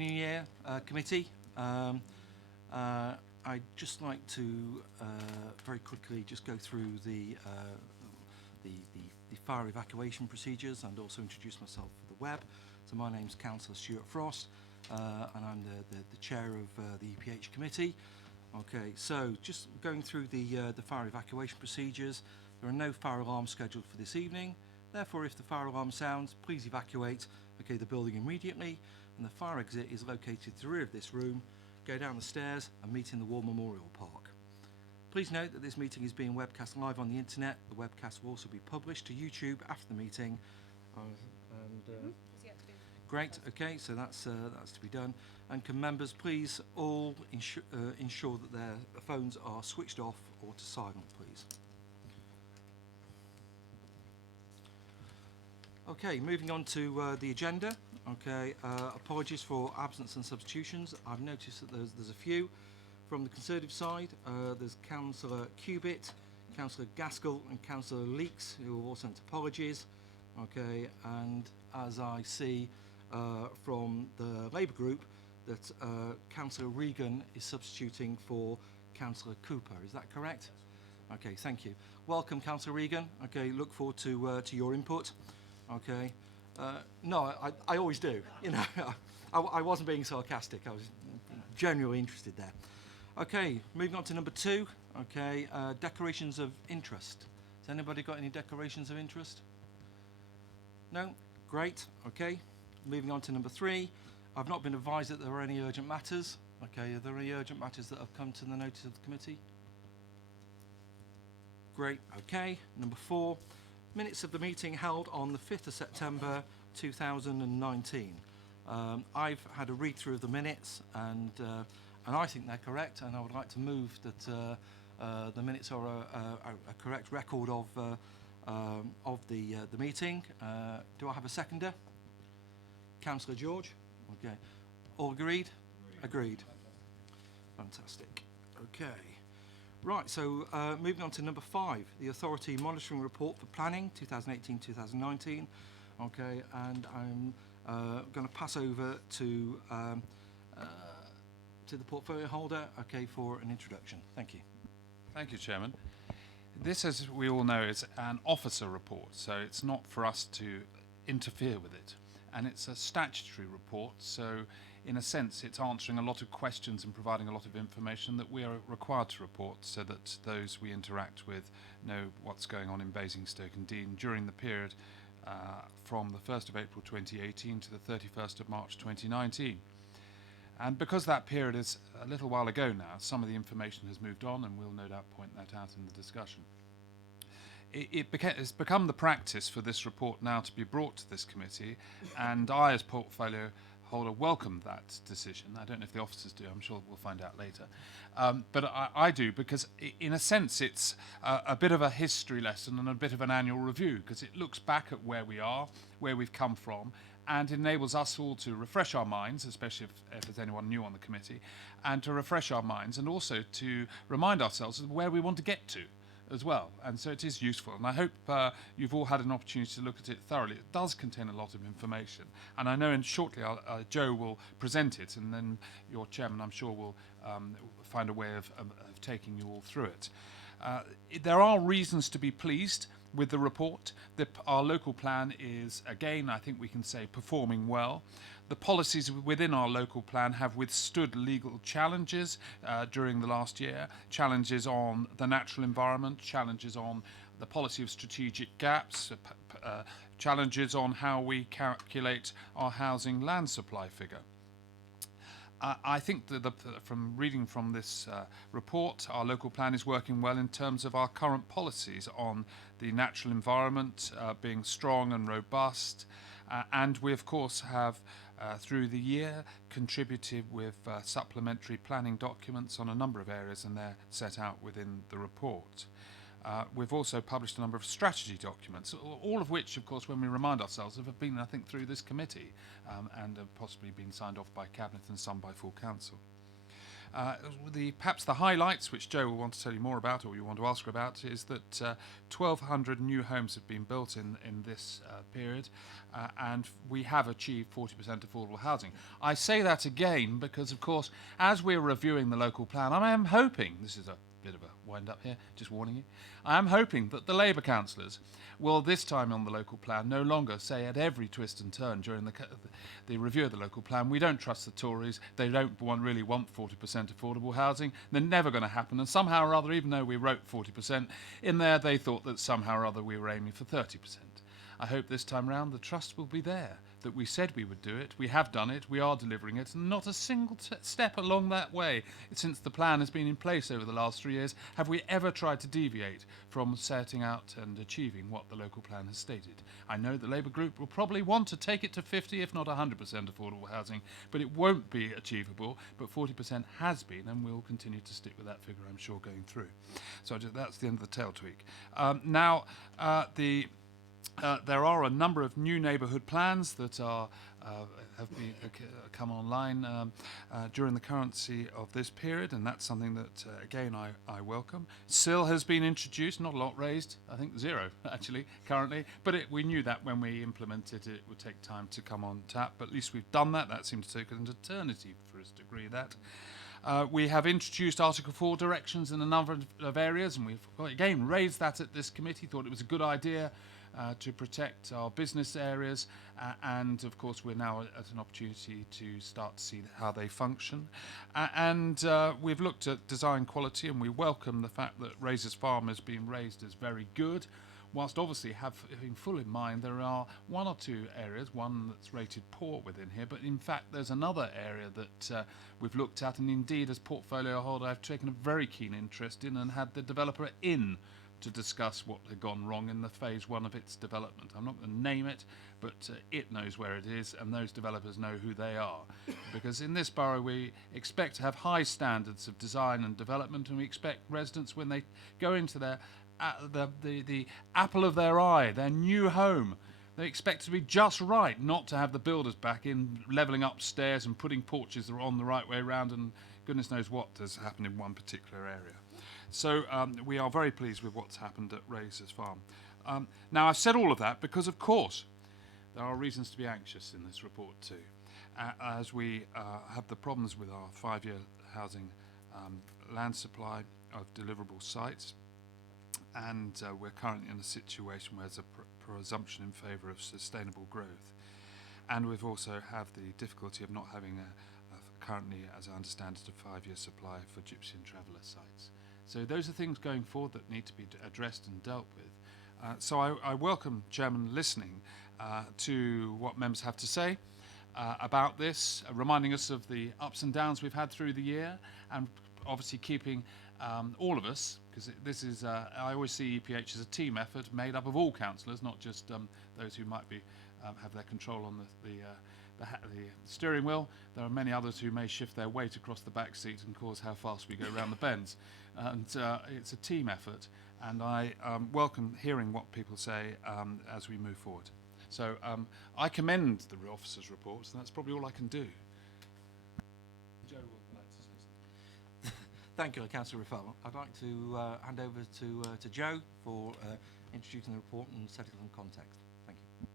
New Year, committee. I'd just like to very quickly just go through the fire evacuation procedures and also introduce myself for the web. So my name's Councillor Stuart Frost, and I'm the chair of the EPH committee. Okay, so just going through the fire evacuation procedures. There are no fire alarms scheduled for this evening. Therefore, if the fire alarm sounds, please evacuate the building immediately. And the fire exit is located to the rear of this room. Go down the stairs and meet in the War Memorial Park. Please note that this meeting is being webcast live on the internet. The webcast will also be published to YouTube after the meeting. Great. Okay, so that's to be done. And can members please all ensure that their phones are switched off or to silent, please. Okay, moving on to the agenda. Okay, apologies for absence and substitutions. I've noticed that there's a few. From the Conservative side, there's Councillor Cubitt, Councillor Gaskell and Councillor Leeks, who have all sent apologies. Okay, and as I see from the Labour group, that Councillor Regan is substituting for Councillor Cooper. Is that correct? Okay, thank you. Welcome, Councillor Regan. Okay, look forward to your input. Okay. No, I always do. You know, I wasn't being sarcastic. I was genuinely interested there. Okay, moving on to number 2. Okay, declarations of interest. Has anybody got any declarations of interest? No? Great. Okay. Moving on to number 3. I've not been advised that there are any urgent matters. Okay, are there any urgent matters that have come to the notice of the committee? Great. Okay. Number 4. Minutes of the meeting held on the 5th of September 2019. I've had a read through of the minutes and I think they're correct, and I would like to move that the minutes are a correct record of the meeting. Do I have a seconder? Councillor George? Okay. All agreed? Agreed. Fantastic. Okay. Right, so moving on to number 5, the Authority Monitoring Report for Planning 2018-2019. Okay, and I'm going to pass over to the portfolio holder, okay, for an introduction. Thank you. Thank you, Chairman. This, as we all know, is an officer report, so it's not for us to interfere with it. And it's a statutory report, so in a sense it's answering a lot of questions and providing a lot of information that we are required to report so that those we interact with know what's going on in Basingstoke and Deane during the period from the 1st of April 2018 to the 31st of March 2019. And because that period is a little while ago now, some of the information has moved on, and we'll no doubt point that out in the discussion. It's become the practice for this report now to be brought to this committee, and I, as portfolio holder, welcome that decision. I don't know if the officers do, I'm sure we'll find out later. But I do, because in a sense it's a bit of a history lesson and a bit of an annual review, because it looks back at where we are, where we've come from, and enables us all to refresh our minds, especially if there's anyone new on the committee, and to refresh our minds and also to remind ourselves of where we want to get to as well. And so it is useful, and I hope you've all had an opportunity to look at it thoroughly. It does contain a lot of information, and I know shortly Joe will present it, and then your chairman, I'm sure, will find a way of taking you all through it. There are reasons to be pleased with the report. Our local plan is, again, I think we can say, performing well. The policies within our local plan have withstood legal challenges during the last year, challenges on the natural environment, challenges on the policy of strategic gaps, challenges on how we calculate our housing land supply figure. I think that from reading from this report, our local plan is working well in terms of our current policies on the natural environment being strong and robust. And we, of course, have, through the year, contributed with supplementary planning documents on a number of areas, and they're set out within the report. We've also published a number of strategy documents, all of which, of course, when we remind ourselves, have been, I think, through this committee and have possibly been signed off by Cabinet and some by full Council. Perhaps the highlights, which Jo will want to tell you more about, or you want to ask her about, is that 1,200 new homes have been built in this period, and we have achieved 40% affordable housing. I say that again because, of course, as we're reviewing the local plan, I am hoping, this is a bit of a wind up here, just warning you, I am hoping that the Labour councillors will this time on the local plan no longer say at every twist and turn during the review of the local plan, we don't trust the Tories, they don't really want 40% affordable housing, they're never going to happen, and somehow or other, even though we wrote 40% in there, they thought that somehow or other we were aiming for 30%. I hope this time round the trust will be there, that we said we would do it, we have done it, we are delivering it, and not a single step along that way since the plan has been in place over the last 3 years have we ever tried to deviate from setting out and achieving what the local plan has stated. I know the Labour group will probably want to take it to 50 if not 100% affordable housing, but it won't be achievable, but 40% has been, and we'll continue to stick with that figure, I'm sure, going through. So that's the end of the tail tweak. There are a number of new neighbourhood plans that have come online during the currency of this period, and that's something that, again, I welcome. SIL has been introduced, not a lot raised, I think 0 actually currently, but we knew that when we implemented it would take time to come on tap, but at least we've done that. That seems to take an eternity for us to agree that. We have introduced Article 4 directions in a number of areas, and we've again raised that at this committee, thought it was a good idea to protect our business areas, and of course we're now at an opportunity to start to see how they function. We've looked at design quality, and we welcome the fact that Razors Farm has been raised as very good, whilst obviously having full in mind there are one or two areas, one that's rated poor within here, but in fact there's another area that we've looked at, and indeed as portfolio holder I've taken a very keen interest in and had the developer in to discuss what had gone wrong in the phase 1 of its development. I'm not going to name it, but it knows where it is, and those developers know who they are. Because in this borough we expect to have high standards of design and development, and we expect residents, when they go into the apple of their eye, their new home, they expect it to be just right, not to have the builders back in levelling up stairs and putting porches that are on the right way around, and goodness knows what has happened in one particular area. So we are very pleased with what's happened at Razors Farm. Now, I've said all of that because, of course, there are reasons to be anxious in this report too, as we have the problems with our 5-year housing land supply of deliverable sites, and we're currently in a situation where there's a presumption in favour of sustainable growth. And we've also have the difficulty of not having currently, as I understand it, a 5-year supply for gypsy and traveller sites. So those are things going forward that need to be addressed and dealt with. So I welcome Chairman listening to what members have to say about this, reminding us of the ups and downs we've had through the year, and obviously keeping all of us, because this is, I always see EPH as a team effort made up of all councillors, not just those who might be have their control on the steering wheel. There are many others who may shift their weight across the back seat and cause how fast we go around the bends. And it's a team effort, and I welcome hearing what people say as we move forward. So I commend the officers' reports, and that's probably all I can do. Jo would like to say something. Thank you, Councillor Raphael. I'd like to hand over to Jo for introducing the report and setting it in context. Thank you.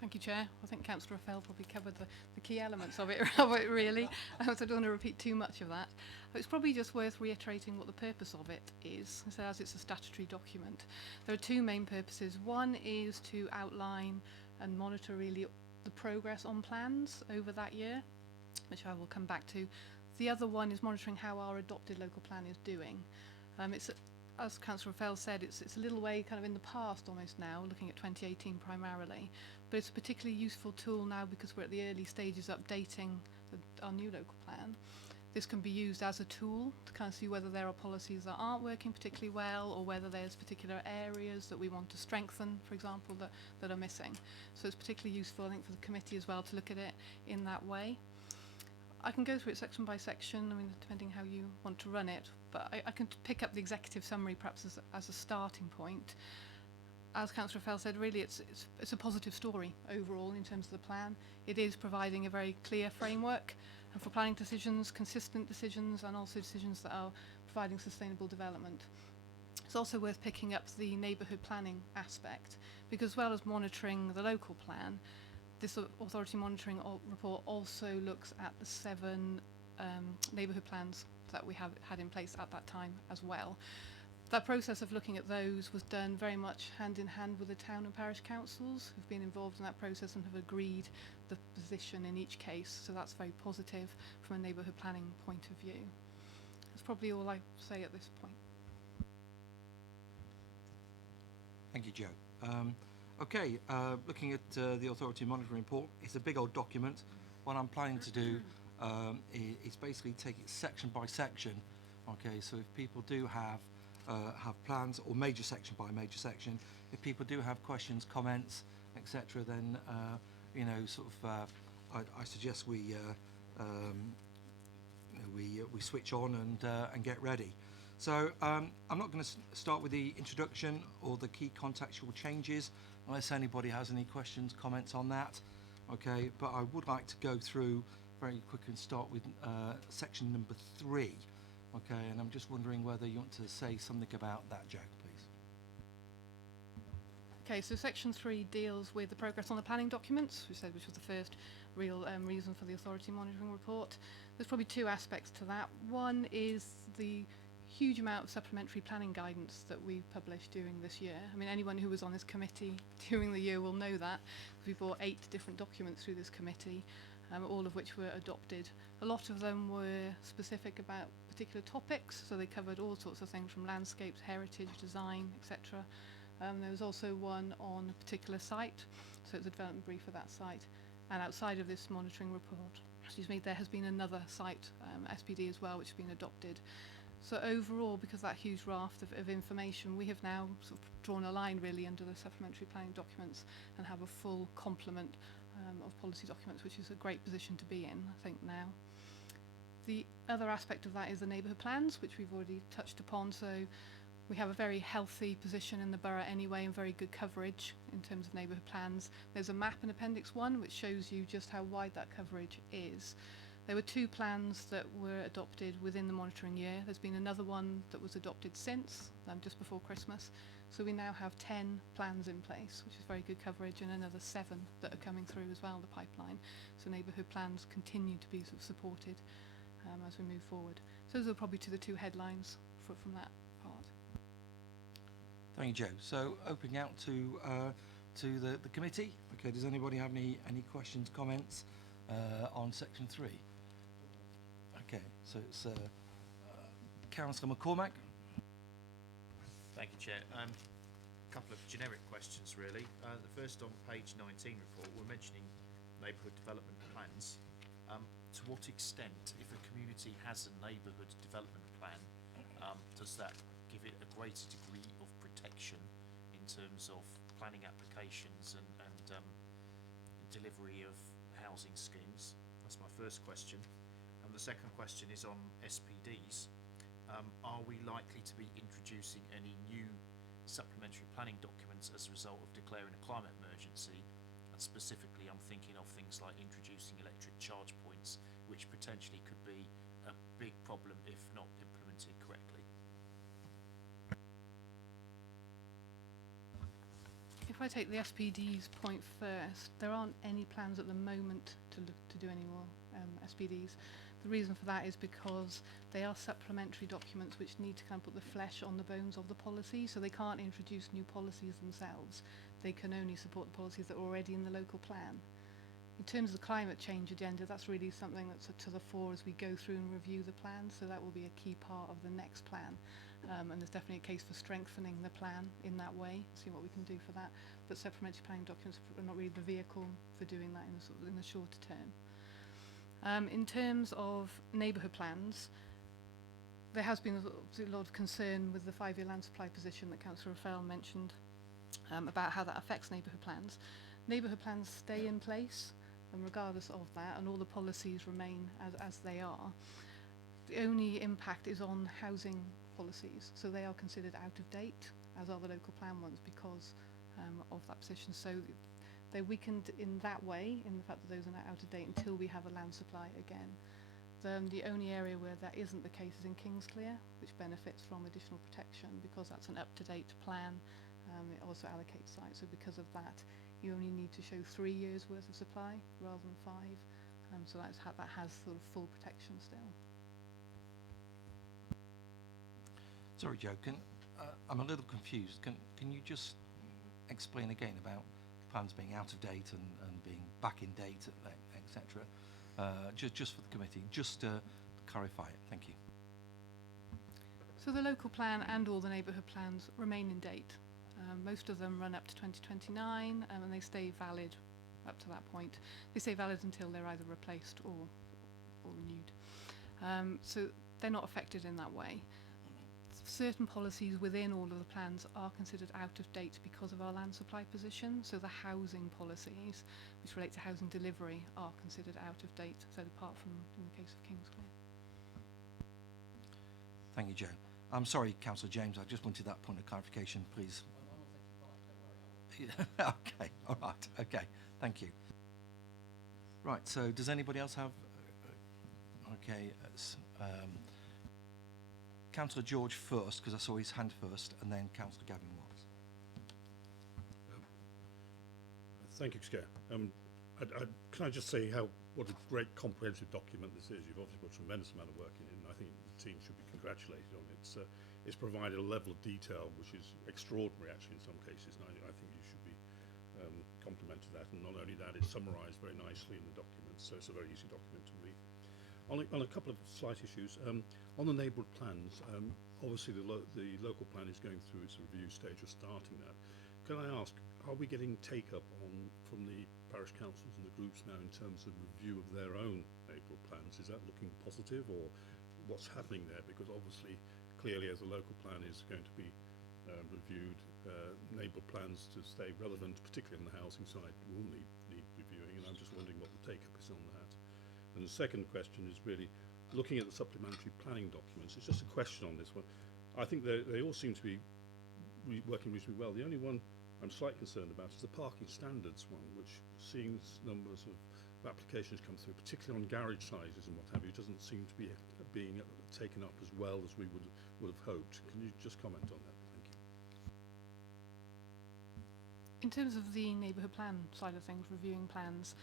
Thank you, Chair. I think Councillor Raphael probably covered the key elements of it really. So I don't want to repeat too much of that. But it's probably just worth reiterating what the purpose of it is. So as it's a statutory document, there are two main purposes. One is to outline and monitor really the progress on plans over that year, which I will come back to. The other one is monitoring how our adopted local plan is doing. It's, as Councillor Raphael said, it's a little way kind of in the past almost now, looking at 2018 primarily. But it's a particularly useful tool now because we're at the early stages updating our new local plan. This can be used as a tool to kind of see whether there are policies that aren't working particularly well, or whether there's particular areas that we want to strengthen, for example, that are missing. So it's particularly useful, I think, for the committee as well to look at it in that way. I can go through it section by section, I mean, depending how you want to run it, but I can pick up the executive summary perhaps as a starting point. As Councillor Raphael said, really it's a positive story overall in terms of the plan. It is providing a very clear framework and for planning decisions, consistent decisions, and also decisions that are providing sustainable development. It's also worth picking up the neighbourhood planning aspect, because as well as monitoring the local plan, this authority monitoring report also looks at the 7 neighbourhood plans that we have had in place at that time as well. That process of looking at those was done very much hand in hand with the town and parish councils who've been involved in that process and have agreed the position in each case. So that's very positive from a neighbourhood planning point of view. That's probably all I say at this point. Thank you, Joe. Okay, looking at the authority monitoring report, it's a big old document. What I'm planning to do is basically take it section by section. Okay, so if people do have plans, or major section by major section, if people do have questions, comments, etc., then you know, sort of, I suggest we switch on and get ready. So I'm not going to start with the introduction or the key contextual changes, unless anybody has any questions, comments on that. Okay, but I would like to go through very quickly and start with section number 3. Okay, and I'm just wondering whether you want to say something about that, Jack, please. Okay, so section 3 deals with the progress on the planning documents, which was the first real reason for the authority monitoring report. There's probably 2 aspects to that. One is the huge amount of supplementary planning guidance that we published during this year. I mean, anyone who was on this committee during the year will know that. We brought 8 different documents through this committee, all of which were adopted. A lot of them were specific about particular topics, so they covered all sorts of things from landscapes, heritage, design, etc. There was also one on a particular site, so it was a development brief for that site. And outside of this monitoring report, there has been another site, SPD as well, which has been adopted. So overall, because of that huge raft of information, we have now sort of drawn a line really under the supplementary planning documents and have a full complement of policy documents, which is a great position to be in, I think, now. The other aspect of that is the neighbourhood plans, which we've already touched upon. So we have a very healthy position in the borough anyway, and very good coverage in terms of neighbourhood plans. There's a map in Appendix 1 which shows you just how wide that coverage is. There were 2 plans that were adopted within the monitoring year. There's been another one that was adopted since, just before Christmas. So we now have 10 plans in place, which is very good coverage, and another 7 that are coming through as well, the pipeline. So neighbourhood plans continue to be sort of supported as we move forward. So those are probably the 2 headlines from that part. Thank you, Joe. So opening out to the committee. Okay, does anybody have any questions, comments on section 3? Okay, so it's Councillor McCormack. Thank you, Chair. A couple of generic questions, really. The first on page 19 report, we're mentioning neighbourhood development plans. To what extent, if a community has a neighbourhood development plan, does that give it a greater degree of protection in terms of planning applications and delivery of housing schemes? That's my first question. And the second question is on SPDs. Are we likely to be introducing any new supplementary planning documents as a result of declaring a climate emergency? And specifically, I'm thinking of things like introducing electric charge points, which potentially could be a big problem if not implemented correctly. If I take the SPD's point first, there aren't any plans at the moment to do any more SPDs. The reason for that is because they are supplementary documents which need to kind of put the flesh on the bones of the policy, so they can't introduce new policies themselves. They can only support the policies that are already in the local plan. In terms of the climate change agenda, that's really something that's to the fore as we go through and review the plan, so that will be a key part of the next plan. And there's definitely a case for strengthening the plan in that way, see what we can do for that. But supplementary planning documents are not really the vehicle for doing that in the shorter term. In terms of neighbourhood plans, there has been a lot of concern with the 5-year land supply position that Councillor Raphael mentioned about how that affects neighbourhood plans. Neighbourhood plans stay in place, and regardless of that, and all the policies remain as they are. The only impact is on housing policies, so they are considered out of date, as are the local plan ones, because of that position. So they're weakened in that way, in the fact that those are now out of date until we have a land supply again. The only area where that isn't the case is in Kingsclear, which benefits from additional protection because that's an up-to-date plan. It also allocates sites, so because of that, you only need to show 3 years' worth of supply rather than 5. So that has sort of full protection still. Sorry, Joe, I'm a little confused. Can you just explain again about plans being out of date and being back in date, etc.? Just for the committee, just to clarify it. Thank you. So the local plan and all the neighbourhood plans remain in date. Most of them run up to 2029 and they stay valid up to that point. They stay valid until they're either replaced or renewed. So they're not affected in that way. Certain policies within all of the plans are considered out of date because of our land supply position. So the housing policies, which relate to housing delivery, are considered out of date, so apart from in the case of Kingsclear. Thank you, Joe. I'm sorry, Councillor James, I just wanted that point of clarification, please. Okay, all right, okay, thank you. Right, so does anybody else have... Councillor George first, because I saw his hand first, and then Councillor Gavin Watts. Thank you, Chair. Can I just say what a great comprehensive document this is? You've obviously put a tremendous amount of work in it, and I think the team should be congratulated on it. It's provided a level of detail which is extraordinary, actually, in some cases, and I think you should be complimented that. And not only that, it's summarised very nicely in the document, so it's a very easy document to read. On a couple of slight issues, on the neighbourhood plans, obviously the local plan is going through its review stage of starting that. Can I ask, are we getting take-up from the parish councils and the groups now in terms of review of their own neighbourhood plans? Is that looking positive, or what's happening there? Because obviously, clearly, as the local plan is going to be reviewed, neighbourhood plans to stay relevant, particularly on the housing side, will need reviewing, and I'm just wondering what the take-up is on that. And the second question is really looking at the supplementary planning documents. It's just a question on this one. I think they all seem to be working reasonably well. The only one I'm slightly concerned about is the parking standards one, which seems numbers of applications come through, particularly on garage sizes and what have you, doesn't seem to be being taken up as well as we would have hoped. Can you just comment on that? Thank you. In terms of the neighbourhood plan side of things, reviewing plans,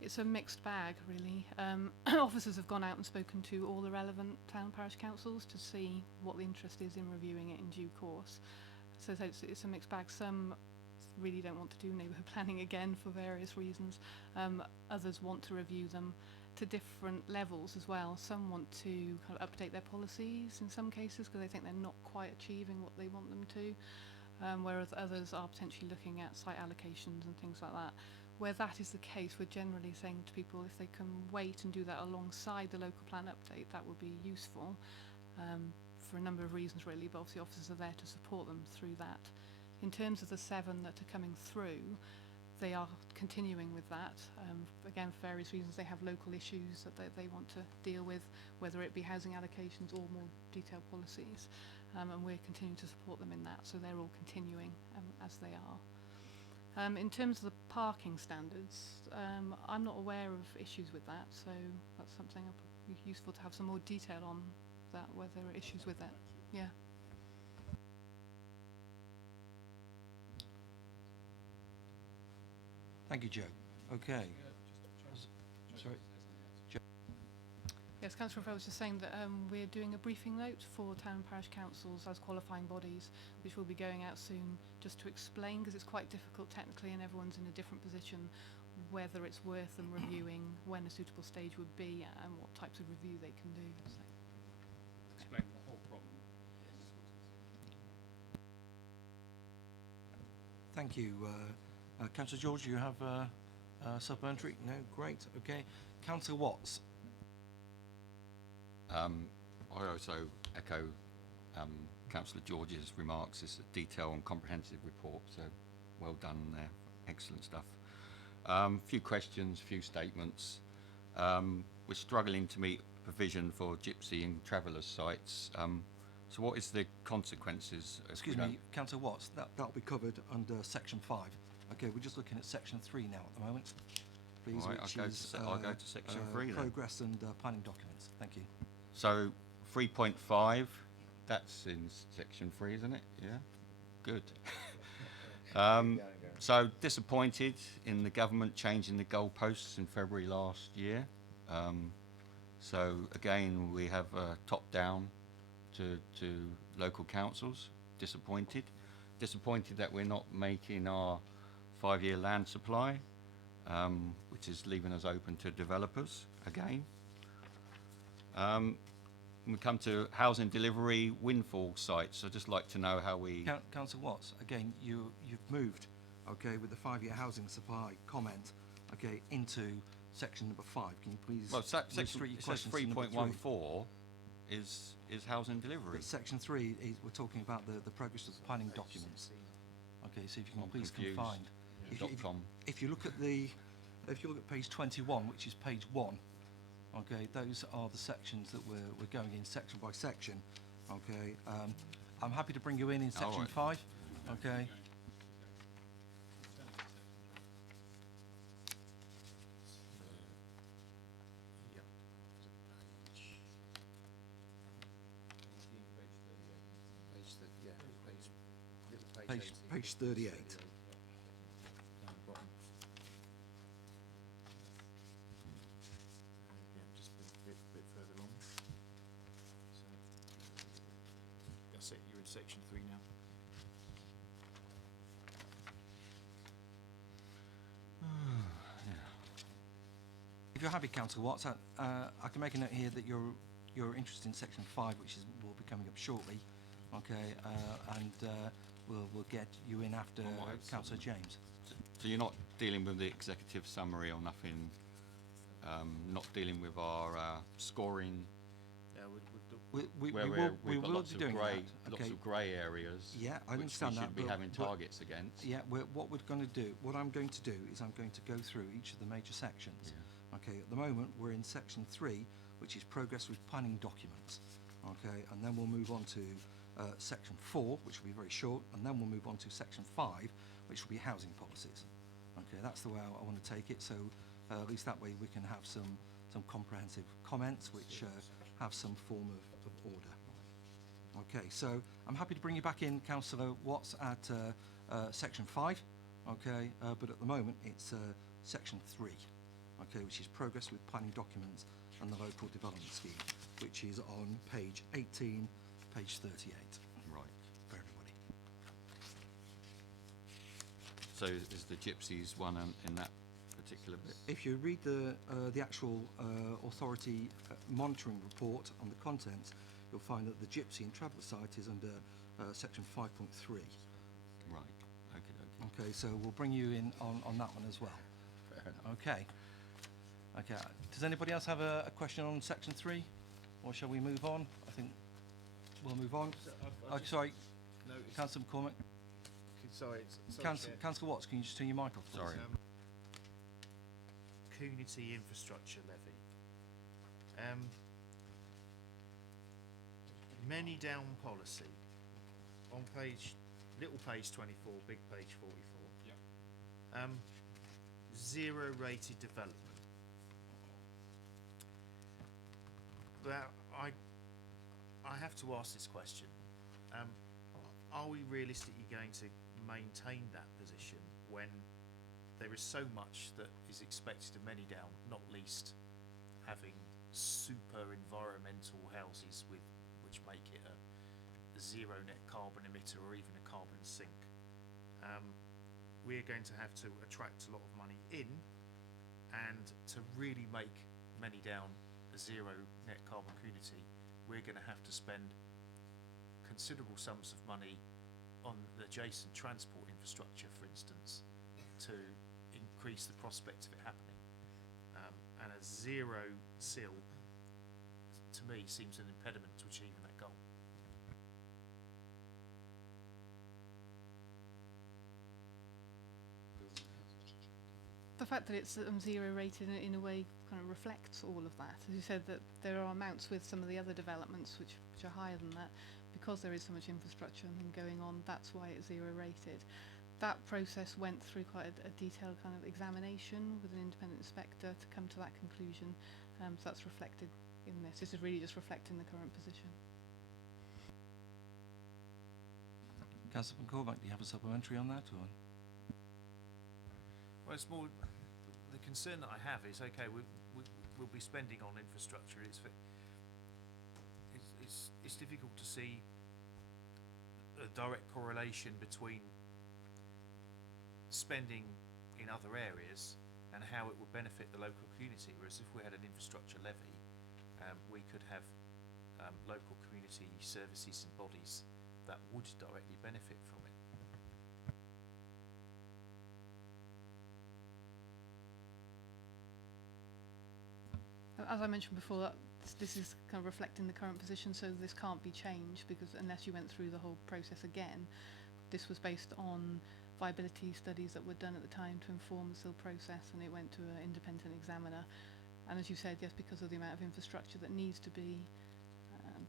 it's a mixed bag, really. Officers have gone out and spoken to all the relevant town parish councils to see what the interest is in reviewing it in due course. So it's a mixed bag. Some really don't want to do neighbourhood planning again for various reasons. Others want to review them to different levels as well. Some want to kind of update their policies in some cases because they think they're not quite achieving what they want them to, whereas others are potentially looking at site allocations and things like that. Where that is the case, we're generally saying to people if they can wait and do that alongside the local plan update, that would be useful for a number of reasons really, but obviously officers are there to support them through that. In terms of the 7 that are coming through, they are continuing with that. Again, for various reasons, they have local issues that they want to deal with, whether it be housing allocations or more detailed policies, and we're continuing to support them in that, so they're all continuing as they are. In terms of the parking standards, I'm not aware of issues with that, so that's something that would be useful to have some more detail on that, whether there are issues with that. Yeah. Thank you, Joe. Okay. Sorry. Yes, Councillor O'Farrell was just saying that we're doing a briefing note for town and parish councils as qualifying bodies, which will be going out soon, just to explain, because it's quite difficult technically and everyone's in a different position, whether it's worth them reviewing, when a suitable stage would be, and what types of review they can do. So. Explain the whole problem. Thank you. Councillor George, you have supplementary? No? Great. Okay. Councillor Watts. I also echo Councillor George's remarks. It's a detailed and comprehensive report, so well done there. Excellent stuff. Few questions, few statements. We're struggling to meet provision for gypsy and travellers sites. So what is the consequences? Excuse me, Councillor Watts, that'll be covered under section 5. Okay, we're just looking at section 3 now at the moment. please, All right, which I'll go is to I'll go to section 3 then. progress and planning documents. Thank you. So 3.5, that's in section 3, isn't it? Yeah, good. So disappointed in the government changing the goalposts in February last year. So again, we have top-down to local councils. Disappointed. Disappointed that we're not making our 5-year land supply, which is leaving us open to developers again. When we come to housing delivery windfall sites, I'd just like to know how we... Councillor Watts, again, you've moved, okay, with the 5-year housing supply comment, okay, into section number 5. Can you please Well, section restrict your it says questions to number 3? 3.14 is housing delivery. But section 3 is we're talking about the progress of the planning documents. Okay, so if you can I'm please confused. confine. If you look at page 21, which is page 1, okay, those are the sections that we're going in section by section. Okay, I'm happy to bring you in section right. 5. Okay. Page 38. Just a bit further along. So, that's it, you're in section 3 now. If you're happy, Councillor Watts, I can make a note here that you're interested in section 5, which will be coming up shortly. Okay, and we'll get you in after Councillor James. So you're not dealing with the executive summary or nothing, not dealing with our scoring, Yeah, We where will we've got will lots be of doing grey, that. lots Okay. of grey areas. Yeah, I which understand we that. should be having targets against. Yeah, what we're going to do, what I'm going to do is I'm going to go through each of the major sections. Yeah. Okay, at the moment we're in section 3, which is progress with planning documents. Okay, and then we'll move on to section 4, which will be very short, and then we'll move on to section 5, which will be housing policies. Okay, that's the way I want to take it. So at least that way we can have some comprehensive comments which have some form of order. Okay, so I'm happy to bring you back in, Councillor Watts, at section 5. Okay, but at the moment it's section 3. Okay, which is progress with planning documents and the local development scheme, which is on page 18, page 38. Right. For everybody. So is the gypsies one in that particular bit? If you read the actual authority monitoring report on the contents, you'll find that the gypsy and traveller site is under section 5.3. Right. Okay. Okay, so we'll bring you in on that one as well. Fair enough. Okay. Okay. Does anybody else have a question on section 3, or shall we move on? I think we'll move on. Sorry, Councillor McCormick. Sorry, Councillor Watts, can you just turn your mic off, please? Sorry. Community infrastructure levy. Many down policy on little page 24, big page 44. Yeah. 0 rated development. But I have to ask this question. Are we realistically going to maintain that position when there is so much that is expected of many down, not least having super environmental houses which make it a 0 net carbon emitter or even a carbon sink? We're going to have to attract a lot of money in, and to really make many down a 0 net carbon community, we're going to have to spend considerable sums of money on the adjacent transport infrastructure, for instance, to increase the prospect of it happening. And a 0 sill, to me, seems an impediment to achieving that goal. The fact that it's 0 rated in a way kind of reflects all of that. As you said, that there are amounts with some of the other developments which are higher than that. Because there is so much infrastructure and going on, that's why it's 0 rated. that process went through quite a detailed kind of examination with an independent inspector to come to that conclusion. So that's reflected in this. This is really just reflecting the current position. Councillor McCormack, do you have a supplementary on that? Or? Well, it's more the concern that I have is okay. We'll be spending on infrastructure. It's difficult to see a direct correlation between spending in other areas and how it would benefit the local community. Whereas if we had an infrastructure levy, we could have local community services and bodies that would directly benefit from it. As I mentioned before, this is kind of reflecting the current position, so this can't be changed, because unless you went through the whole process again, this was based on viability studies that were done at the time to inform the SIL process, and it went to an independent examiner. And as you said, yes, because of the amount of infrastructure that needs to be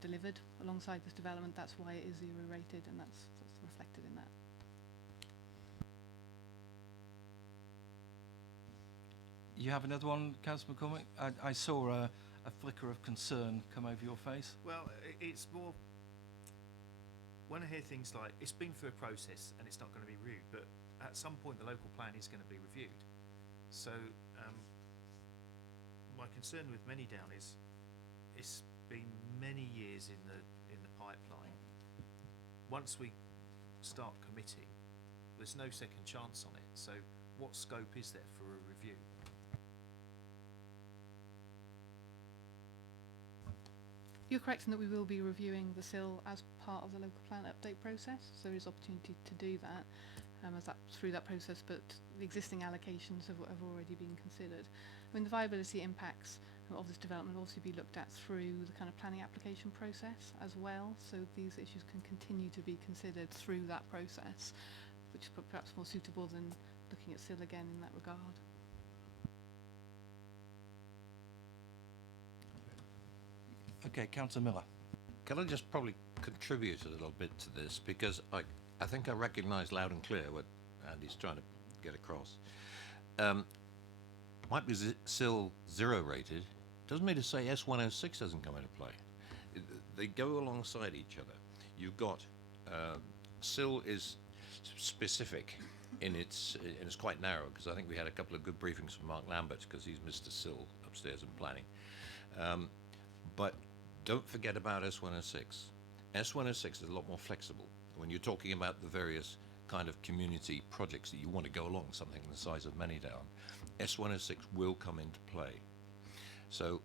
delivered alongside this development, that's why it is zero rated, and that's reflected in that. You have another one, Councillor McCormack? I saw a flicker of concern come over your face. Well, it's more when I hear things like it's been through a process and it's not going to be reviewed, but at some point the local plan is going to be reviewed. So my concern with Manydown is it's been many years in the pipeline. Once we start committing, there's no second chance on it. So what scope is there for a review? You're correct in that we will be reviewing the SIL as part of the local plan update process, so there is opportunity to do that through that process, but the existing allocations have already been considered. I mean, the viability impacts of this development will also be looked at through the kind of planning application process as well, so these issues can continue to be considered through that process, which is perhaps more suitable than looking at SIL again in that regard. Okay, Councillor Miller. Can I just probably contribute a little bit to this, because I think I recognise loud and clear what Andy's trying to get across. Might be SIL 0 rated, doesn't mean to say S106 doesn't come into play. They go alongside each other. You've got SIL is specific in its quite narrow, because I think we had a couple of good briefings from Mark Lambert, because he's Mr. SIL upstairs in planning. But don't forget about S106. S106 is a lot more flexible when you're talking about the various kind of community projects that you want to go along, something the size of Manydown. S106 will come into play. So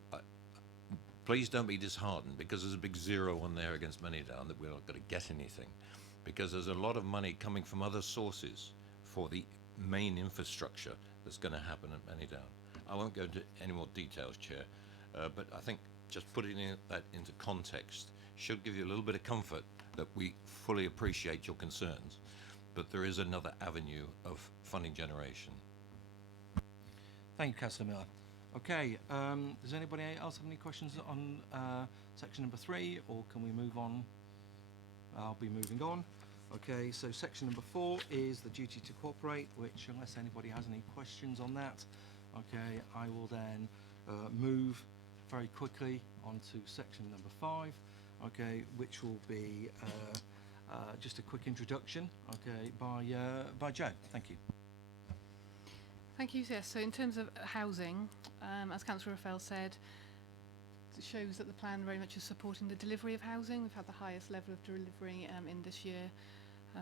please don't be disheartened because there's a big 0 on there against Manydown that we're not going to get anything, because there's a lot of money coming from other sources for the main infrastructure that's going to happen at Manydown. I won't go into any more details, Chair, but I think just putting that into context should give you a little bit of comfort that we fully appreciate your concerns, but there is another avenue of funding generation. Thank you, Councillor Miller. Okay, does anybody else have any questions on section number 3, or can we move on? I'll be moving on. Okay, so section number 4 is the duty to cooperate, which, unless anybody has any questions on that, okay, I will then move very quickly onto section number 5, okay, which will be just a quick introduction, okay, by Joe. Thank you. Thank you. Yes, so in terms of housing, as Councillor Raphael said, it shows that the plan very much is supporting the delivery of housing. We've had the highest level of delivery in this year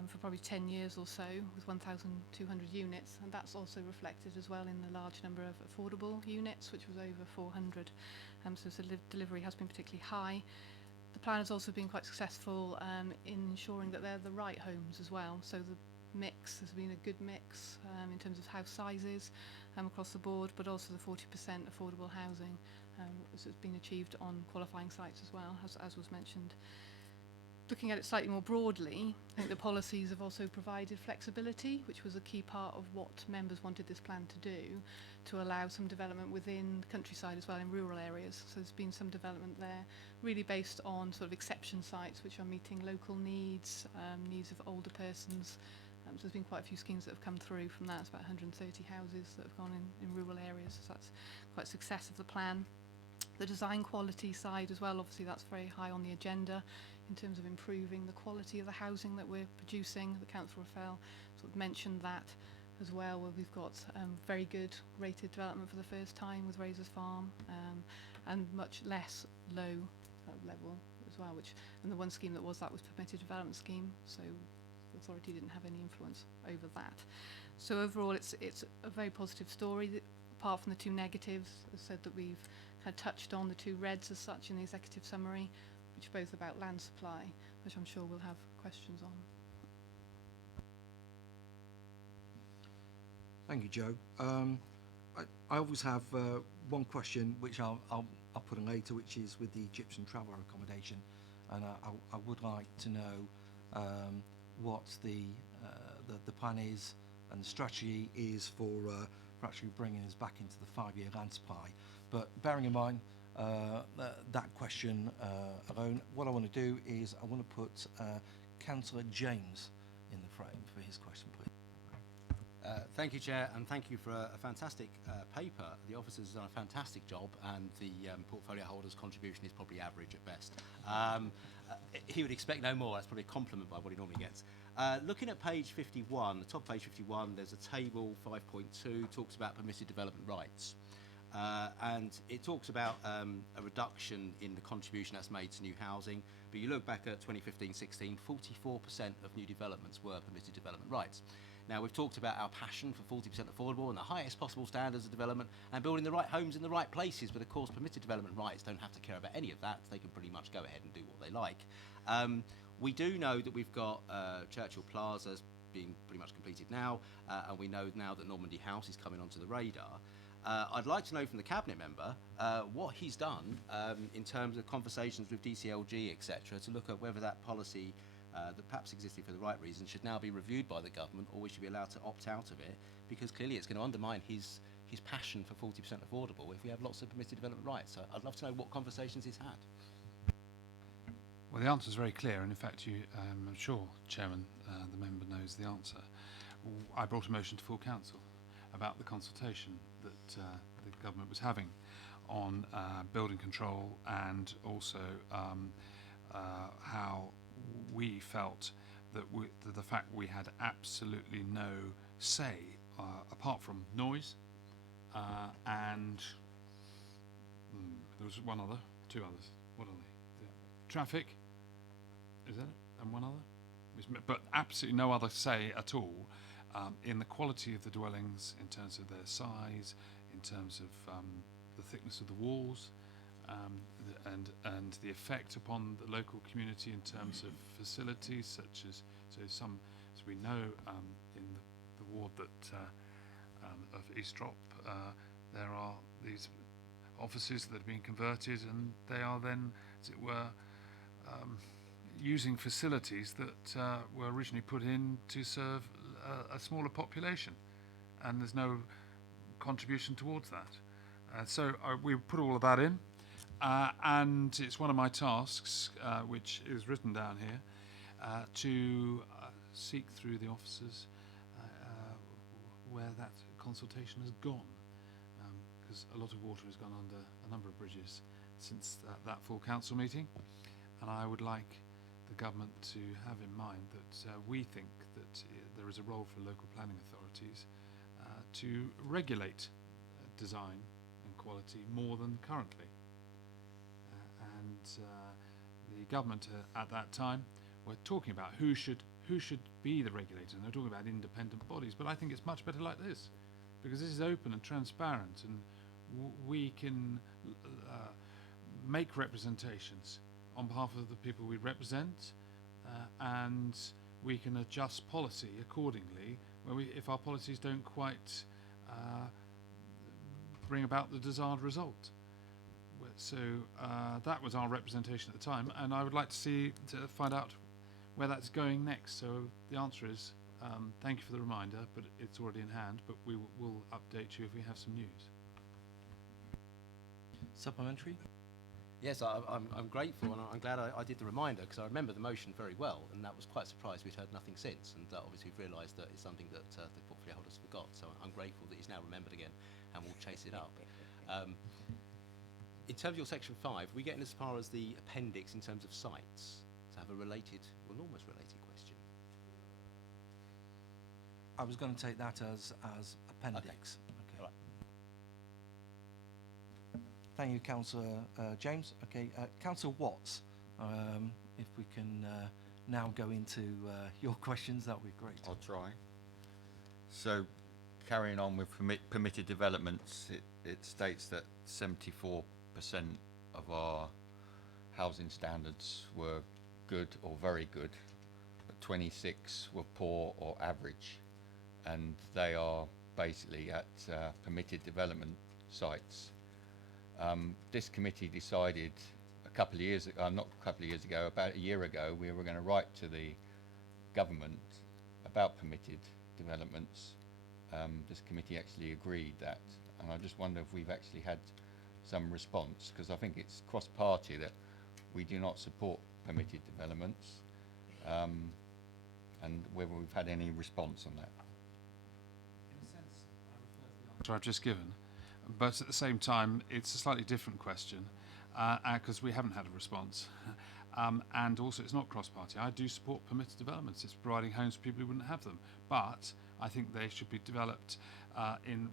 for probably 10 years or so, with 1,200 units, and that's also reflected as well in the large number of affordable units, which was over 400. So delivery has been particularly high. The plan has also been quite successful in ensuring that they're the right homes as well. So the mix has been a good mix in terms of house sizes across the board, but also the 40% affordable housing has been achieved on qualifying sites as well, as was mentioned. Looking at it slightly more broadly, I think the policies have also provided flexibility, which was a key part of what members wanted this plan to do, to allow some development within the countryside as well, in rural areas. So there's been some development there, really based on sort of exception sites, which are meeting local needs, needs of older persons, So there's been quite a few schemes that have come through from that. It's about 130 houses that have gone in rural areas, so that's quite a success of the plan. The design quality side as well, obviously that's very high on the agenda in terms of improving the quality of the housing that we're producing. The Councillor Raphael sort of mentioned that as well, where we've got very good rated development for the first time with Razors Farm, and much less low level as well, and the one scheme that was permitted development scheme, so the authority didn't have any influence over that. So overall it's a very positive story, apart from the two negatives. As said, that we've had touched on the two reds as such in the executive summary, which are both about land supply, which I'm sure we'll have questions on. Thank you, Joe. I always have one question, which I'll put in later, which is with the Egyptian traveller accommodation, and I would like to know what the plan is and the strategy is for actually bringing us back into the 5-year land supply. But bearing in mind that question alone, what I want to do is I want to put Councillor James in the frame for his question, please. Thank you, Chair, and thank you for a fantastic paper. The officers have done a fantastic job, and the portfolio holder's contribution is probably average at best. He would expect no more. That's probably a compliment by what he normally gets. Looking at page 51, the top of page 51, there's a table 5.2, talks about permitted development rights. And it talks about a reduction in the contribution that's made to new housing. But you look back at 2015-16, 44% of new developments were permitted development rights. Now, we've talked about our passion for 40% affordable and the highest possible standards of development and building the right homes in the right places, but of course permitted development rights don't have to care about any of that. They can pretty much go ahead and do what they like. We do know that we've got Churchill Plaza's being pretty much completed now, and we know now that Normandy House is coming onto the radar. I'd like to know from the Cabinet member what he's done in terms of conversations with DCLG, etc., to look at whether that policy that perhaps existed for the right reason should now be reviewed by the government, or we should be allowed to opt out of it, because clearly it's going to undermine his passion for 40% affordable if we have lots of permitted development rights. So I'd love to know what conversations he's had. Well, the answer is very clear, and in fact, I'm sure, Chairman, the member knows the answer. I brought a motion to full council about the consultation that the government was having on building control, and also how we felt that the fact we had absolutely no say, apart from noise, and there was two others. What are they? Traffic, is that it? And one other? But absolutely no other say at all in the quality of the dwellings, in terms of their size, in terms of the thickness of the walls, and the effect upon the local community in terms of facilities such as, as we know, in the ward that of Eastrop, there are these offices that are being converted, and they are then, as it were, using facilities that were originally put in to serve a smaller population, and there's no contribution towards that. So we put all of that in, and it's one of my tasks, which is written down here, to seek through the officers where that consultation has gone, because a lot of water has gone under a number of bridges since that full council meeting, and I would like the government to have in mind that we think that there is a role for local planning authorities to regulate design and quality more than currently. And the government at that time were talking about who should be the regulator, and they're talking about independent bodies, but I think it's much better like this, because this is open and transparent, and we can make representations on behalf of the people we represent, and we can adjust policy accordingly if our policies don't quite bring about the desired result. So that was our representation at the time, and I would like to find out where that's going next. So the answer is thank you for the reminder, but it's already in hand, but we will update you if we have some news. Supplementary? Yes, I'm grateful, and I'm glad I did the reminder, because I remember the motion very well, and that was quite surprised we'd heard nothing since, and obviously we've realised that it's something that the portfolio holders forgot, so I'm grateful that he's now remembered again, and we'll chase it up. In terms of your section 5, we're getting as far as the appendix in terms of sites, to have a related, well, an almost related question. I was going to take that as appendix. Okay. All right. Thank you, Councillor James. Okay, Councillor Watts, if we can now go into your questions, that would be great. I'll try. So, carrying on with permitted developments, it states that 74% of our housing standards were good or very good, but 26 were poor or average, and they are basically at permitted development sites. This committee decided not a couple of years ago, about a year ago, we were going to write to the government about permitted developments. This committee actually agreed that, and I just wonder if we've actually had some response, because I think it's cross-party that we do not support permitted developments, and whether we've had any response on that. In a sense, I refer to the answer I've just given, but at the same time, it's a slightly different question, because we haven't had a response. And also, it's not cross-party. I do support permitted developments. It's providing homes for people who wouldn't have them, but I think they should be developed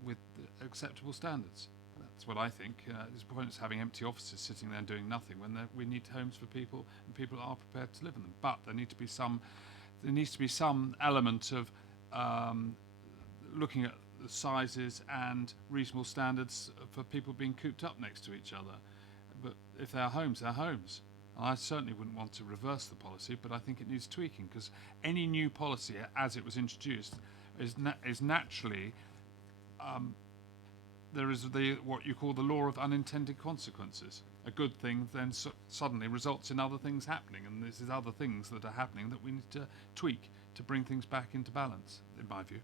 with acceptable standards. That's what I think. There's pointless having empty offices sitting there and doing nothing when we need homes for people, and people are prepared to live in them. But there needs to be some element of looking at the sizes and reasonable standards for people being cooped up next to each other. But if they're homes, they're homes. I certainly wouldn't want to reverse the policy, but I think it needs tweaking, because any new policy, as it was introduced, is naturally there is what you call the law of unintended consequences. A good thing then suddenly results in other things happening, and this is other things that are happening that we need to tweak to bring things back into balance, in my view.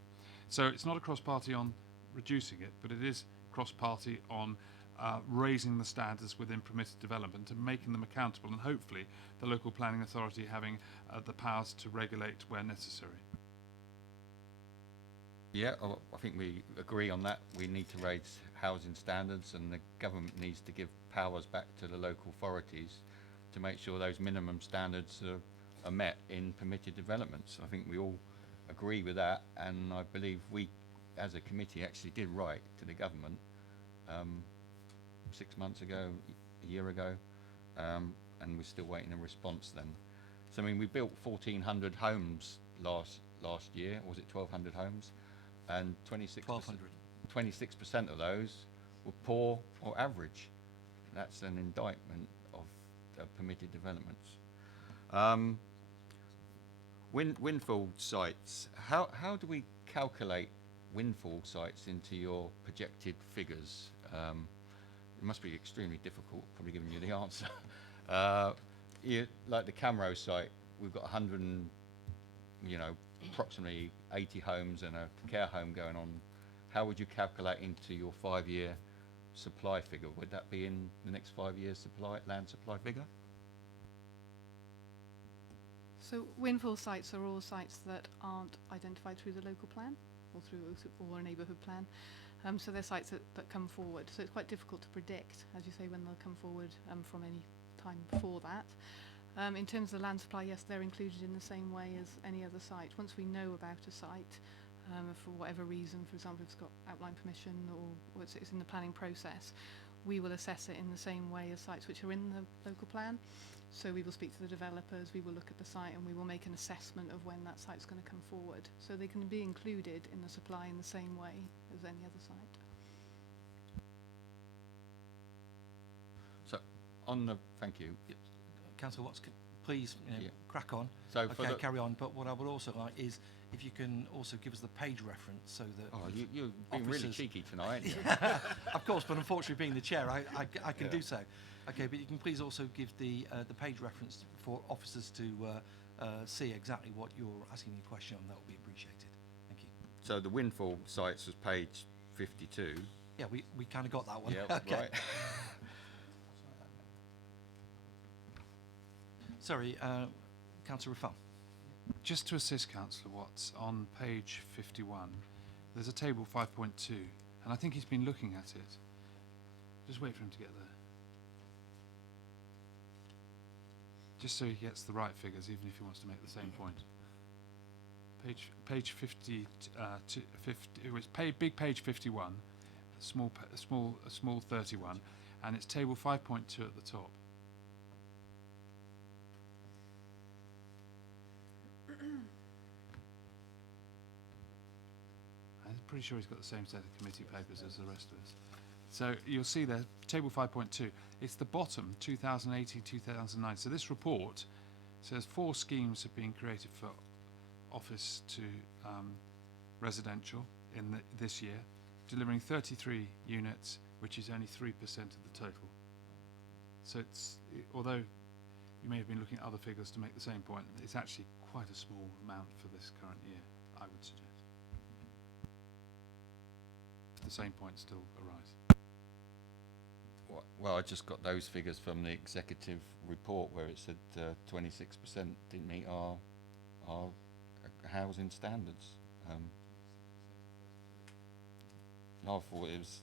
So it's not a cross-party on reducing it, but it is cross-party on raising the standards within permitted development and making them accountable, and hopefully the local planning authority having the powers to regulate where necessary. Yeah, I think we agree on that. We need to raise housing standards, and the government needs to give powers back to the local authorities to make sure those minimum standards are met in permitted developments. I think we all agree with that, and I believe we, as a committee, actually did write to the government 6 months ago, a year ago, and we're still waiting a response then. So I mean, we built 1,400 homes last year, or was it 1,200 homes? And 26% of those were poor or average. That's an indictment of permitted developments. Windfall sites. How do we calculate windfall sites into your projected figures? It must be extremely difficult, probably giving you the answer. Like the Camro site, we've got approximately 80 homes and a care home going on. How would you calculate into your 5-year supply figure? Would that be in the next 5 years land supply figure? So windfall sites are all sites that aren't identified through the local plan or a neighbourhood plan. So they're sites that come forward. So it's quite difficult to predict, as you say, when they'll come forward from any time before that. In terms of the land supply, yes, they're included in the same way as any other site. Once we know about a site, for whatever reason, for example, if it's got outline permission or it's in the planning process, we will assess it in the same way as sites which are in the local plan. So we will speak to the developers, we will look at the site, and we will make an assessment of when that site's going to come forward. So they can be included in the supply in the same way as any other site. So thank you. Councillor Watts, please crack on. So okay, carry on. But what I would also like is if you can also give us the page reference so that. Oh, you're being really cheeky tonight. Of course, but unfortunately, being the chair, I can do so. Okay, but you can please also give the page reference for officers to see exactly what you're asking your question on. That would be appreciated. Thank you. So the windfall sites was page 52. Yeah, we kind of got that one. Yeah, okay. right. Sorry, Councillor Rafal. Just to assist Councillor Watts, on page 51, there's a table 5.2, and I think he's been looking at it. Just wait for him to get there. Just so he gets the right figures, even if he wants to make the same point. Page 50, it was big page 51, small 31, and it's table 5.2 at the top. I'm pretty sure he's got the same set of committee papers as the rest of us. So you'll see there, table 5.2, it's the bottom, 2018-2009. So this report says 4 schemes have been created for office to residential in this year, delivering 33 units, which is only 3% of the total. So although you may have been looking at other figures to make the same point, it's actually quite a small amount for this current year, I would suggest. The same point still arise. Well, I just got those figures from the executive report where it said 26% didn't meet our housing standards. I thought it was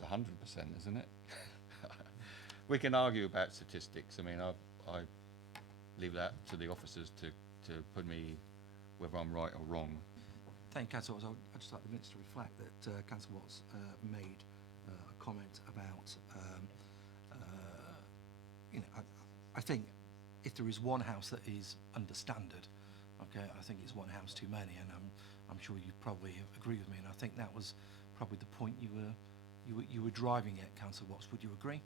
100%, isn't it? We can argue about statistics. I mean, I leave that to the officers to put me whether I'm right or wrong. Thank you, Councillor Watts. I'd just like the minutes to reflect that Councillor Watts made a comment about, I think if there is one house that is under standard, okay, I think it's one house too many, and I'm sure you probably agree with me, and I think that was probably the point you were driving at, Councillor Watts. Would you agree?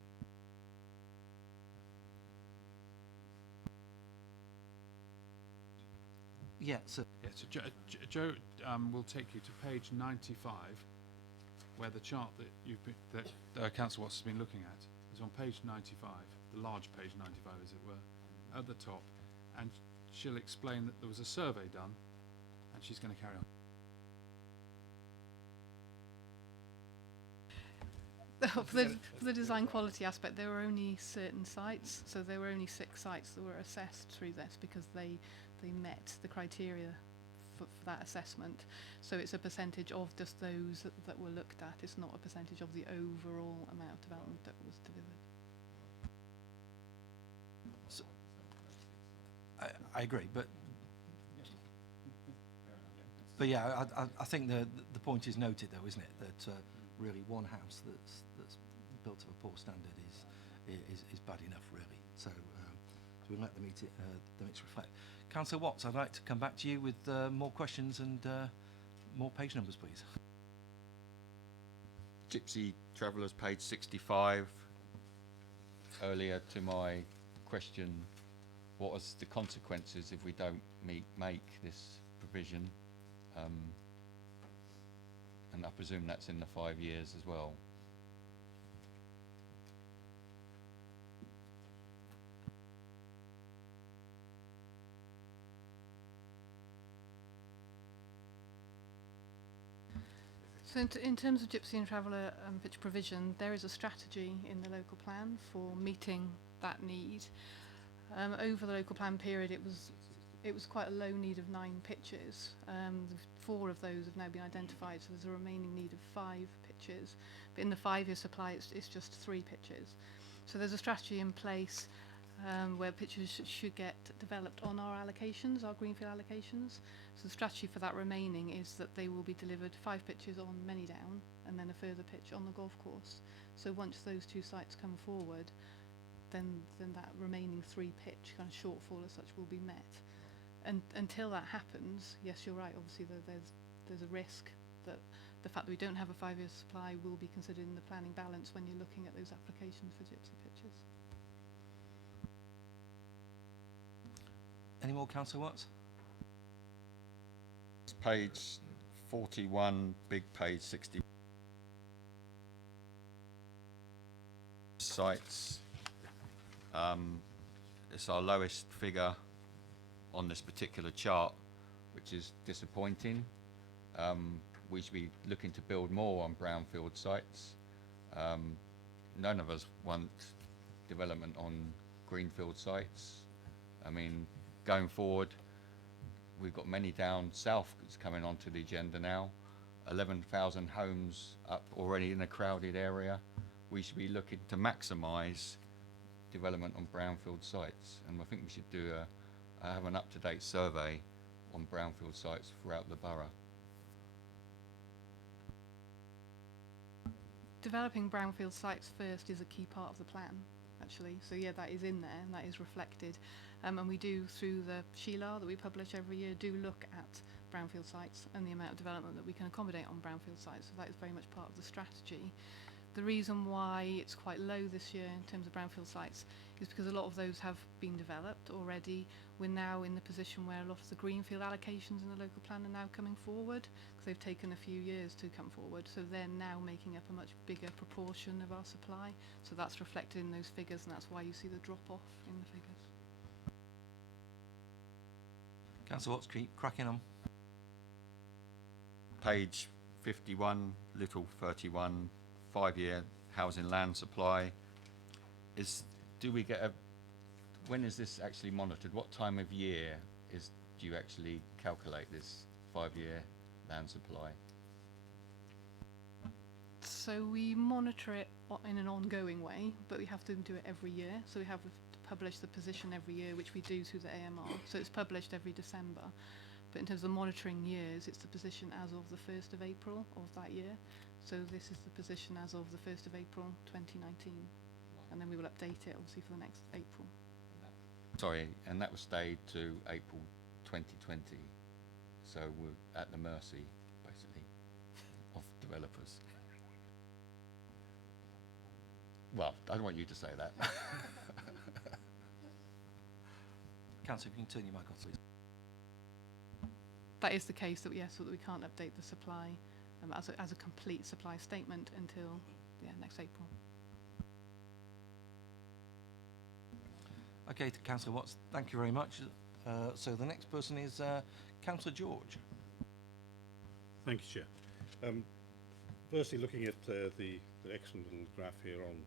Yeah, so Yeah, so Joe will take you to page 95, where the chart that Councillor Watts has been looking at is on page 95, the large page 95 as it were, at the top, and she'll explain that there was a survey done, and she's going to carry on. For the design quality aspect, there were only certain sites, so there were only 6 sites that were assessed through this because they met the criteria for that assessment. So it's a percentage of just those that were looked at. It's not a percentage of the overall amount of development that was delivered. So, I agree, but yeah, I think the point is noted though, isn't it, that really one house that's built to a poor standard is bad enough, really. So we'll let the minutes reflect. Councillor Watts, I'd like to come back to you with more questions and more page numbers, please. Gypsy Travellers, page 65. Earlier to my question, what was the consequences if we don't make this provision? And I presume that's in the 5 years as well. So in terms of Gypsy and Traveller pitch provision, there is a strategy in the local plan for meeting that need. Over the local plan period, it was quite a low need of 9 pitches. 4 of those have now been identified, so there's a remaining need of 5 pitches. But in the 5-year supply, it's just 3 pitches. So there's a strategy in place where pitches should get developed on our allocations, our greenfield allocations. So the strategy for that remaining is that they will be delivered 5 pitches on Manydown and then a further pitch on the golf course. So once those 2 sites come forward, then that remaining 3 pitch kind of shortfall as such will be met. And until that happens, yes, you're right, obviously there's a risk that the fact that we don't have a 5-year supply will be considered in the planning balance when you're looking at those applications for Gypsy pitches. Any more, Councillor Watts? It's page 41, big page 60. Sites. It's our lowest figure on this particular chart, which is disappointing. We should be looking to build more on brownfield sites. None of us want development on greenfield sites. I mean, going forward, we've got many down south that's coming onto the agenda now. 11,000 homes up already in a crowded area. We should be looking to maximise development on brownfield sites, and I think we should do have an up-to-date survey on brownfield sites throughout the borough. Developing brownfield sites first is a key part of the plan, actually. So yeah, that is in there and that is reflected. And we do, through the SHELAR that we publish every year, do look at brownfield sites and the amount of development that we can accommodate on brownfield sites. So that is very much part of the strategy. The reason why it's quite low this year in terms of brownfield sites is because a lot of those have been developed already. We're now in the position where a lot of the greenfield allocations in the local plan are now coming forward, because they've taken a few years to come forward. So they're now making up a much bigger proportion of our supply. So that's reflected in those figures, and that's why you see the drop off in the figures. Councillor Watts, keep cracking on. Page 51, little 31, 5-year housing land supply. Do we get when is this actually monitored? What time of year do you actually calculate this 5-year land supply? So we monitor it in an ongoing way, but we have to do it every year. So we have to publish the position every year, which we do through the AMR. So it's published every December. But in terms of monitoring years, it's the position as of the 1st of April of that year. So this is the position as of the 1st of April 2019. And then we will update it, obviously, for the next April. Sorry, and that was stayed to April 2020. So we're at the mercy, basically, of developers. Well, I don't want you to say that. Councillor, if you can turn your mic off, please. That is the case, that yes, that we can't update the supply as a complete supply statement until next April. Okay, to Councillor Watts, thank you very much. So the next person is Councillor George. Thank you, Chair. Firstly, looking at the excellent little graph here on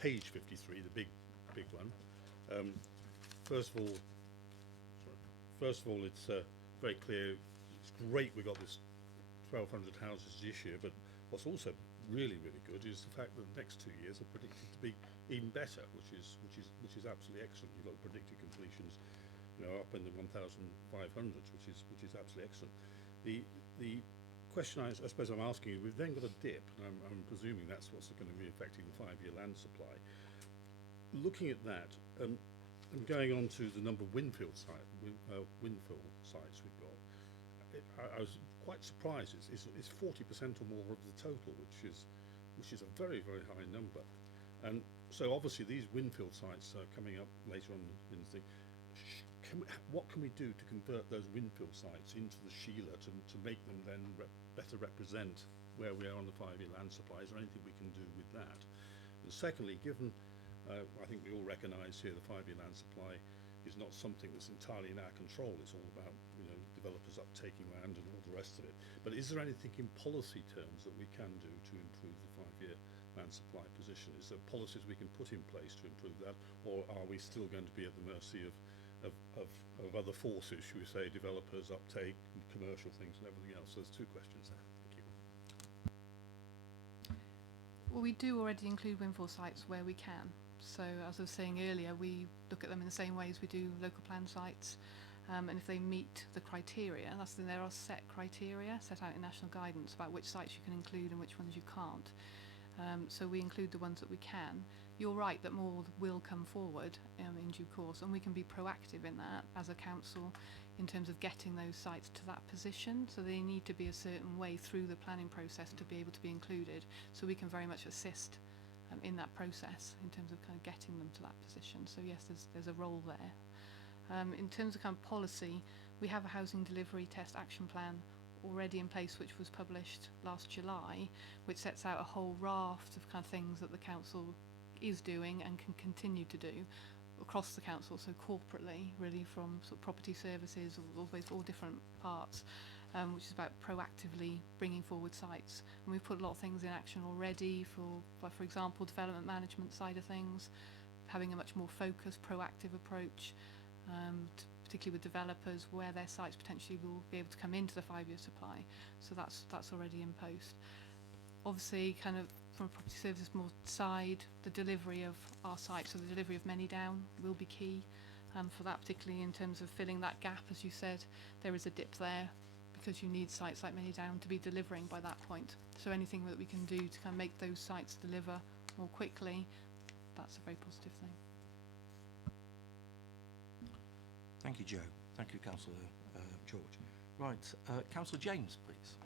page 53, the big one. First of all, it's very clear. It's great we got this 1,200 houses this year, but what's also really good is the fact that the next 2 years are predicted to be even better, which is absolutely excellent. You've got predicted completions, up in the 1,500s, which is absolutely excellent. The question I suppose I'm asking is, we've then got a dip, and I'm presuming that's what's going to be affecting the 5-year land supply. Looking at that, and going on to the number of windfill sites we've got, I was quite surprised. It's 40% or more of the total, which is a very, very high number. And so obviously these windfill sites are coming up later on in the thing. What can we do to convert those windfill sites into the SHELAR to make them then better represent where we are on the 5-year land supply? Is there anything we can do with that? And secondly, given I think we all recognise here the 5-year land supply is not something that's entirely in our control. It's all about developers uptaking land and all the rest of it. But is there anything in policy terms that we can do to improve the 5-year land supply position? Is there policies we can put in place to improve that, or are we still going to be at the mercy of other forces, should we say, developers, uptake, and commercial things and everything else? So there's 2 questions there. Thank you. Well, we do already include windfall sites where we can. So as I was saying earlier, we look at them in the same way as we do local plan sites. And if they meet the criteria, there are set criteria set out in national guidance about which sites you can include and which ones you can't. So we include the ones that we can. You're right that more will come forward in due course, and we can be proactive in that as a council in terms of getting those sites to that position. So they need to be a certain way through the planning process to be able to be included. So we can very much assist in that process in terms of kind of getting them to that position. So yes, there's a role there. In terms of kind of policy, we have a housing delivery test action plan already in place, which was published last July, which sets out a whole raft of kind of things that the council is doing and can continue to do across the council, so corporately, really, from sort of property services, all different parts, which is about proactively bringing forward sites. And we've put a lot of things in action already for example, development management side of things, having a much more focused, proactive approach. particularly with developers, where their sites potentially will be able to come into the 5-year supply. So that's already in post. Obviously, kind of from a property services more side, the delivery of our sites, so the delivery of many down will be key for that, particularly in terms of filling that gap. As you said, there is a dip there because you need sites like many down to be delivering by that point. So anything that we can do to kind of make those sites deliver more quickly, that's a very positive thing. Thank you, Joe. Thank you, Councillor George. Right, Councillor James, please.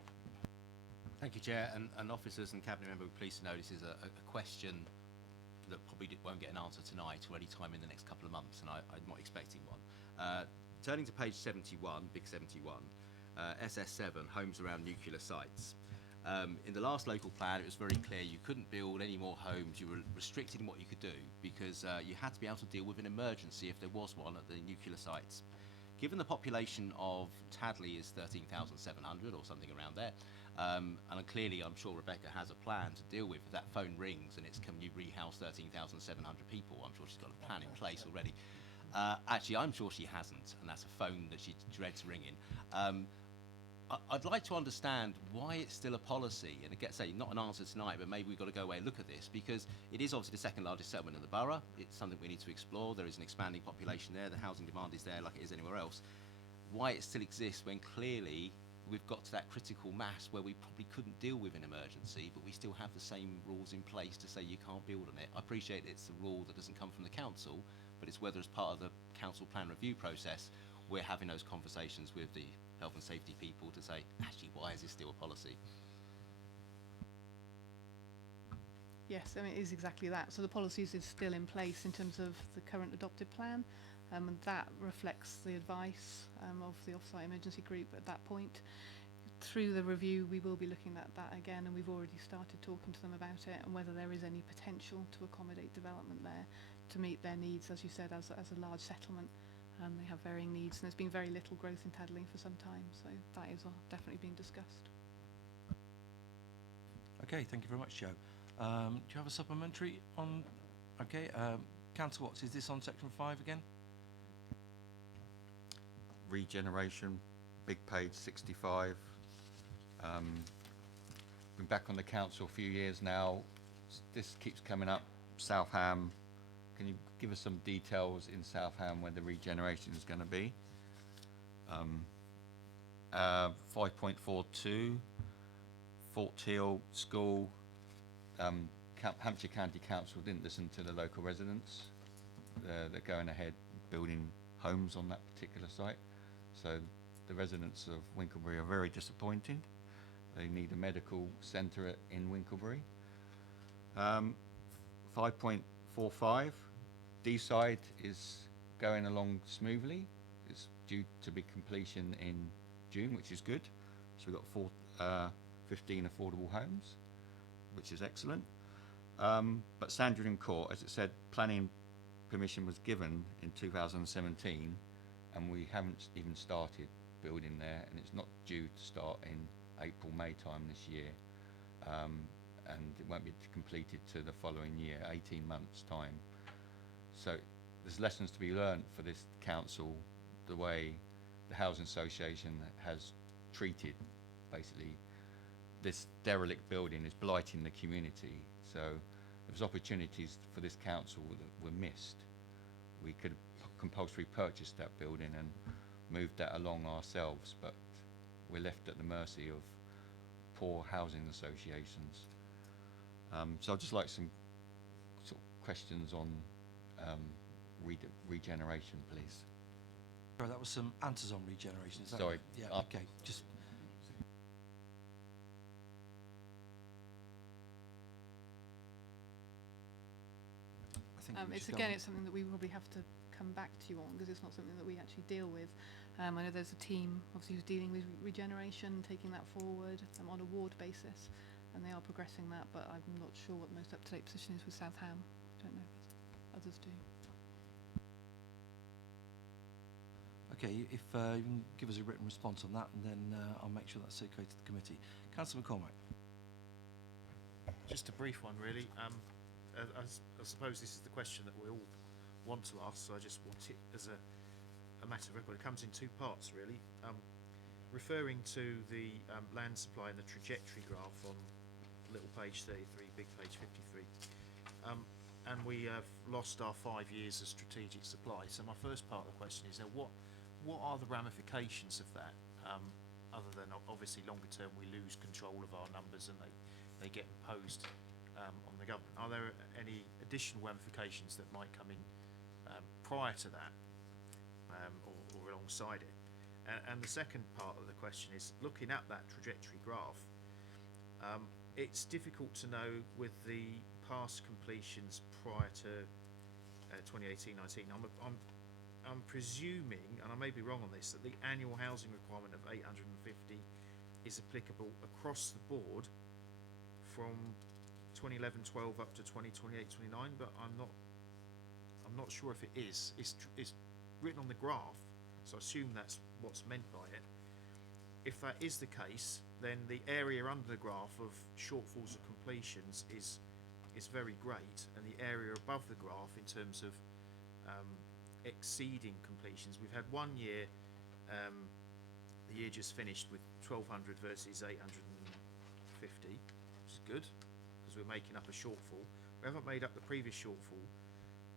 Thank you, Chair, and officers and Cabinet Member, we're pleased to know this is a question that probably won't get an answer tonight or any time in the next couple of months, and I'm not expecting one. Turning to page 71, big 71, SS7, homes around nuclear sites. In the last local plan, it was very clear you couldn't build any more homes. You were restricted in what you could do because you had to be able to deal with an emergency if there was one at the nuclear sites. Given the population of Tadley is 13,700 or something around there, and clearly I'm sure Rebecca has a plan to deal with if that phone rings and it's can you rehouse 13,700 people. I'm sure she's got a plan in place already. Actually, I'm sure she hasn't, and that's a phone that she dreads ringing. I'd like to understand why it's still a policy, and again, say not an answer tonight, but maybe we've got to go away and look at this, because it is obviously the second largest settlement in the borough. It's something we need to explore. There is an expanding population there. The housing demand is there like it is anywhere else. Why it still exists when clearly we've got to that critical mass where we probably couldn't deal with an emergency, but we still have the same rules in place to say you can't build on it. I appreciate it's a rule that doesn't come from the council, but it's whether as part of the council plan review process we're having those conversations with the health and safety people to say, actually, why is this still a policy? Yes, I mean, it is exactly that. So the policies is still in place in terms of the current adopted plan, and that reflects the advice of the off-site emergency group at that point. Through the review, we will be looking at that again, and we've already started talking to them about it and whether there is any potential to accommodate development there to meet their needs, as you said, as a large settlement. They have varying needs, and there's been very little growth in Tadley for some time, so that is definitely being discussed. Okay, thank you very much, Joe. Do you have a supplementary on? Okay, Councillor Watts, is this on section 5 again? Regeneration, big page 65. Been back on the council a few years now. This keeps coming up. Southam. Can you give us some details in Southam where the regeneration is going to be? 5.42, Fort Hill School. Hampshire County Council didn't listen to the local residents. They're going ahead building homes on that particular site. So the residents of Winklebury are very disappointed. They need a medical centre in Winklebury. 5.45, D-side is going along smoothly. It's due to be completion in June, which is good. So we've got 15 affordable homes, which is excellent. But Sandringham Court, as it said, planning permission was given in 2017, and we haven't even started building there, and it's not due to start in April, May time this year. And it won't be completed to the following year, 18 months time. So there's lessons to be learned for this council, the way the Housing Association has treated basically this derelict building is blighting the community. So there's opportunities for this council that were missed. We could have compulsory purchased that building and moved that along ourselves, but we're left at the mercy of poor housing associations. So I'd just like some sort of questions on regeneration, please. Sorry, that was some answers on regeneration. Is that Sorry. Yeah. Okay. Just. I think we It's should go again, on. it's something that we probably have to come back to you on because it's not something that we actually deal with. I know there's a team obviously who's dealing with regeneration, taking that forward on a ward basis, and they are progressing that, but I'm not sure what the most up-to-date position is with Southam. I don't know if others do. Okay, if you can give us a written response on that, and then I'll make sure that's circulated to the committee. Councillor McCormack. Just a brief one, really. I suppose this is the question that we all want to ask, so I just want it as a a matter of record. It comes in two parts, really. Referring to the land supply and the trajectory graph on little page 33, big page 53. And we have lost our 5 years of strategic supply. So my first part of the question is, what are the ramifications of that? Other than obviously longer term, we lose control of our numbers and they get imposed on the government. Are there any additional ramifications that might come in prior to that or alongside it? And the second part of the question is, looking at that trajectory graph, it's difficult to know with the past completions prior to 2018-19. I'm presuming, and I may be wrong on this, that the annual housing requirement of 850 is applicable across the board from 2011-12 up to 2028-29, but I'm not sure if it is. It's written on the graph, so I assume that's what's meant by it. If that is the case, then the area under the graph of shortfalls of completions is very great, and the area above the graph in terms of exceeding completions. We've had 1 year, the year just finished, with 1,200 versus 850, which is good, because we're making up a shortfall. We haven't made up the previous shortfall.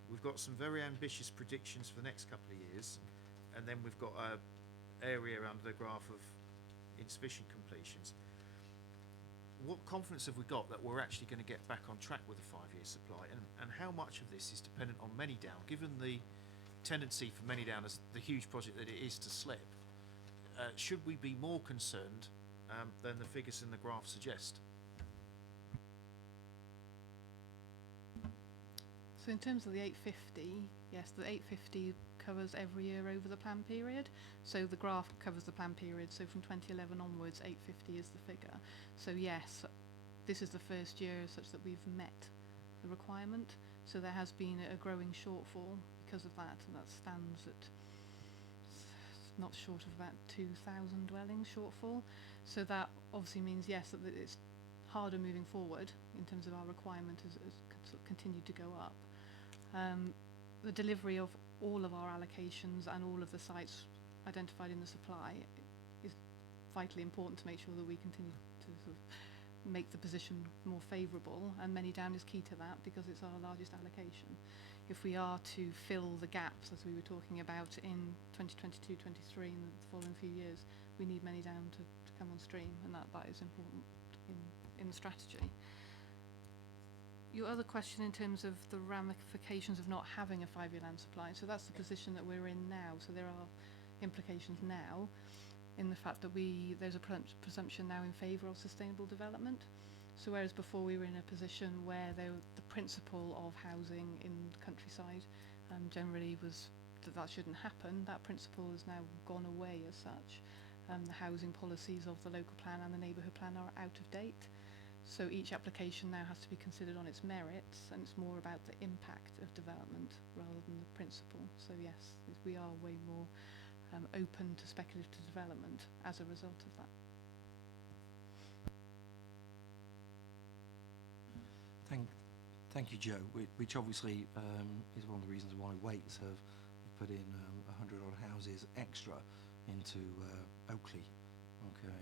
We've got some very ambitious predictions for the next couple of years, and then we've got a area under the graph of insufficient completions. What confidence have we got that we're actually going to get back on track with the 5-year supply, and how much of this is dependent on Manydown, given the tendency for Manydown as the huge project that it is to slip? Should we be more concerned than the figures in the graph suggest? So in terms of the 850, yes, the 850 covers every year over the plan period. So the graph covers the plan period. So from 2011 onwards, 850 is the figure. So yes, this is the first year such that we've met the requirement. So there has been a growing shortfall because of that, and that stands at not short of about 2,000 dwellings shortfall. So that obviously means, yes, that it's harder moving forward in terms of our requirement has sort of continued to go up. The delivery of all of our allocations and all of the sites identified in the supply is vitally important to make sure that we continue to sort of make the position more favourable, and Manydown is key to that because it's our largest allocation. If we are to fill the gaps, as we were talking about in 2022-23 and the following few years, we need Manydown to come on stream, and that is important in the strategy. Your other question in terms of the ramifications of not having a 5-year land supply, so that's the position that we're in now. So there are implications now in the fact that there's a presumption now in favour of sustainable development. So whereas before we were in a position where the principle of housing in the countryside generally was that shouldn't happen, that principle has now gone away as such. The housing policies of the local plan and the neighbourhood plan are out of date. So each application now has to be considered on its merits, and it's more about the impact of development rather than the principle. So yes, we are way more open to speculative development as a result of that. Thank you, Joe. Which obviously is one of the reasons why Waits have put in 100 odd houses extra into Oakley. Okay,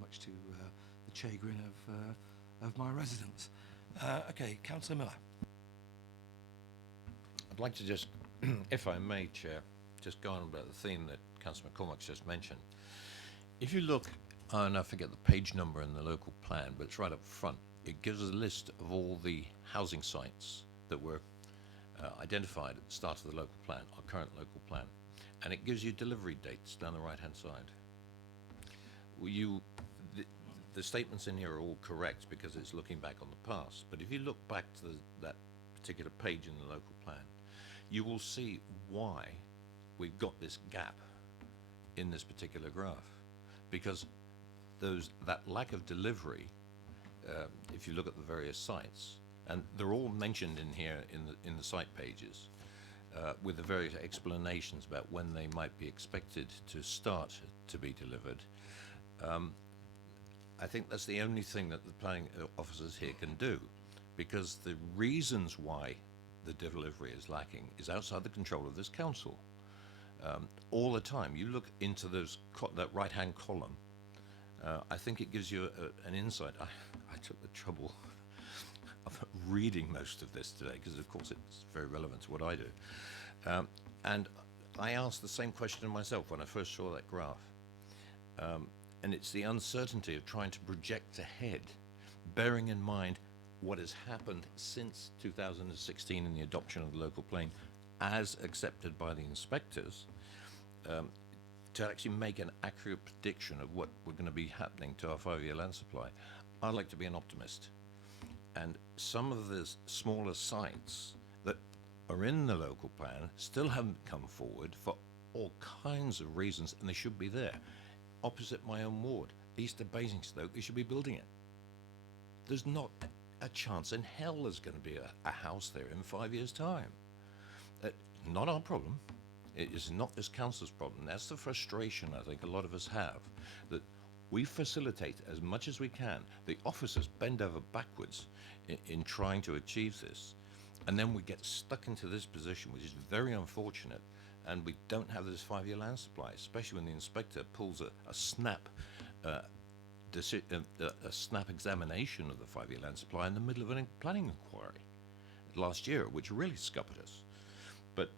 much to the chagrin of my residents. Okay, Councillor Miller. I'd like to just, if I may, Chair, just go on about the theme that Councillor McCormack just mentioned. If you look, and I forget the page number in the local plan, but it's right up front, it gives us a list of all the housing sites that were identified at the start of the local plan, our current local plan, and it gives you delivery dates down the right-hand side. The statements in here are all correct because it's looking back on the past, but if you look back to that particular page in the local plan, you will see why we've got this gap in this particular graph, because that lack of delivery, if you look at the various sites, and they're all mentioned in here in the site pages, with the various explanations about when they might be expected to start to be delivered. I think that's the only thing that the planning officers here can do, because the reasons why the delivery is lacking is outside the control of this council. all the time. You look into that right-hand column. I think it gives you an insight. I took the trouble of reading most of this today because, of course, it's very relevant to what I do. And I asked the same question of myself when I first saw that graph. And it's the uncertainty of trying to project ahead, bearing in mind what has happened since 2016 in the adoption of the local plan as accepted by the inspectors, to actually make an accurate prediction of what we're going to be happening to our 5-year land supply. I like to be an optimist. And some of the smaller sites that are in the local plan still haven't come forward for all kinds of reasons, and they should be there. Opposite my own ward, east of Basingstoke, they should be building it. There's not a chance in hell there's going to be a house there in 5 years' time. Not our problem. It is not this council's problem. That's the frustration I think a lot of us have, that we facilitate as much as we can. The officers bend over backwards in trying to achieve this, and then we get stuck into this position, which is very unfortunate, and we don't have this 5-year land supply, especially when the inspector pulls a snap examination of the 5-year land supply in the middle of a planning inquiry last year, which really scuppered us. But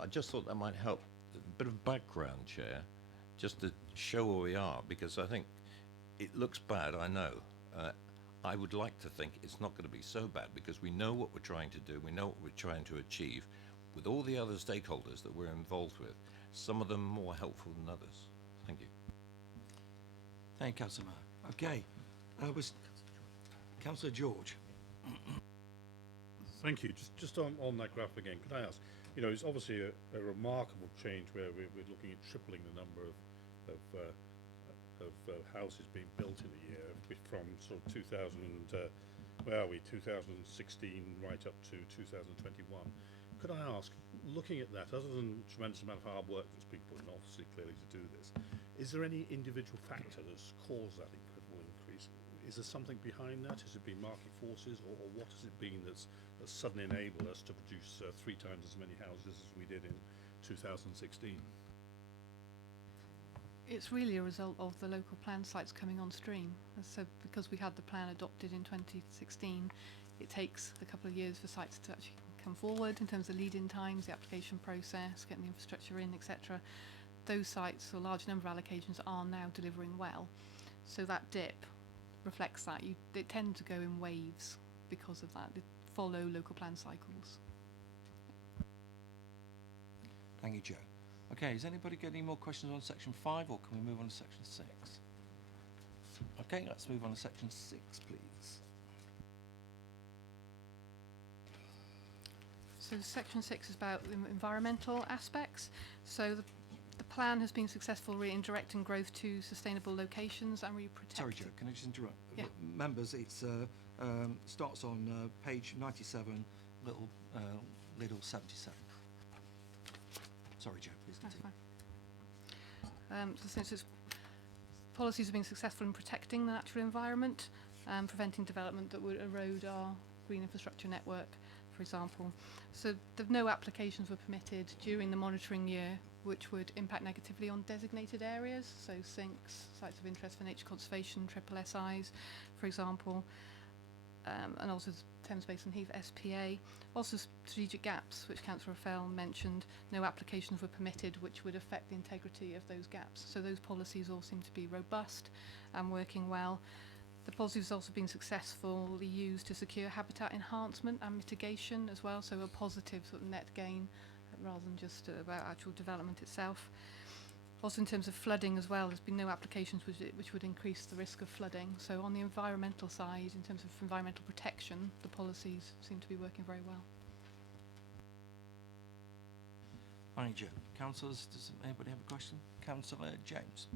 I just thought that might help. A bit of background, Chair, just to show where we are, because I think it looks bad, I know. I would like to think it's not going to be so bad, because we know what we're trying to do, we know what we're trying to achieve with all the other stakeholders that we're involved with, some of them more helpful than others. Thank you. Thank you, Councillor Maher. Okay, was Councillor George. Thank you. Just on that graph again, could I ask, it's obviously a remarkable change where we're looking at tripling the number of houses being built in a year, from sort of 2016 right up to 2021. Could I ask, looking at that, other than tremendous amount of hard work that's been put in, obviously clearly to do this, is there any individual factor that's caused that incredible increase? Is there something behind that? Has it been market forces, or what has it been that's suddenly enabled us to produce 3 times as many houses as we did in 2016? It's really a result of the local plan sites coming on stream. So because we had the plan adopted in 2016, it takes a couple of years for sites to actually come forward in terms of lead-in times, the application process, getting the infrastructure in, etc. Those sites, a large number of allocations, are now delivering well. So that dip reflects that. They tend to go in waves because of that. They follow local plan cycles. Thank you, Joe. Okay, has anybody got any more questions on section 5, or can we move on to section 6? Okay, let's move on to section 6, please. So section 6 is about the environmental aspects. So the plan has been successful in directing growth to sustainable locations and protecting. Sorry, Joe, can I just interrupt? Yeah. Members, it's starts on page 97, little 77. Sorry, Joe, please That's continue. fine. So since its policies have been successful in protecting the natural environment and preventing development that would erode our green infrastructure network, for example. So no applications were permitted during the monitoring year which would impact negatively on designated areas, so sinks, sites of interest for nature conservation, triple SIs, for example, and also Thames Basin Heath SPA. Also strategic gaps, which Councillor Fell mentioned, no applications were permitted which would affect the integrity of those gaps. So those policies all seem to be robust and working well. The policies have also been successfully used to secure habitat enhancement and mitigation as well, so a positive sort of net gain rather than just about actual development itself. Also in terms of flooding as well, there's been no applications which would increase the risk of flooding. So on the environmental side, in terms of environmental protection, the policies seem to be working very well. Thank you, Joe. Councillors, does anybody have a question? Councillor James.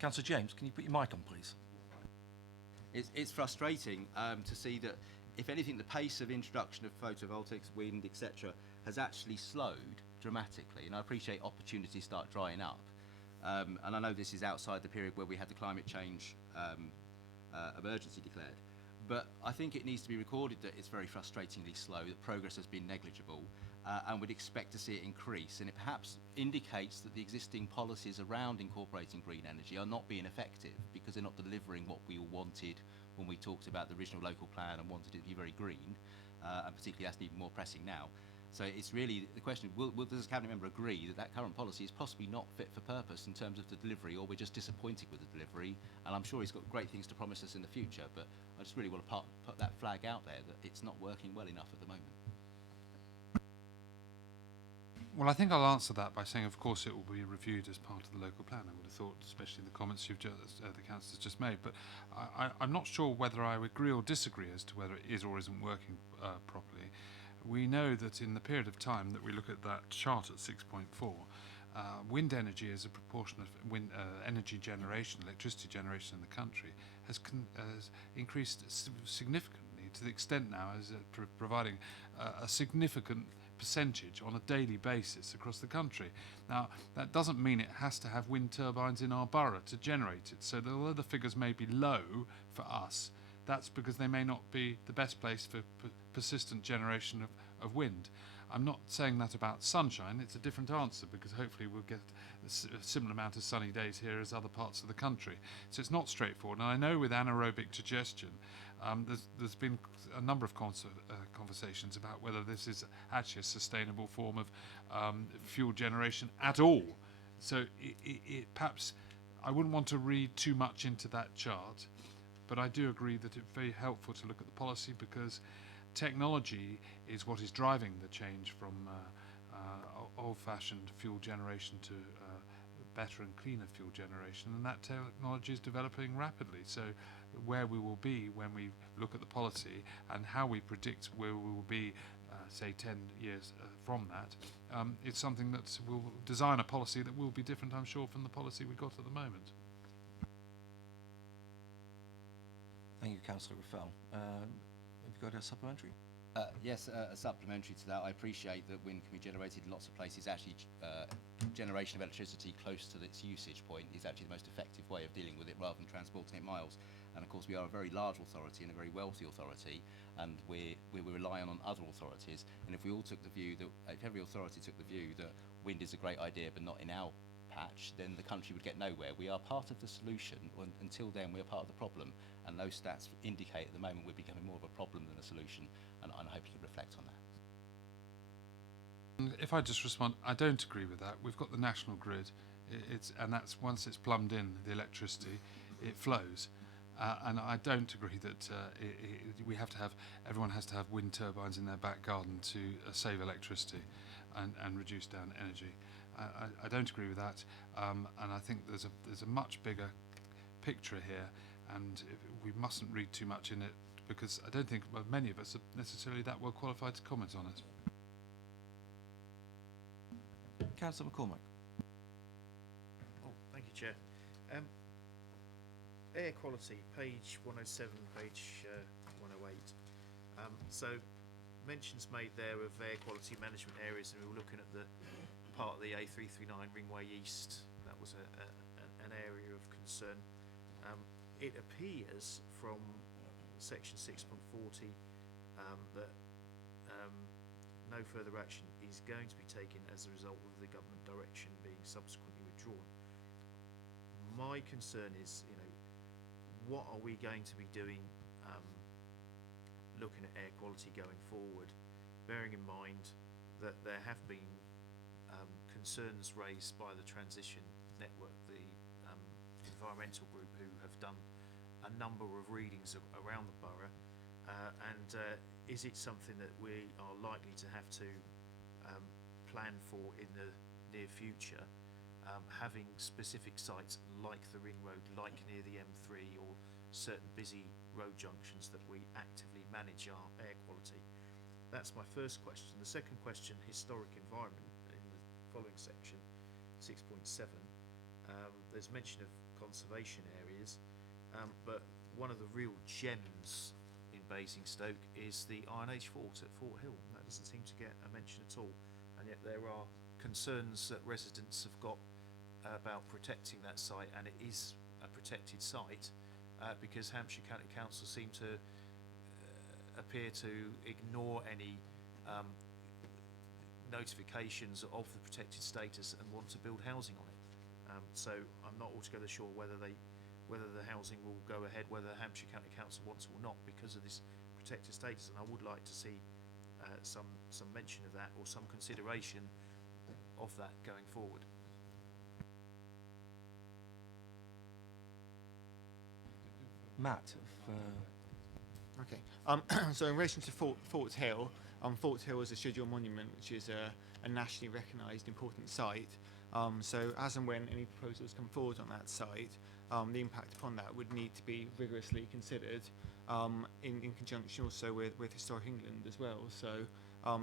Councillor James, can you put your mic on, please? It's frustrating to see that if anything, the pace of introduction of photovoltaics, wind, etc., has actually slowed dramatically. And I appreciate opportunities start drying up. And I know this is outside the period where we had the climate change emergency declared. But I think it needs to be recorded that it's very frustratingly slow, that progress has been negligible, and would expect to see it increase. And it perhaps indicates that the existing policies around incorporating green energy are not being effective because they're not delivering what we all wanted when we talked about the original local plan and wanted it to be very green, and particularly that's even more pressing now. So it's really the question, does the Cabinet member agree that that current policy is possibly not fit for purpose in terms of the delivery, or we're just disappointed with the delivery? And I'm sure he's got great things to promise us in the future, but I just really want to put that flag out there that it's not working well enough at the moment. Well, I think I'll answer that by saying, of course, it will be reviewed as part of the local plan. I would have thought, especially the comments the councillors just made. But I'm not sure whether I agree or disagree as to whether it is or isn't working properly. We know that in the period of time that we look at that chart at 6.4, wind energy as a proportion of wind energy generation, electricity generation in the country, has increased significantly, to the extent now as providing a significant percentage on a daily basis across the country. Now, that doesn't mean it has to have wind turbines in our borough to generate it. So although the figures may be low for us, that's because they may not be the best place for persistent generation of wind. I'm not saying that about sunshine. It's a different answer because hopefully we'll get a similar amount of sunny days here as other parts of the country. So it's not straightforward. And I know with anaerobic digestion, there's been a number of conversations about whether this is actually a sustainable form of fuel generation at all. So perhaps I wouldn't want to read too much into that chart, but I do agree that it's very helpful to look at the policy because technology is what is driving the change from old-fashioned fuel generation to better and cleaner fuel generation, and that technology is developing rapidly. So where we will be when we look at the policy and how we predict where we will be, say 10 years from that, it's something that will design a policy that will be different, I'm sure, from the policy we've got at the moment. Thank you, Councillor Raffel. Have you got a supplementary? Yes, a supplementary to that. I appreciate that wind can be generated in lots of places. Actually, generation of electricity close to its usage point is actually the most effective way of dealing with it rather than transporting it miles. And of course, we are a very large authority and a very wealthy authority, and we're relying on other authorities. And if we all took the view that, if every authority took the view that wind is a great idea but not in our patch, then the country would get nowhere. We are part of the solution. Until then, we are part of the problem. And those stats indicate at the moment we're becoming more of a problem than a solution, and I hope you can reflect on that. And if I just respond, I don't agree with that. We've got the national grid, and that's once it's plumbed in, the electricity, it flows. And I don't agree that everyone has to have wind turbines in their back garden to save electricity and reduce down energy. I don't agree with that, and I think there's a much bigger picture here, and we mustn't read too much in it because I don't think many of us are necessarily that well qualified to comment on it. Councillor McCormack. Oh, thank you, Chair. Air quality, page 107, page 108. So, mentions made there of air quality management areas, and we were looking at the part of the A339 Ringway East. That was an area of concern. It appears from section 6.40 that no further action is going to be taken as a result of the government direction being subsequently withdrawn. My concern is, what are we going to be doing looking at air quality going forward, bearing in mind that there have been concerns raised by the Transition Network, the environmental group who have done a number of readings around the borough, and is it something that we are likely to have to plan for in the near future, having specific sites like the Ring Road, like near the M3 or certain busy road junctions that we actively manage our air quality? That's my first question. The second question, historic environment, in the following section, 6.7, there's mention of conservation areas, but one of the real gems in Basingstoke is the Iron Age fort at Fort Hill. That doesn't seem to get a mention at all, and yet there are concerns that residents have got about protecting that site, and it is a protected site because Hampshire County Council seem to appear to ignore any notifications of the protected status and want to build housing on it. So I'm not altogether sure whether the housing will go ahead, whether Hampshire County Council wants it or not because of this protected status, and I would like to see some mention of that or some consideration of that going forward. Matt, Okay. So in relation to Fort Hill, Fort Hill is a scheduled monument, which is a nationally recognised important site. So as and when any proposals come forward on that site, the impact upon that would need to be rigorously considered in conjunction also with Historic England as well. So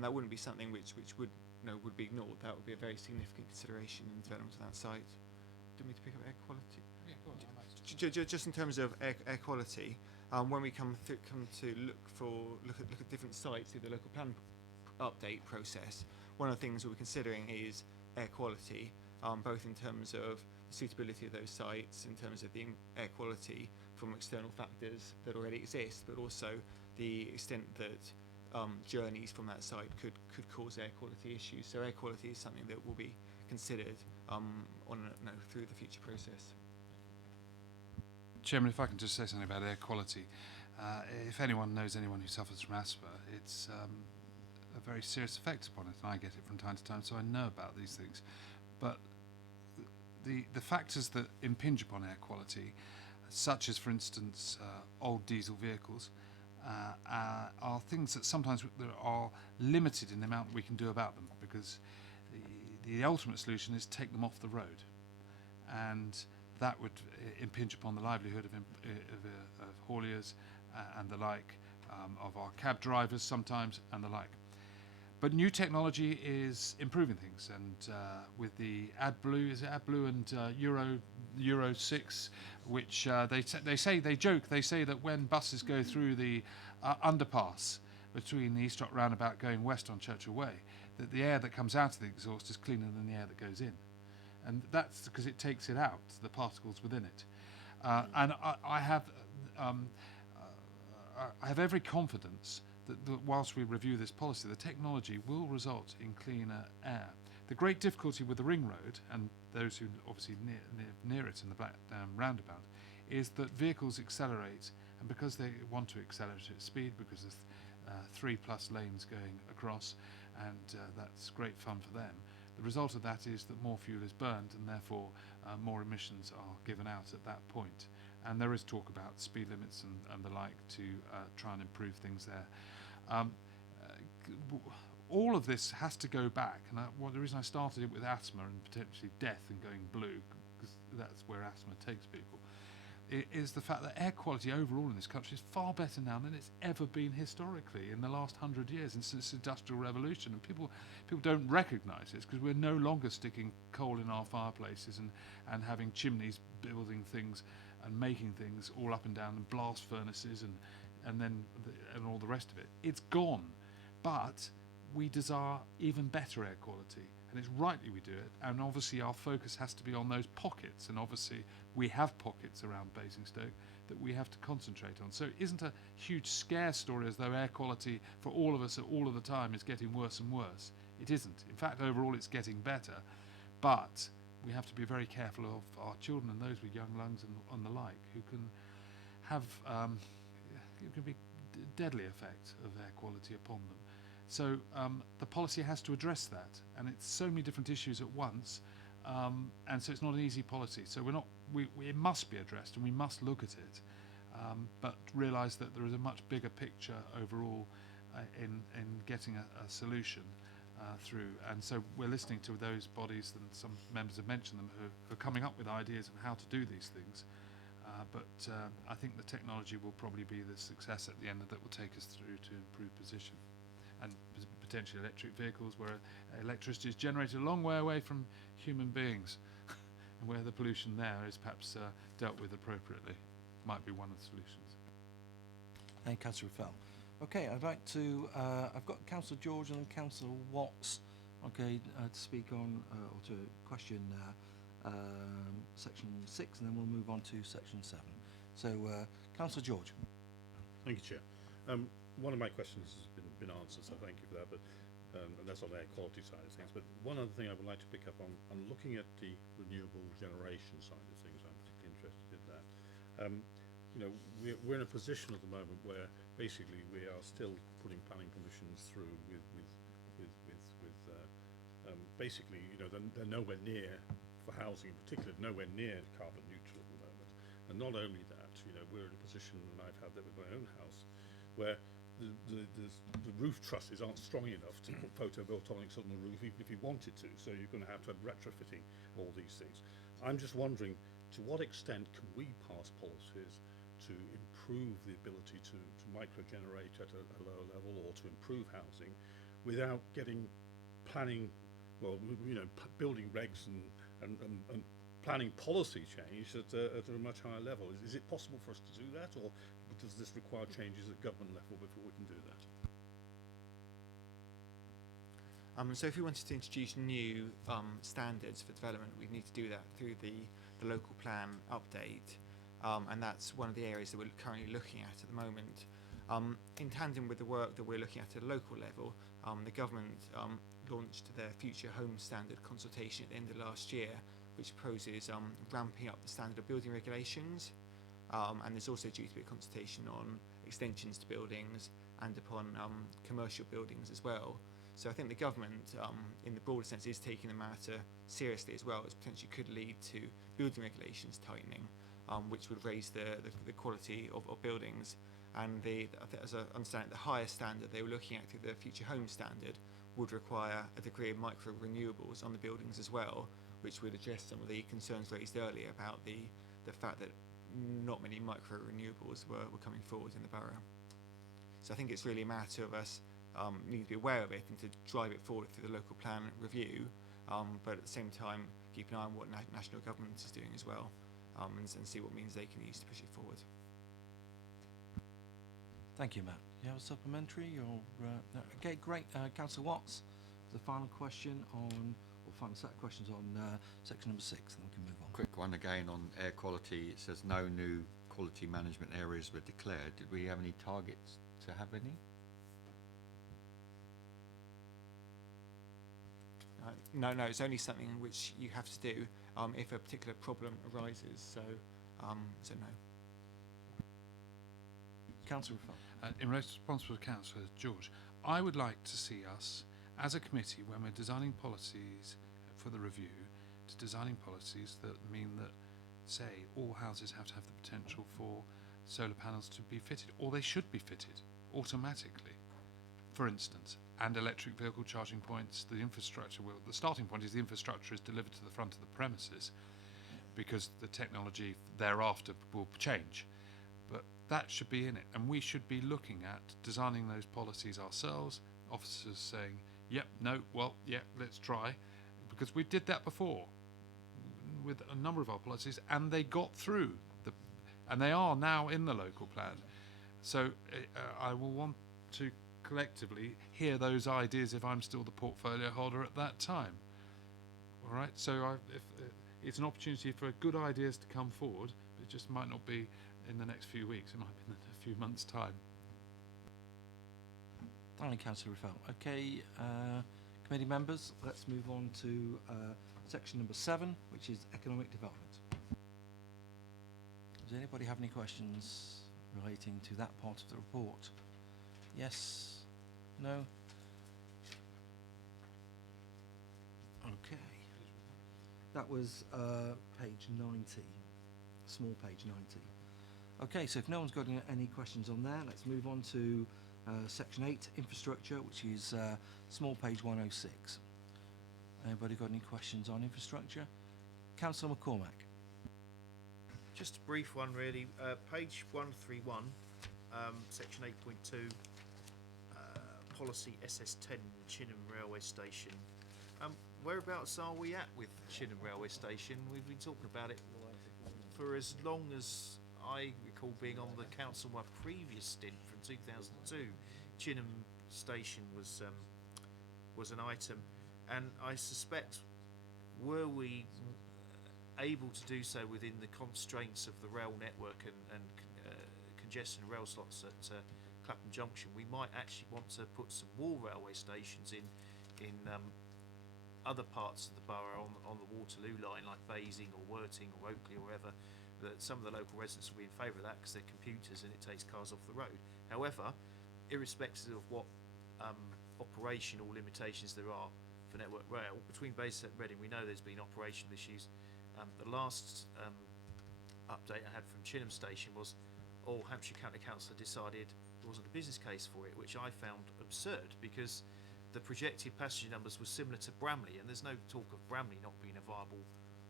that wouldn't be something which would be ignored. That would be a very significant consideration in development of that site. Do we need to pick up air quality? Yeah, go on. Just in terms of air quality, when we come to look at different sites through the local plan update process, one of the things we're considering is air quality, both in terms of the suitability of those sites, in terms of the air quality from external factors that already exist, but also the extent that journeys from that site could cause air quality issues. So air quality is something that will be considered through the future process. Chairman, if I can just say something about air quality. If anyone knows anyone who suffers from asthma, it's a very serious effect upon it, and I get it from time to time, so I know about these things. But the factors that impinge upon air quality, such as, for instance, old diesel vehicles, are things that sometimes are limited in the amount we can do about them, because the ultimate solution is take them off the road, and that would impinge upon the livelihood of hauliers and the like, of our cab drivers sometimes and the like. But new technology is improving things, and with the AdBlue, is it AdBlue and Euro 6, which they say that when buses go through the underpass between the East Rock roundabout going west on Churchill Way, that the air that comes out of the exhaust is cleaner than the air that goes in. And that's because it takes it out, the particles within it. And I have every confidence that whilst we review this policy, the technology will result in cleaner air. The great difficulty with the ring road, and those who obviously near it in the Blackdown roundabout, is that vehicles accelerate, and because they want to accelerate at speed, because there's 3+ lanes going across, and that's great fun for them. The result of that is that more fuel is burned, and therefore more emissions are given out at that point. And there is talk about speed limits and the like to try and improve things there. All of this has to go back, and the reason I started it with asthma and potentially death and going blue, because that's where asthma takes people, is the fact that air quality overall in this country is far better now than it's ever been historically in the last 100 years and since the Industrial Revolution. And people don't recognise this because we're no longer sticking coal in our fireplaces and having chimneys building things and making things all up and down, and blast furnaces and all the rest of it. It's gone, but we desire even better air quality, and it's rightly we do it. And obviously our focus has to be on those pockets, and obviously we have pockets around Basingstoke that we have to concentrate on. So it isn't a huge scare story as though air quality for all of us at all of the time is getting worse and worse. It isn't. In fact, overall it's getting better, but we have to be very careful of our children and those with young lungs and the like, who can have it can be deadly effect of air quality upon them. So the policy has to address that, and it's so many different issues at once, and so it's not an easy policy. So it must be addressed, and we must look at it, but realise that there is a much bigger picture overall in getting a solution through. And so we're listening to those bodies, and some members have mentioned them, who are coming up with ideas of how to do these things. But I think the technology will probably be the success at the end that will take us through to improved position. And potentially electric vehicles where electricity is generated a long way away from human beings and where the pollution there is perhaps dealt with appropriately might be one of the solutions. And Councillor Fell. Okay, I'd like to, I've got Councillor George and Councillor Watts, okay, to speak on, or to question section 6, and then we'll move on to section 7. So, Councillor George. Thank you, Chair. One of my questions has been answered, so thank you for that. But and that's on the air quality side of things. But one other thing I would like to pick up on, looking at the renewable generation side of things, I'm particularly interested in that. You know, we're in a position at the moment where basically we are still putting planning permissions through with basically, you know, they're nowhere near, for housing in particular, nowhere near carbon neutral at the moment. And not only that, you know, we're in a position, and I've had that with my own house, where the roof trusses aren't strong enough to put photovoltaics on the roof, even if you wanted to. So you're going to have retrofitting all these things. I'm just wondering, to what extent can we pass policies to improve the ability to micro-generate at a lower level, or to improve housing, without getting planning, well, you know, building regs and planning policy changed at a much higher level? Is it possible for us to do that, or does this require changes at government level before we can do that? So if we wanted to introduce new standards for development, we'd need to do that through the local plan update, and that's one of the areas that we're currently looking at the moment. In tandem with the work that we're looking at a local level, the government launched their Future Home Standard consultation at the end of last year, which proposes ramping up the standard of building regulations, and there's also due to be a consultation on extensions to buildings and upon commercial buildings as well. So I think the government, in the broader sense, is taking the matter seriously as well, as potentially could lead to building regulations tightening, which would raise the quality of buildings. And as I understand it, the higher standard they were looking at through the Future Home Standard would require a degree of micro renewables on the buildings as well, which would address some of the concerns raised earlier about the fact that not many micro renewables were coming forward in the borough. So I think it's really a matter of us needing to be aware of it and to drive it forward through the local plan review, but at the same time keep an eye on what national government is doing as well, and see what means they can use to push it forward. Thank you, Matt. You have a supplementary, or no? Okay, great. Councillor Watts, the final question on, or final set of questions on section number 6, and we can move on. Quick one again on air quality. It says no new quality management areas were declared. Did we have any targets to have any? No, it's only something which you have to do if a particular problem arises. So no. Councillor Ruffell. In response to Councillor George, I would like to see us, as a committee, when we're designing policies for the review, to designing policies that mean that, say, all houses have to have the potential for solar panels to be fitted, or they should be fitted automatically, for instance, and electric vehicle charging points. The infrastructure will, the starting point is the infrastructure is delivered to the front of the premises, because the technology thereafter will change. But that should be in it, and we should be looking at designing those policies ourselves, officers saying, yep, no, well, yeah, let's try, because we did that before with a number of our policies, and they got through, and they are now in the local plan. So I will want to collectively hear those ideas if I'm still the portfolio holder at that time. All right, so it's an opportunity for good ideas to come forward, but it just might not be in the next few weeks, it might be in a few months' time. Thank you, Councillor Ruffell. Okay, committee members, let's move on to section number 7, which is economic development. Does anybody have any questions relating to that part of the report? Yes? No? Okay. That was page 90, small page 90. Okay, so if no one's got any questions on there, let's move on to section 8, infrastructure, which is small page 106. Anybody got any questions on infrastructure? Councillor McCormack. Just a brief one, really. Page 131, section 8.2, policy SS10, Chinham Railway Station. Whereabouts are we at with Chinham Railway Station? We've been talking about it for as long as I recall being on the council my previous stint from 2002. Chinham Station was an item, and I suspect, were we able to do so within the constraints of the rail network and congestion rail slots at Clapham Junction, we might actually want to put some more railway stations in other parts of the borough on the Waterloo line, like Basing or Worthing or Oakley or wherever. That some of the local residents will be in favour of that because they're computers and it takes cars off the road. However, irrespective of what operational limitations there are for Network Rail, between Basingstoke and Reading, we know there's been operational issues. The last update I had from Chinham Station was, Hampshire County Council decided there wasn't a business case for it, which I found absurd because the projected passenger numbers were similar to Bramley, and there's no talk of Bramley not being a viable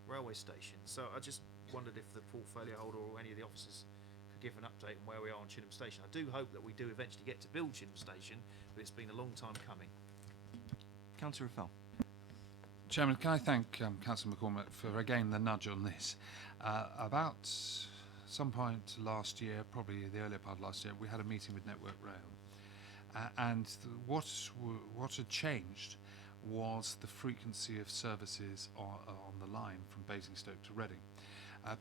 railway station. So I just wondered if the portfolio holder or any of the officers could give an update on where we are on Chinham Station. I do hope that we do eventually get to build Chinham Station, but it's been a long time coming. Councillor Fell. Chairman, can I thank Councillor McCormack for again the nudge on this. About some point last year, probably the earlier part of last year, we had a meeting with Network Rail, and what had changed was the frequency of services on the line from Basingstoke to Reading.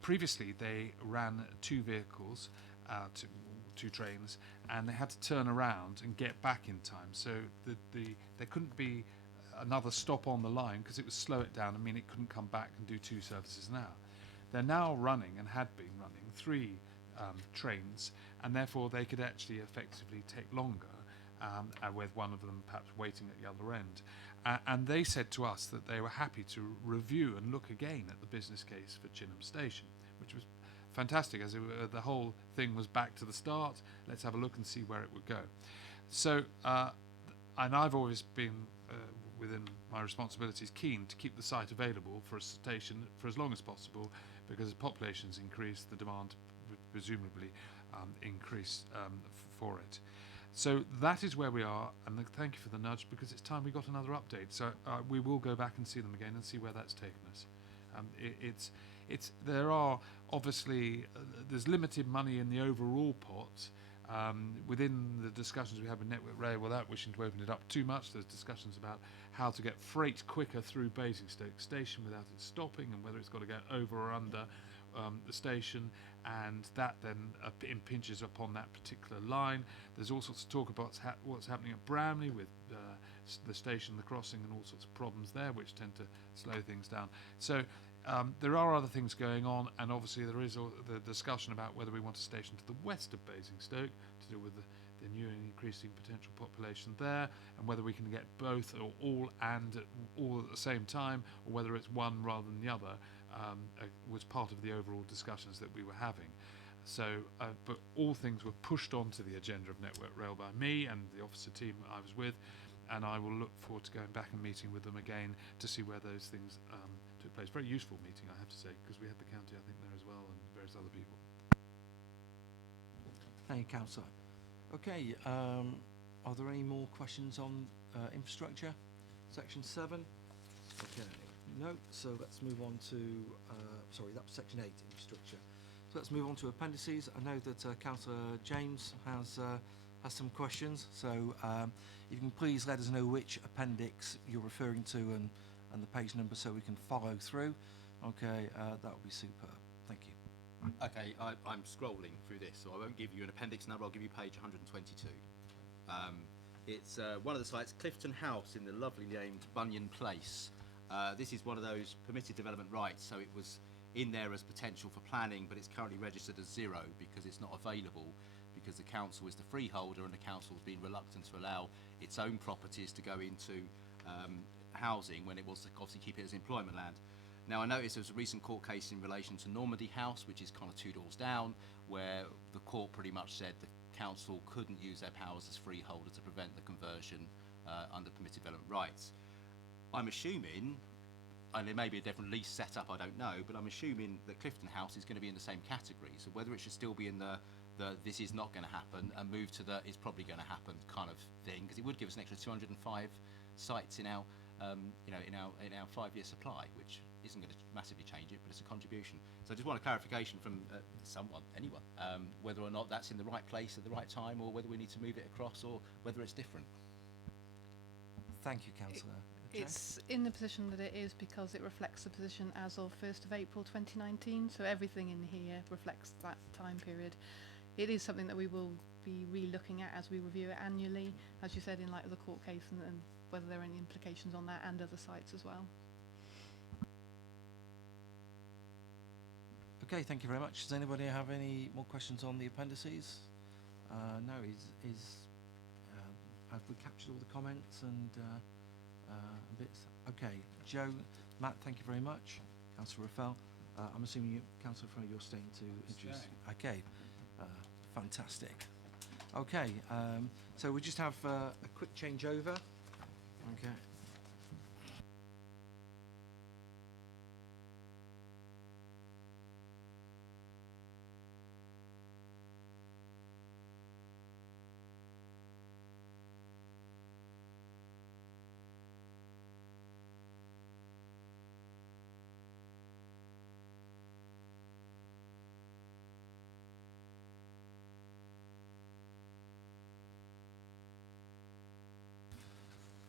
Previously, they ran two vehicles, two trains, and they had to turn around and get back in time. So there couldn't be another stop on the line because it would slow it down and mean it couldn't come back and do two services an hour. They're now running, and had been running, three trains, and therefore they could actually effectively take longer, with one of them perhaps waiting at the other end. And they said to us that they were happy to review and look again at the business case for Chinham Station, which was fantastic, as the whole thing was back to the start. Let's have a look and see where it would go. So, and I've always been, within my responsibilities, keen to keep the site available for a station for as long as possible, because as populations increase, the demand would presumably increase for it. So that is where we are, and thank you for the nudge, because it's time we got another update. So we will go back and see them again and see where that's taken us. There are obviously there's limited money in the overall pot. Within the discussions we have with Network Rail, without wishing to open it up too much, there's discussions about how to get freight quicker through Basingstoke Station without it stopping, and whether it's got to go over or under the station, and that then impinges upon that particular line. There's all sorts of talk about what's happening at Bramley with the station, the crossing, and all sorts of problems there, which tend to slow things down. So there are other things going on, and obviously there is the discussion about whether we want a station to the west of Basingstoke to deal with the new and increasing potential population there, and whether we can get both or all at the same time, or whether it's one rather than the other, was part of the overall discussions that we were having. So, but all things were pushed onto the agenda of Network Rail by me and the officer team I was with, and I will look forward to going back and meeting with them again to see where those things took place. Very useful meeting, I have to say, because we had the county, I think, there as well, and various other people. Thank you, Councillor. Okay, are there any more questions on infrastructure? Section 7? Okay, no, so let's move on to, sorry, that was Section 8, infrastructure. So let's move on to appendices. I know that Councillor James has some questions, so if you can please let us know which appendix you're referring to and the page number so we can follow through. Okay, that would be superb. Thank you. Okay, I'm scrolling through this, so I won't give you an appendix number, I'll give you page 122. It's one of the sites, Clifton House, in the lovely named Bunyan Place. This is one of those permitted development rights, so it was in there as potential for planning, but it's currently registered as 0 because it's not available, because the council is the freeholder and the council's been reluctant to allow its own properties to go into housing when it was to obviously keep it as employment land. Now, I noticed there was a recent court case in relation to Normandy House, which is kind of 2 doors down, where the court pretty much said the council couldn't use their powers as freeholder to prevent the conversion under permitted development rights. I'm assuming, and there may be a different lease set up, I don't know, but I'm assuming that Clifton House is going to be in the same category. So whether it should still be in the this is not going to happen and move to the it's probably going to happen kind of thing, because it would give us an extra 205 sites in our you know, in our 5-year supply, which isn't going to massively change it, but it's a contribution. So I just want a clarification from anyone, whether or not that's in the right place at the right time, or whether we need to move it across, or whether it's different. Thank you, Councillor. Jo? It's in the position that it is because it reflects the position as of 1st of April 2019, so everything in here reflects that time period. It is something that we will be re-looking at as we review it annually, as you said, in light of the court case, and whether there are any implications on that and other sites as well. Okay, thank you very much. Does anybody have any more questions on the appendices? No, have we captured all the comments and bits? Okay, Joe, Matt, thank you very much. Councillor Raffel, I'm assuming you, Councillor Raffel, you're staying to introduce. Okay, fantastic. Okay, so we just have a quick changeover. Okay.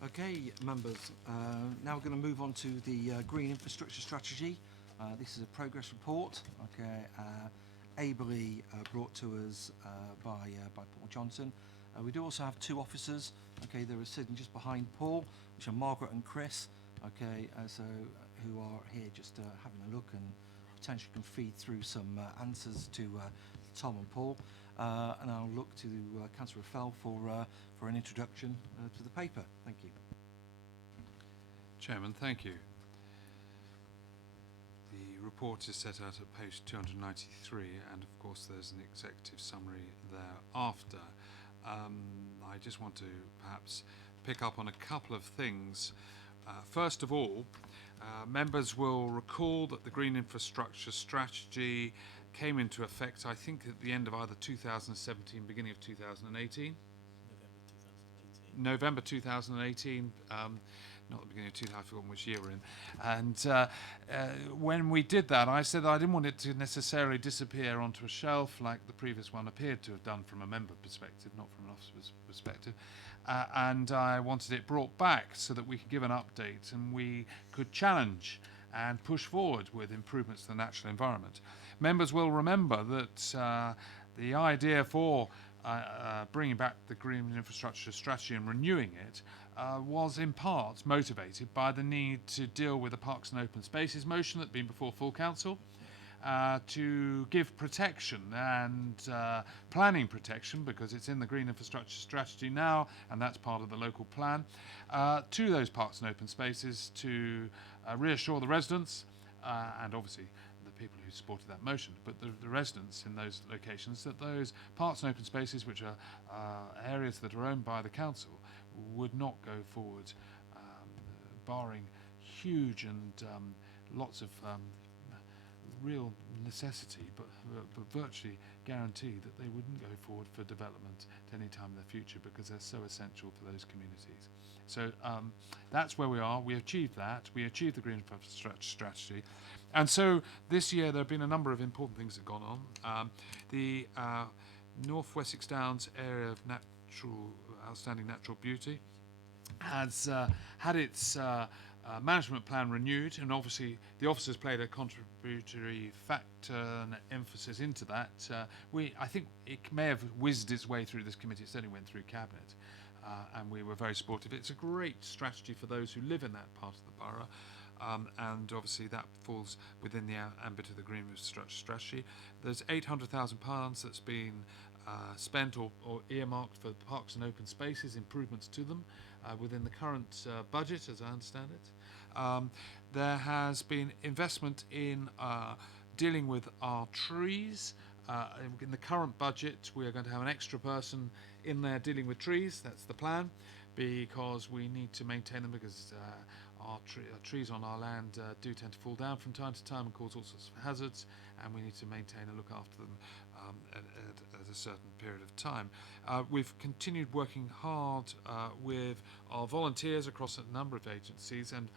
Okay, members, now we're going to move on to the Green Infrastructure Strategy. This is a progress report, okay, ably brought to us by Paul Johnson. We do also have two officers, okay, they're sitting just behind Paul, which are Margaret and Chris, okay, who are here just having a look and potentially can feed through some answers to Tom and Paul. And I'll look to Councillor Raffel for an introduction to the paper. Thank you. Chairman, thank you. The report is set out at page 293, and of course there's an executive summary thereafter. I just want to perhaps pick up on a couple of things. First of all, members will recall that the Green Infrastructure Strategy came into effect, I think, at the end of either 2017, beginning of 2018. November 2018, not the beginning of 2000, I've forgotten which year we're in. And when we did that, I said that I didn't want it to necessarily disappear onto a shelf like the previous one appeared to have done from a member perspective, not from an officer's perspective. And I wanted it brought back so that we could give an update and we could challenge and push forward with improvements to the natural environment. Members will remember that the idea for bringing back the Green Infrastructure Strategy and renewing it was in part motivated by the need to deal with the Parks and Open Spaces motion that had been before full council, to give protection and planning protection, because it's in the Green Infrastructure Strategy now and that's part of the local plan, to those parks and open spaces, to reassure the residents and obviously the people who supported that motion, but the residents in those locations, that those parks and open spaces, which are areas that are owned by the council, would not go forward, barring huge and lots of real necessity, but virtually guaranteed that they wouldn't go forward for development at any time in the future, because they're so essential for those communities. So that's where we are. We achieved that. We achieved the Green Infrastructure Strategy. And so this year there have been a number of important things that have gone on. The North Wessex Downs area of outstanding natural beauty has had its management plan renewed, and obviously the officers played a contributory factor and emphasis into that. I think it may have whizzed its way through this committee. It certainly went through cabinet, and we were very supportive. It's a great strategy for those who live in that part of the borough, and obviously that falls within the ambit of the Green Infrastructure Strategy. There's £800,000 that's been spent or earmarked for parks and open spaces, improvements to them within the current budget, as I understand it. There has been investment in dealing with our trees. In the current budget, we are going to have an extra person in there dealing with trees. That's the plan, because we need to maintain them, because trees on our land do tend to fall down from time to time and cause all sorts of hazards, and we need to maintain and look after them at a certain period of time. We've continued working hard with our volunteers across a number of agencies, and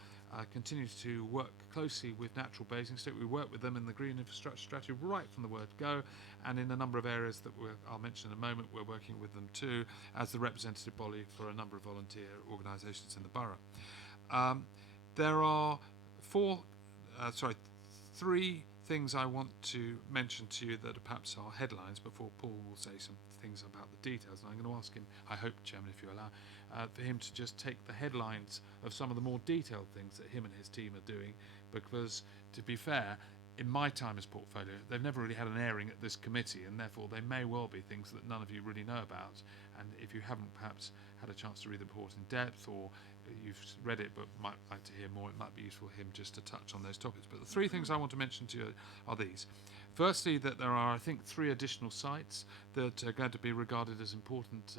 continue to work closely with Natural Basingstoke. We work with them in the Green Infrastructure Strategy right from the word go, and in a number of areas that I'll mention in a moment, we're working with them too as the representative body for a number of volunteer organisations in the borough. There are three things I want to mention to you that are perhaps our headlines before Paul will say some things about the details. And I'm going to ask him, I hope, Chairman, if you allow, for him to just take the headlines of some of the more detailed things that him and his team are doing, because, to be fair, in my time as portfolio, they've never really had an airing at this committee, and therefore they may well be things that none of you really know about. And if you haven't perhaps had a chance to read the report in depth, or you've read it but might like to hear more, it might be useful for him just to touch on those topics. But the three things I want to mention to you are these. Firstly, that there are, I think, 3 additional sites that are going to be regarded as important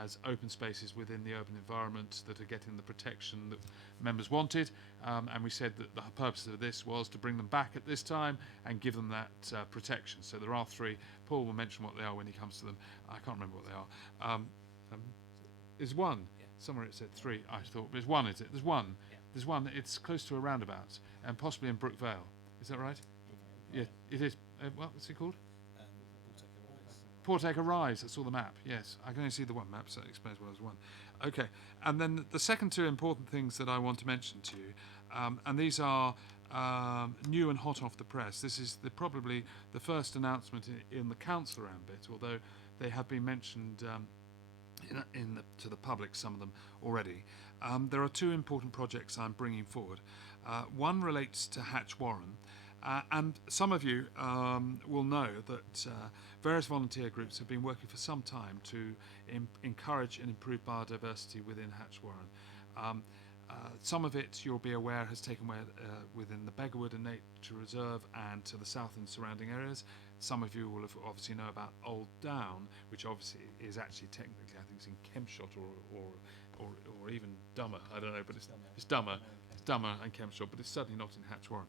as open spaces within the urban environment that are getting the protection that members wanted. And we said that the purpose of this was to bring them back at this time and give them that protection. So there are 3. Paul will mention what they are when he comes to them. I can't remember what they are. There's one. Yeah. Somewhere it said 3, I thought. There's one, is it? There's one. Yeah. There's one. It's close to a roundabout, and possibly in Brookvale. Is that right? Yeah, it is. What's it called? Portaker Rise. I saw the map. Yes, I can only see the one map, so that explains why there's one. Okay, and then the second 2 important things that I want to mention to you, and these are new and hot off the press. This is probably the first announcement in the council ambit, although they have been mentioned to the public, some of them already. There are 2 important projects I'm bringing forward. One relates to Hatch Warren. And some of you will know that various volunteer groups have been working for some time to encourage and improve biodiversity within Hatch Warren. Some of it, you'll be aware, has taken way within the Beggarwood and Nature Reserve and to the south and surrounding areas. Some of you will have obviously know about Old Down, which obviously is actually technically, I think it's in Kempshott or even Dummer. I don't know, but it's Dummer. It's Dummer and Kempshott, but it's certainly not in Hatch Warren.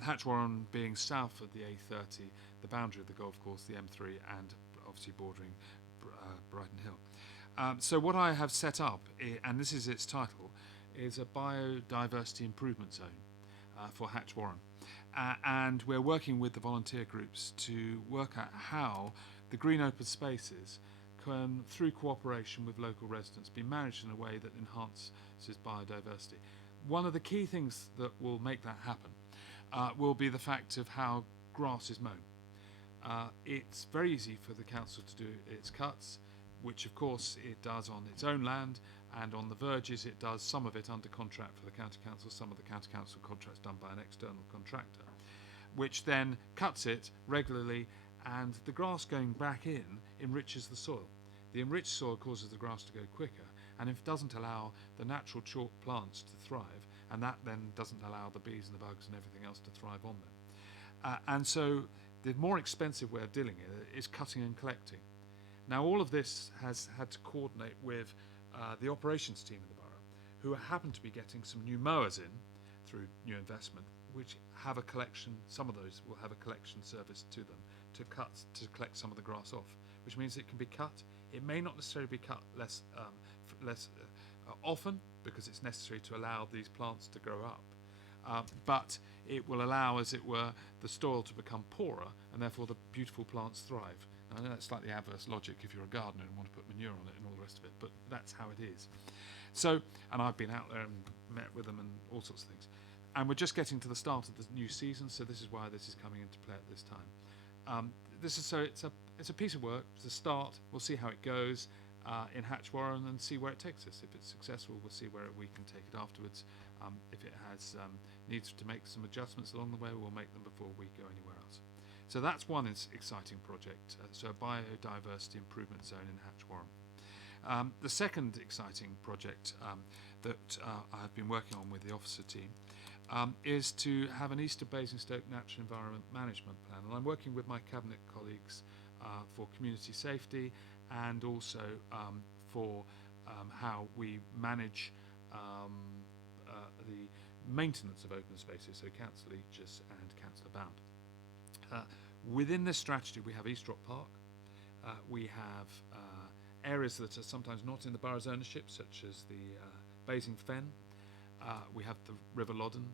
Hatch Warren being south of the A30, the boundary of the golf course, the M3, and obviously bordering Brighton Hill. So what I have set up, and this is its title, is a biodiversity improvement zone for Hatch Warren. And we're working with the volunteer groups to work out how the green open spaces can, through cooperation with local residents, be managed in a way that enhances biodiversity. One of the key things that will make that happen will be the fact of how grass is mown. It's very easy for the council to do its cuts, which of course it does on its own land, and on the verges it does some of it under contract for the county council, some of the county council contracts done by an external contractor, which then cuts it regularly, and the grass going back in enriches the soil. The enriched soil causes the grass to go quicker, and it doesn't allow the natural chalk plants to thrive, and that then doesn't allow the bees and the bugs and everything else to thrive on them. And so the more expensive way of dealing with it is cutting and collecting. Now all of this has had to coordinate with the operations team in the borough, who happen to be getting some new mowers in through new investment, which have a collection, some of those will have a collection service to them to collect some of the grass off, which means it can be cut. It may not necessarily be cut less often, because it's necessary to allow these plants to grow up, but it will allow, as it were, the soil to become poorer, and therefore the beautiful plants thrive. Now, I know that's slightly adverse logic if you're a gardener and want to put manure on it and all the rest of it, but that's how it is. So, and I've been out there and met with them and all sorts of things. And we're just getting to the start of the new season, so this is why this is coming into play at this time. It's a piece of work. It's a start. We'll see how it goes in Hatch Warren and see where it takes us. If it's successful, we'll see where we can take it afterwards. If it has needs to make some adjustments along the way, we'll make them before we go anywhere else. So that's one exciting project. So a biodiversity improvement zone in Hatch Warren. The second exciting project that I've been working on with the officer team is to have an East of Basingstoke Natural Environment Management Plan. And I'm working with my cabinet colleagues for community safety and also for how we manage the maintenance of open spaces, so Councillor Leach's and Councillor Bound. Within this strategy, we have East Rock Park. We have areas that are sometimes not in the borough's ownership, such as the Basing Fen. We have the River Loddon.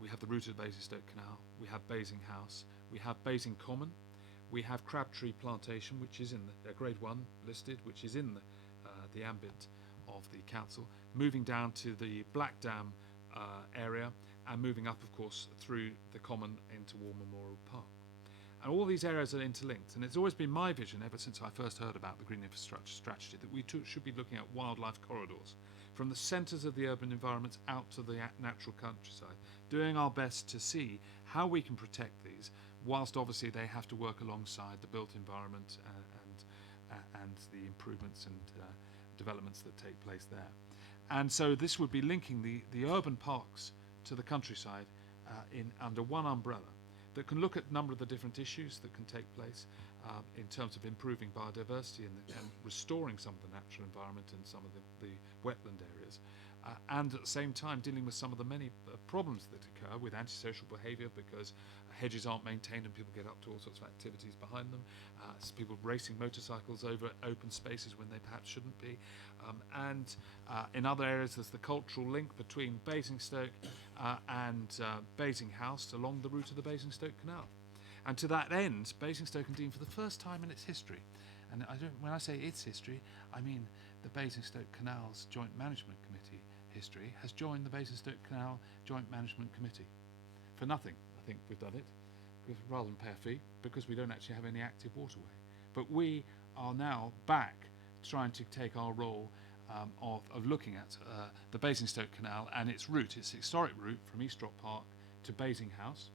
We have the route of the Basingstoke Canal. We have Basing House. We have Basing Common. We have Crabtree Plantation, which is in the Grade 1 listed, which is in the ambit of the council, moving down to the Black Dam area and moving up, of course, through the Common into War Memorial Park. And all these areas are interlinked, and it's always been my vision ever since I first heard about the Green Infrastructure Strategy that we should be looking at wildlife corridors from the centres of the urban environments out to the natural countryside, doing our best to see how we can protect these, whilst obviously they have to work alongside the built environment and the improvements and developments that take place there. And so this would be linking the urban parks to the countryside under one umbrella that can look at a number of the different issues that can take place in terms of improving biodiversity and restoring some of the natural environment and some of the wetland areas, and at the same time dealing with some of the many problems that occur with antisocial behaviour because hedges aren't maintained and people get up to all sorts of activities behind them, people racing motorcycles over open spaces when they perhaps shouldn't be, and in other areas there's the cultural link between Basingstoke and Basing House along the route of the Basingstoke Canal. And to that end, Basingstoke and Deane, for the first time in its history, and when I say its history, I mean the Basingstoke Canal's Joint Management Committee history, has joined the Basingstoke Canal Joint Management Committee. For nothing, I think we've done it, because rather than pay a fee, because we don't actually have any active waterway. But we are now back trying to take our role of looking at the Basingstoke Canal and its route, its historic route from East Rock Park to Basing House,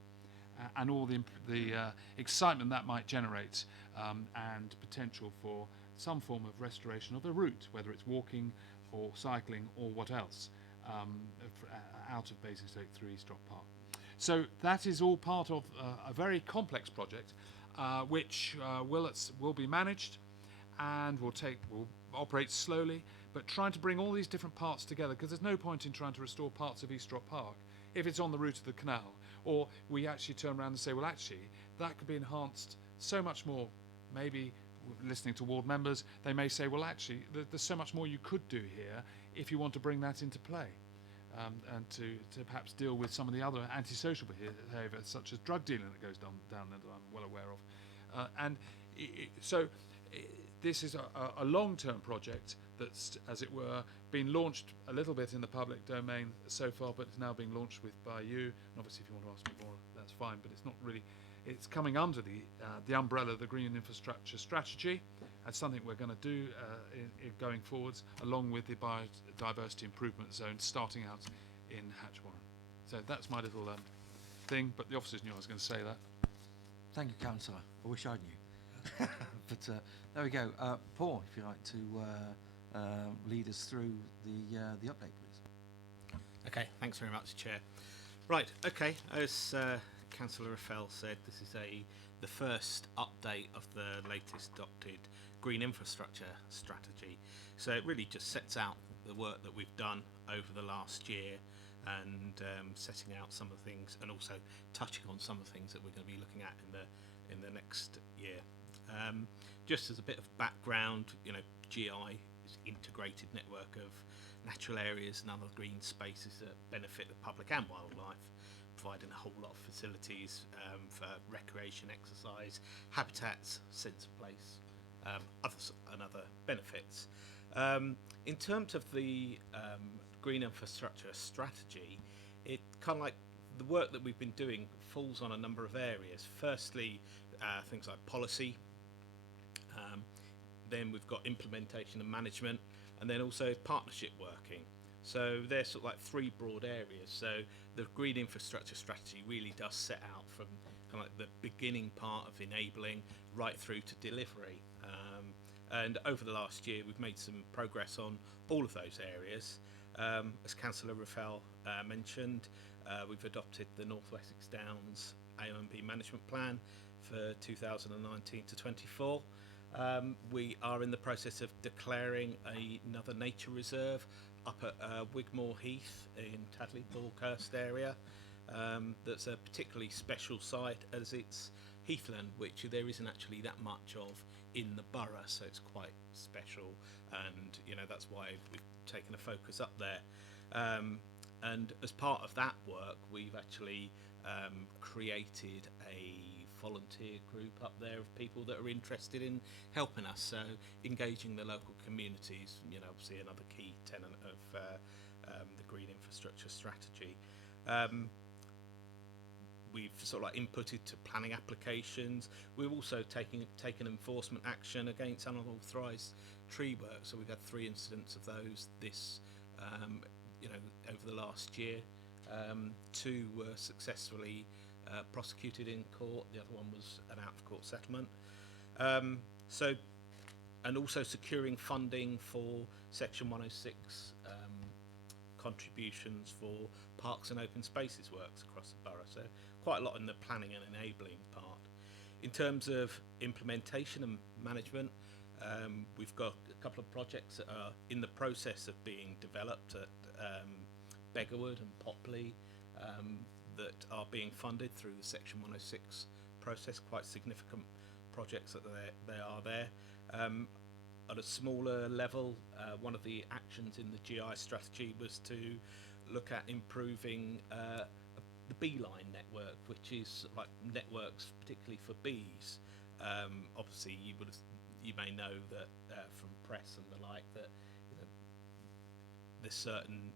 and all the excitement that might generate and potential for some form of restoration of a route, whether it's walking or cycling or what else, out of Basingstoke through East Rock Park. So that is all part of a very complex project which will be managed and will operate slowly, but trying to bring all these different parts together, because there's no point in trying to restore parts of East Rock Park if it's on the route of the canal, or we actually turn around and say, well, actually, that could be enhanced so much more. Maybe listening to ward members, they may say, well, actually, there's so much more you could do here if you want to bring that into play, and to perhaps deal with some of the other antisocial behaviour, such as drug dealing that goes down there that I'm well aware of. So this is a long-term project that's, as it were, been launched a little bit in the public domain so far, but it's now being launched by you. And obviously, if you want to ask me more, that's fine. But it's not really. It's coming under the umbrella of the Green Infrastructure Strategy. That's something we're going to do in going forwards, along with the Biodiversity Improvement Zone starting out in Hatchwarren. So that's my little thing. But the officers knew I was going to say that. Thank you, Councillor. I wish I knew. But there we go. Paul, if you'd like to lead us through the update, please. Okay, thanks very much, Chair. Right, okay, as Councillor Raffel said, this is the first update of the latest adopted Green Infrastructure Strategy. So it really just sets out the work that we've done over the last year and setting out some of the things, and also touching on some of the things that we're going to be looking at in the next year. Just as a bit of background, GI is an integrated network of natural areas and other green spaces that benefit the public and wildlife, providing a whole lot of facilities for recreation, exercise, habitats, sense of place, other benefits. In terms of the Green Infrastructure Strategy, it kind of like the work that we've been doing falls on a number of areas. Firstly, things like policy. Then we've got implementation and management, and then also partnership working. So they're sort of like three broad areas. So the Green Infrastructure Strategy really does set out from kind of like the beginning part of enabling right through to delivery. And over the last year, we've made some progress on all of those areas. As Councillor Raffel mentioned, we've adopted the North Wessex Downs AONB Management Plan for 2019 to 24. We are in the process of declaring another nature reserve up at Wigmore Heath in Tadley Bulkhurst area. That's a particularly special site as it's heathland, which there isn't actually that much of in the borough, so it's quite special, and that's why we've taken a focus up there. And as part of that work, we've actually created a volunteer group up there of people that are interested in helping us, so engaging the local communities, obviously another key tenet of the green infrastructure strategy. We've sort of like inputted to planning applications. We've also taken enforcement action against unauthorised tree work, so we've had 3 incidents of those this over the last year. 2 were successfully prosecuted in court. The other one was an out-of-court settlement. And also securing funding for Section 106 contributions for parks and open spaces works across the borough. So quite a lot in the planning and enabling part. In terms of implementation and management, we've got a couple of projects that are in the process of being developed at Beggarwood and Popley that are being funded through the Section 106 process, quite significant projects that they are there. At a smaller level, one of the actions in the GI strategy was to look at improving the beeline network, which is like networks particularly for bees. Obviously, you may know that from press and the like that there's certain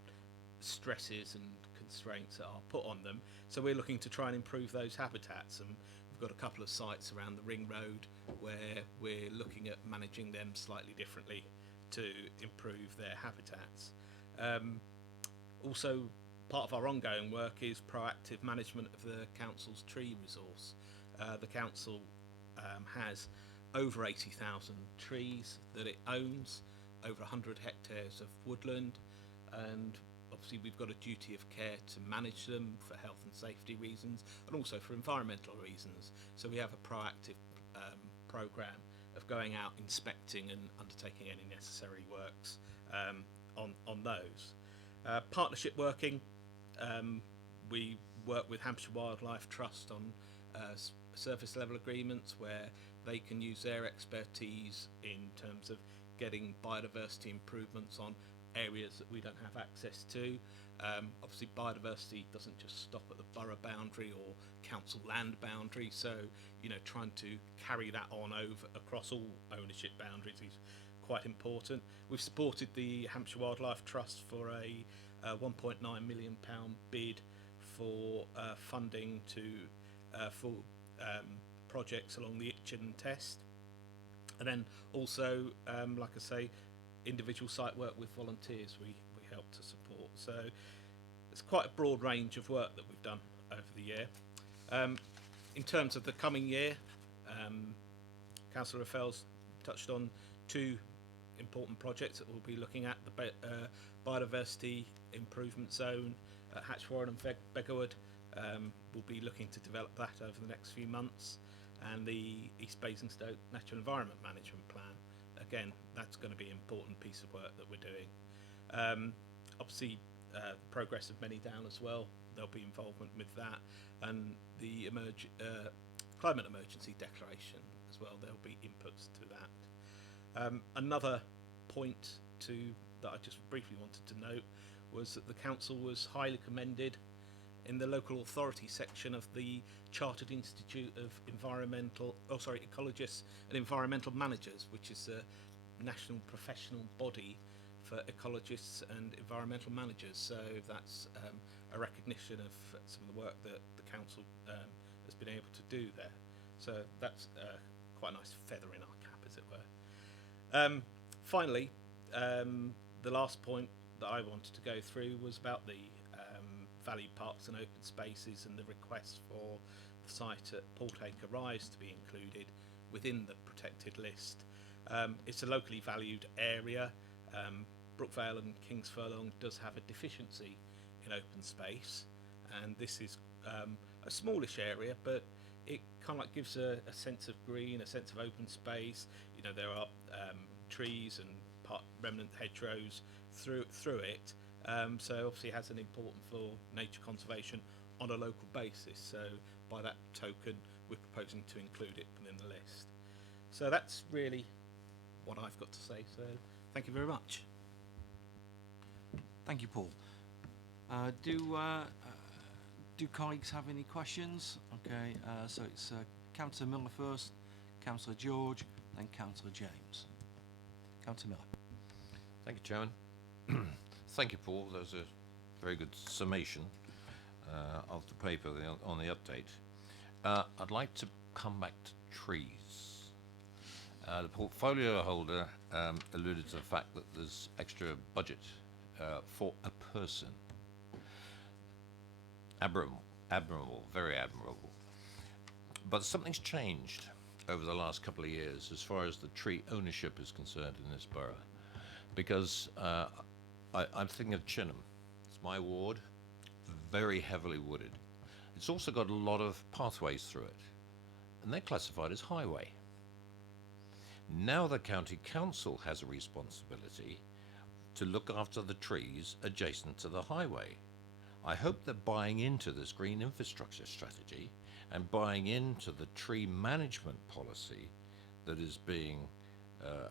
stresses and constraints that are put on them. So we're looking to try and improve those habitats, and we've got a couple of sites around the ring road where we're looking at managing them slightly differently to improve their habitats. Also, part of our ongoing work is proactive management of the council's tree resource. The council has over 80,000 trees that it owns, over 100 hectares of woodland, and obviously we've got a duty of care to manage them for health and safety reasons and also for environmental reasons. So we have a proactive programme of going out, inspecting and undertaking any necessary works on those. Partnership working, we work with Hampshire Wildlife Trust on surface level agreements where they can use their expertise in terms of getting biodiversity improvements on areas that we don't have access to. Obviously biodiversity doesn't just stop at the borough boundary or council land boundary, so trying to carry that on over across all ownership boundaries is quite important. We've supported the Hampshire Wildlife Trust for a £1.9 million bid for funding for projects along the Itchen Test, and then also like I say, individual site work with volunteers we help to support. So it's quite a broad range of work that we've done over the year. In terms of the coming year, Councillor Raffels touched on 2 important projects that we'll be looking at: the biodiversity improvement zone at Hatchwarren and Beggarwood. We'll be looking to develop that over the next few months, and the East Basingstoke Natural Environment Management Plan. Again, that's going to be an important piece of work that we're doing. Obviously, progress of Many Down as well, there'll be involvement with that, and the climate emergency declaration as well, there'll be inputs to that. Another point that I just briefly wanted to note was that the council was highly commended in the local authority section of the Chartered Institute of Ecologists and Environmental Managers, which is a national professional body for ecologists and environmental managers. So that's a recognition of some of the work that the council has been able to do there. So that's quite a nice feather in our cap, as it were. Finally, the last point that I wanted to go through was about the valued parks and open spaces and the request for the site at Portacre Rise to be included within the protected list. It's a locally valued area. Brookvale and Kings Furlong does have a deficiency in open space, and this is a smallish area, but it kind of like gives a sense of green, a sense of open space. There are trees and remnant hedgerows through it. So obviously it has an importance for nature conservation on a local basis. So by that token, we're proposing to include it within the list. So that's really what I've got to say. So thank you very much. Thank you, Paul. Do colleagues have any questions? Okay, so it's Councillor Miller first, Councillor George, then Councillor James. Councillor Miller. Thank you, Chairman. Thank you, Paul. That was a very good summation of the paper on the update. I'd like to come back to trees. The portfolio holder alluded to the fact that there's extra budget for a person. Admirable, very admirable. But something's changed over the last couple of years as far as the tree ownership is concerned in this borough. Because I'm thinking of Chinham. It's my ward, very heavily wooded. It's also got a lot of pathways through it, and they're classified as highway. Now the county council has a responsibility to look after the trees adjacent to the highway. I hope they're buying into this green infrastructure strategy and buying into the tree management policy that is being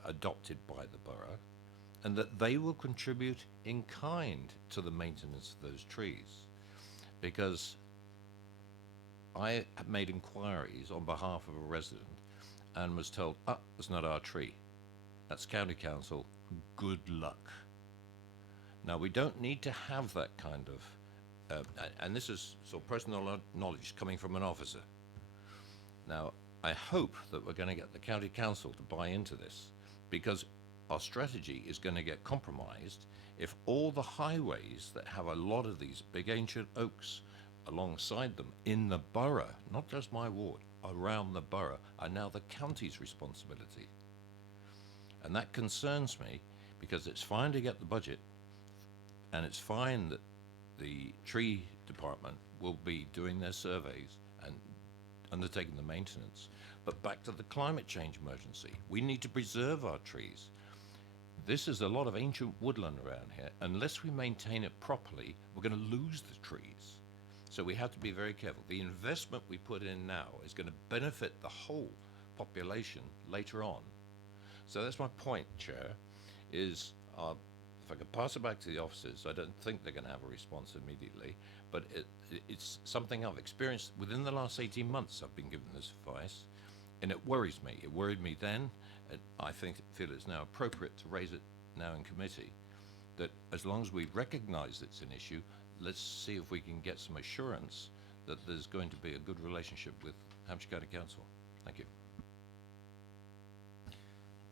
adopted by the borough, and that they will contribute in kind to the maintenance of those trees. Because I have made inquiries on behalf of a resident and was told, it's not our tree. That's county council, good luck. Now, we don't need to have that kind of, and this is sort of personal knowledge coming from an officer. Now, I hope that we're going to get the county council to buy into this, because our strategy is going to get compromised if all the highways that have a lot of these big ancient oaks alongside them in the borough, not just my ward, around the borough, are now the county's responsibility. And that concerns me, because it's fine to get the budget, and it's fine that the tree department will be doing their surveys and undertaking the maintenance. But back to the climate change emergency. We need to preserve our trees. This is a lot of ancient woodland around here. Unless we maintain it properly, we're going to lose the trees. So we have to be very careful. The investment we put in now is going to benefit the whole population later on. So that's my point, Chair, is if I could pass it back to the officers, I don't think they're going to have a response immediately, but it's something I've experienced within the last 18 months. I've been given this advice, and it worries me. It worried me then, and I feel it's now appropriate to raise it now in committee, that as long as we recognise it's an issue, let's see if we can get some assurance that there's going to be a good relationship with Hampshire County Council. Thank you.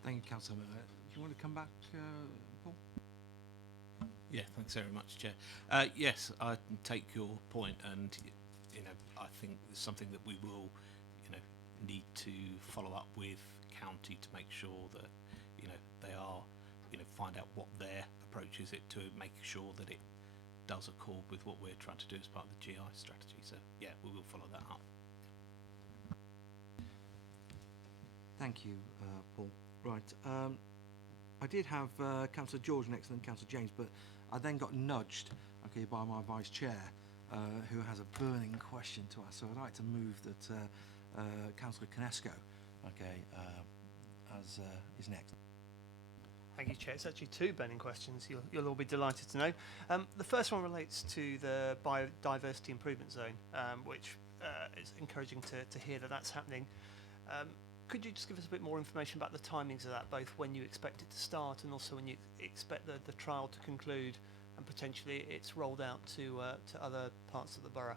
Thank you, Councillor Miller. Do you want to come back, Paul? Yeah, thanks very much, Chair. Yes, I take your point, and I think it's something that we will, need to follow up with county to make sure that, they are, find out what their approach is to make sure that it does accord with what we're trying to do as part of the GI strategy. So yeah, we will follow that up. Thank you, Paul. Right, I did have Councillor George next and then Councillor James, but I then got nudged, okay, by my Vice Chair, who has a burning question to ask. So I'd like to move that Councillor Canesco, okay, is next. Thank you, Chair. It's actually two burning questions you'll all be delighted to know. The first one relates to the Biodiversity Improvement Zone, which is encouraging to hear that that's happening. Could you just give us a bit more information about the timings of that, both when you expect it to start and also when you expect the trial to conclude and potentially it's rolled out to other parts of the borough?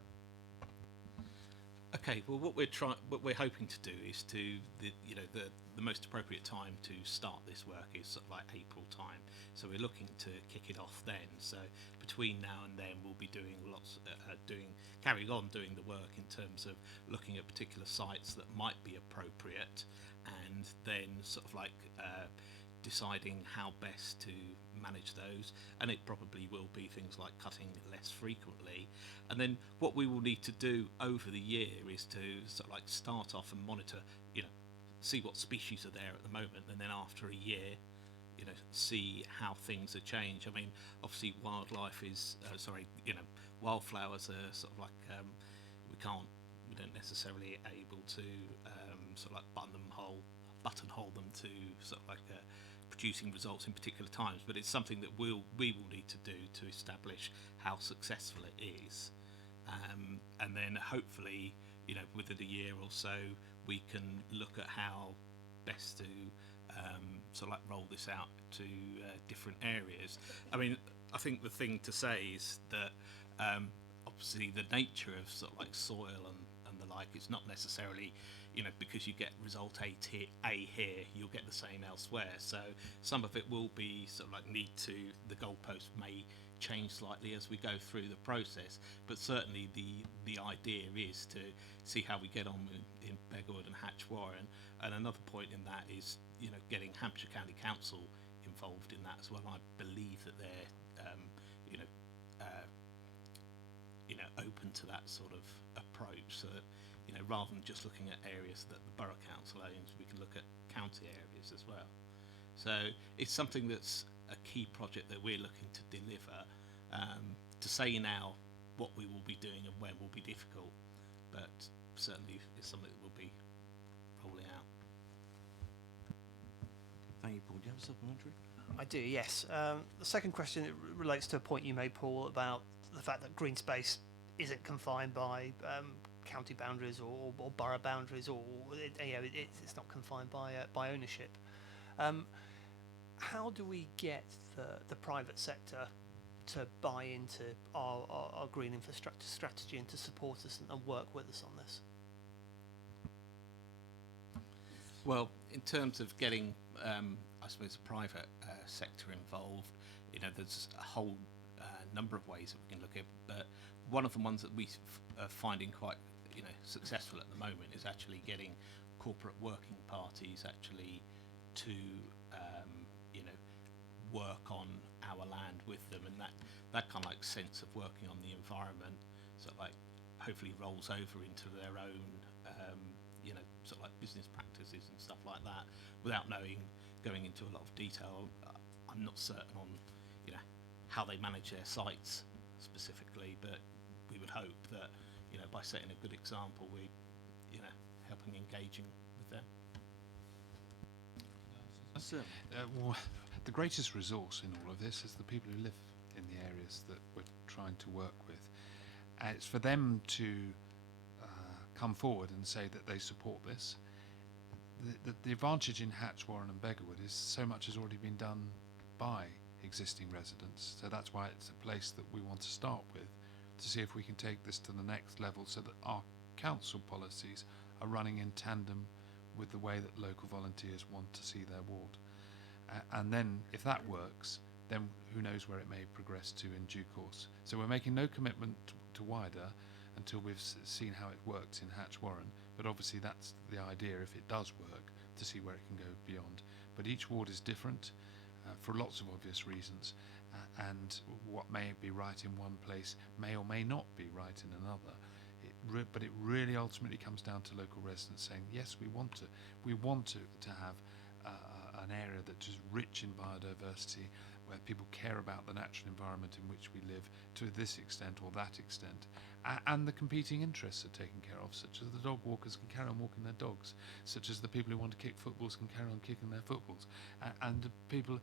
Okay, well, what we're hoping to do is the most appropriate time to start this work is sort of like April time. So we're looking to kick it off then. So between now and then, we'll be doing carrying on doing the work in terms of looking at particular sites that might be appropriate, and then sort of like deciding how best to manage those. And it probably will be things like cutting less frequently. And then what we will need to do over the year is to sort of like start off and monitor, see what species are there at the moment, and then after a year see how things are changed. I mean, obviously wildlife is, wildflowers are sort of like, we don't necessarily able to sort of like buttonhole them to sort of like producing results in particular times, but it's something that we will need to do to establish how successful it is, and then hopefully, within a year or so, we can look at how best to sort of like roll this out to different areas. I mean, I think the thing to say is that obviously the nature of sort of like soil and the like, it's not necessarily, because you get result A here, you'll get the same elsewhere. So some of it will be sort of like the goalpost may change slightly as we go through the process, but certainly the idea is to see how we get on in Beggarwood and Hatch Warren. And another point in that is, getting Hampshire County Council involved in that as well. I believe that they're open to that sort of approach, so that rather than just looking at areas that the borough council owns, we can look at county areas as well. So it's something that's a key project that we're looking to deliver. To say now what we will be doing and when will be difficult, but certainly it's something that we'll be rolling out. Thank you, Paul. Do you have a supplementary? I do, yes. The second question relates to a point you made, Paul, about the fact that green space isn't confined by county boundaries or borough boundaries, or it's not confined by ownership. How do we get the private sector to buy into our green infrastructure strategy and to support us and work with us on this? Well, in terms of getting, I suppose, the private sector involved, there's a whole number of ways that we can look at. But one of the ones that we are finding quite, successful at the moment is actually getting corporate working parties actually to, work on our land with them, and that kind of like sense of working on the environment, sort of like hopefully rolls over into their own, sort of like business practices and stuff like that, without going into a lot of detail. I'm not certain on, how they manage their sites specifically, but we would hope that, by setting a good example, we, helping engaging with them. Well, the greatest resource in all of this is the people who live in the areas that we're trying to work with. It's for them to come forward and say that they support this. The advantage in Hatch, Warren and Beggarwood is so much has already been done by existing residents, so that's why it's a place that we want to start with, to see if we can take this to the next level so that our council policies are running in tandem with the way that local volunteers want to see their ward. And then if that works, then who knows where it may progress to in due course. So we're making no commitment to wider until we've seen how it works in Hatch Warren, but obviously that's the idea, if it does work, to see where it can go beyond. But each ward is different for lots of obvious reasons, and what may be right in one place may or may not be right in another. But it really ultimately comes down to local residents saying, yes, we want to have an area that is rich in biodiversity, where people care about the natural environment in which we live to this extent or that extent, and the competing interests are taken care of, such as the dog walkers can carry on walking their dogs, such as the people who want to kick footballs can carry on kicking their footballs, and the people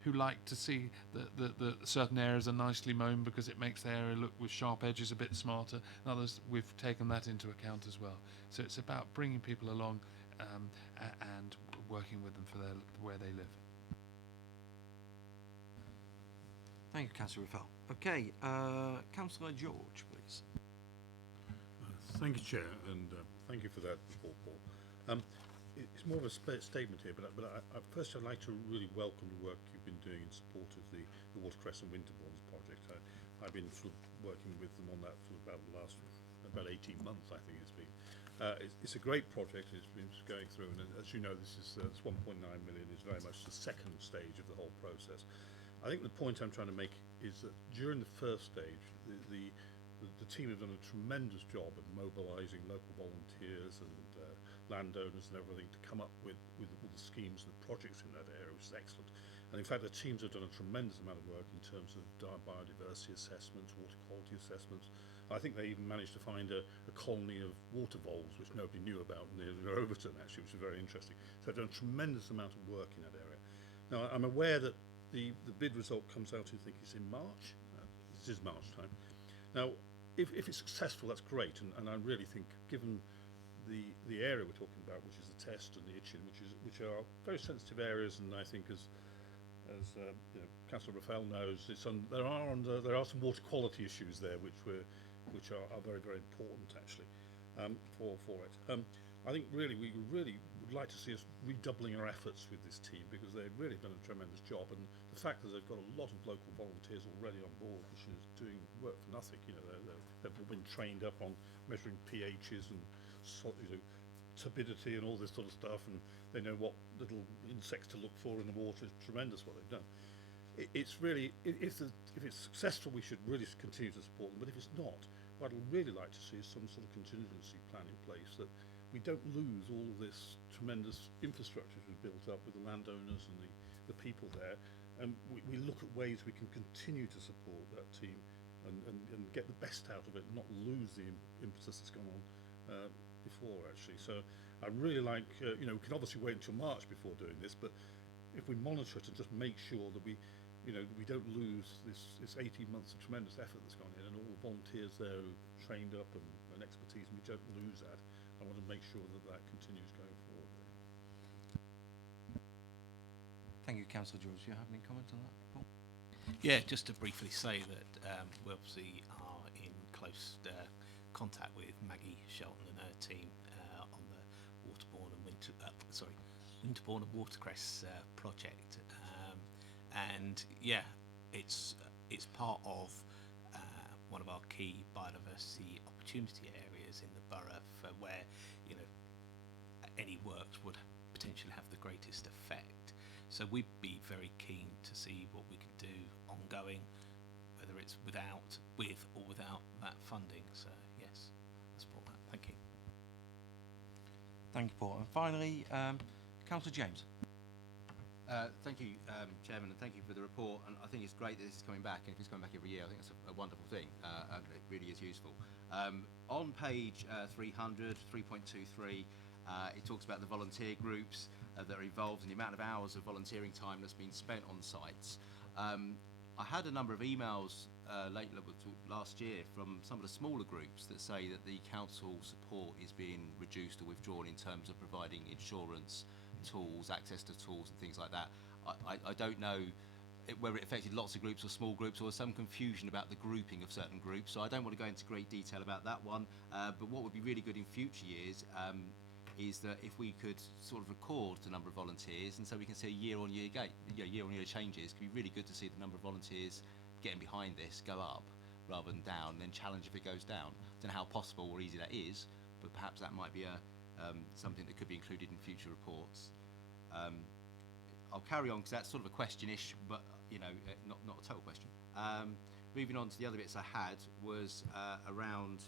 who like to see that certain areas are nicely mown because it makes the area look with sharp edges a bit smarter, and others, we've taken that into account as well. So it's about bringing people along and working with them for where they live. Thank you, Councillor Raffel. Okay, Councillor George, please. Thank you, Chair, and thank you for that report, Paul. It's more of a statement here, but first I'd like to really welcome the work you've been doing in support of the Watercress and Winterbourne project. I've been sort of working with them on that for about 18 months, I think it's been. It's a great project. It's been going through, and as you know, this 1.9 million is very much the second stage of the whole process. I think the point I'm trying to make is that during the first stage, the team have done a tremendous job at mobilising local volunteers and landowners and everything to come up with all the schemes and the projects in that area, which is excellent. And in fact, the teams have done a tremendous amount of work in terms of biodiversity assessments, water quality assessments. I think they even managed to find a colony of water voles, which nobody knew about near Overton, actually, which is very interesting. So they've done a tremendous amount of work in that area. Now, I'm aware that the bid result comes out, I think it's in March. This is March time. Now, if it's successful, that's great, and I really think, given the area we're talking about, which is the test and the itching, which are very sensitive areas, and I think as you know, Councillor Raphael knows, there are some water quality issues there which are very, very important actually for it. I think really we really would like to see us redoubling our efforts with this team, because they've really done a tremendous job, and the fact that they've got a lot of local volunteers already on board, which is doing work for nothing. You know, they've all been trained up on measuring pHs and turbidity and all this sort of stuff, and they know what little insects to look for in the water. It's tremendous what they've done. It's really, if it's successful, we should really continue to support them, but if it's not, what I'd really like to see is some sort of contingency plan in place, that we don't lose all of this tremendous infrastructure we've built up with the landowners and the people there, and we look at ways we can continue to support that team and get the best out of it, and not lose the impetus that's gone on before actually. So I really like, you know, we can obviously wait until March before doing this, but if we monitor it and just make sure that we don't lose this 18 months of tremendous effort that's gone in, and all the volunteers there who trained up and expertise, and we don't lose that. I want to make sure that continues going forward. Thank you, Councillor George. Do you have any comment on that, Paul? Yeah, just to briefly say that we obviously are in close contact with Maggie Shelton and her team on the waterborne and winterborne and watercress project, and yeah, it's part of one of our key biodiversity opportunity areas in the borough, for where, you know, any works would potentially have the greatest effect. So we'd be very keen to see what we can do ongoing, whether it's with or without that funding. So yes, let's support that. Thank you. Thank you, Paul. And finally, Councillor James. Thank you, Chairman, and thank you for the report. And I think it's great that this is coming back, and if it's coming back every year, I think it's a wonderful thing, and it really is useful. On page 300, 3.23, it talks about the volunteer groups that are involved and the amount of hours of volunteering time that's been spent on sites. I had a number of emails last year from some of the smaller groups that say that the council support is being reduced or withdrawn in terms of providing insurance, tools, access to tools and things like that. I don't know whether it affected lots of groups or small groups, or some confusion about the grouping of certain groups, so I don't want to go into great detail about that one, but what would be really good in future years is that if we could sort of record the number of volunteers, and so we can see year-on-year changes. It could be really good to see the number of volunteers getting behind this go up rather than down, and then challenge if it goes down. I don't know how possible or easy that is, but perhaps that might be something that could be included in future reports. I'll carry on because that's sort of a question-ish, but you know, not a total question. Moving on to the other bits I had was around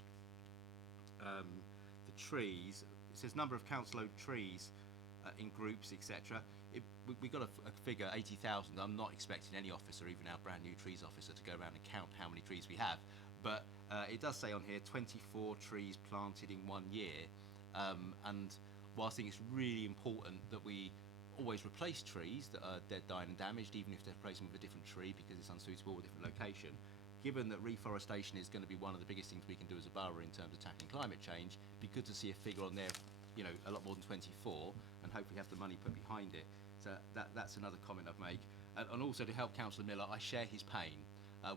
the trees. It says number of council-owned trees in groups, etc. We got a figure, 80,000. I'm not expecting any officer, even our brand new trees officer, to go around and count how many trees we have. But it does say on here 24 trees planted in 1 year. And whilst I think it's really important that we always replace trees that are dead, dying and damaged, even if they're replacing with a different tree because it's unsuitable or a different location, given that reforestation is going to be one of the biggest things we can do as a borough in terms of tackling climate change, it'd be good to see a figure on there, you know, a lot more than 24, and hopefully have the money put behind it. So that's another comment I've made. And also to help Councillor Miller, I share his pain.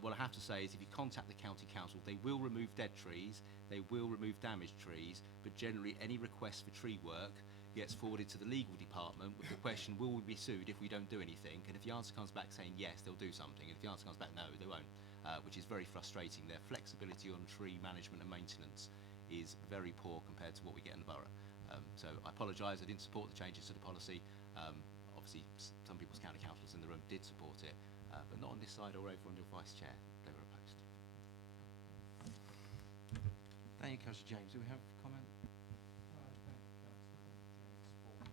What I have to say is if you contact the county council, they will remove dead trees, they will remove damaged trees, but generally any request for tree work gets forwarded to the legal department with the question, will we be sued if we don't do anything? And if the answer comes back saying yes, they'll do something. And if the answer comes back no, they won't, which is very frustrating. Their flexibility on tree management and maintenance is very poor compared to what we get in the borough. So I apologise, I didn't support the changes to the policy. Obviously, some people's county councillors in the room did support it, but not on this side or over on your vice chair. They were opposed. Thank you, Councillor James. Do we have a comment?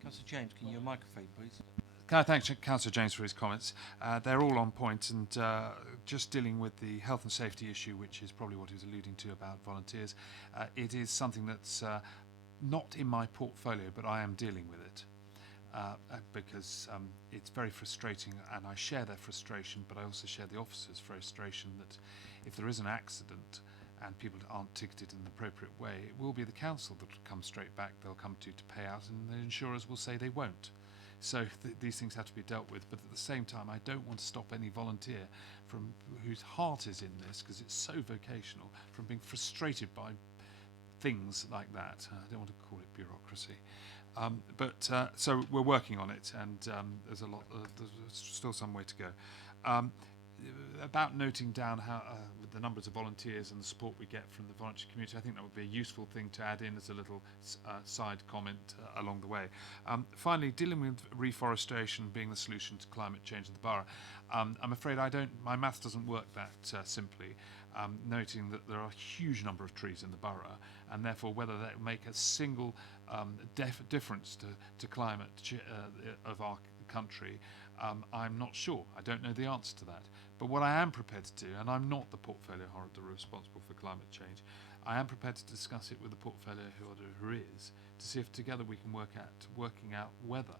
Councillor James, can you microphone, please? Can I thank Councillor James for his comments? They're all on point, and just dealing with the health and safety issue, which is probably what he was alluding to about volunteers. It is something that's not in my portfolio, but I am dealing with it because it's very frustrating, and I share their frustration, but I also share the officers' frustration that if there is an accident and people aren't ticketed in the appropriate way, it will be the council that will come straight back, they'll come to pay out, and the insurers will say they won't. So these things have to be dealt with, but at the same time, I don't want to stop any volunteer from whose heart is in this, because it's so vocational, from being frustrated by things like that. I don't want to call it bureaucracy. So we're working on it, and there's still some way to go. About noting down how the numbers of volunteers and the support we get from the voluntary community, I think that would be a useful thing to add in as a little side comment along the way. Finally, dealing with reforestation being the solution to climate change in the borough. I'm afraid my maths doesn't work that simply, noting that there are a huge number of trees in the borough, and therefore whether that make a single difference to climate of our country, I'm not sure. I don't know the answer to that. But what I am prepared to do, and I'm not the portfolio holder responsible for climate change, I am prepared to discuss it with the portfolio holder who is, to see if together we can working out whether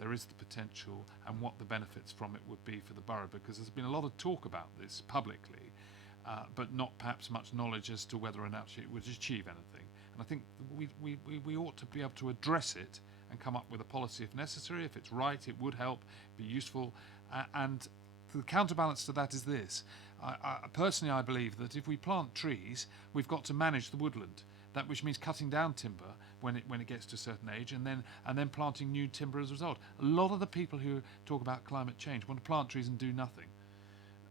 there is the potential and what the benefits from it would be for the borough, because there's been a lot of talk about this publicly, but not perhaps much knowledge as to whether or not it would achieve anything. And I think we ought to be able to address it and come up with a policy if necessary. If it's right, it would help, be useful. And the counterbalance to that is this. Personally, I believe that if we plant trees, we've got to manage the woodland. That which means cutting down timber when it gets to a certain age, and then planting new timber as a result. A lot of the people who talk about climate change want to plant trees and do nothing.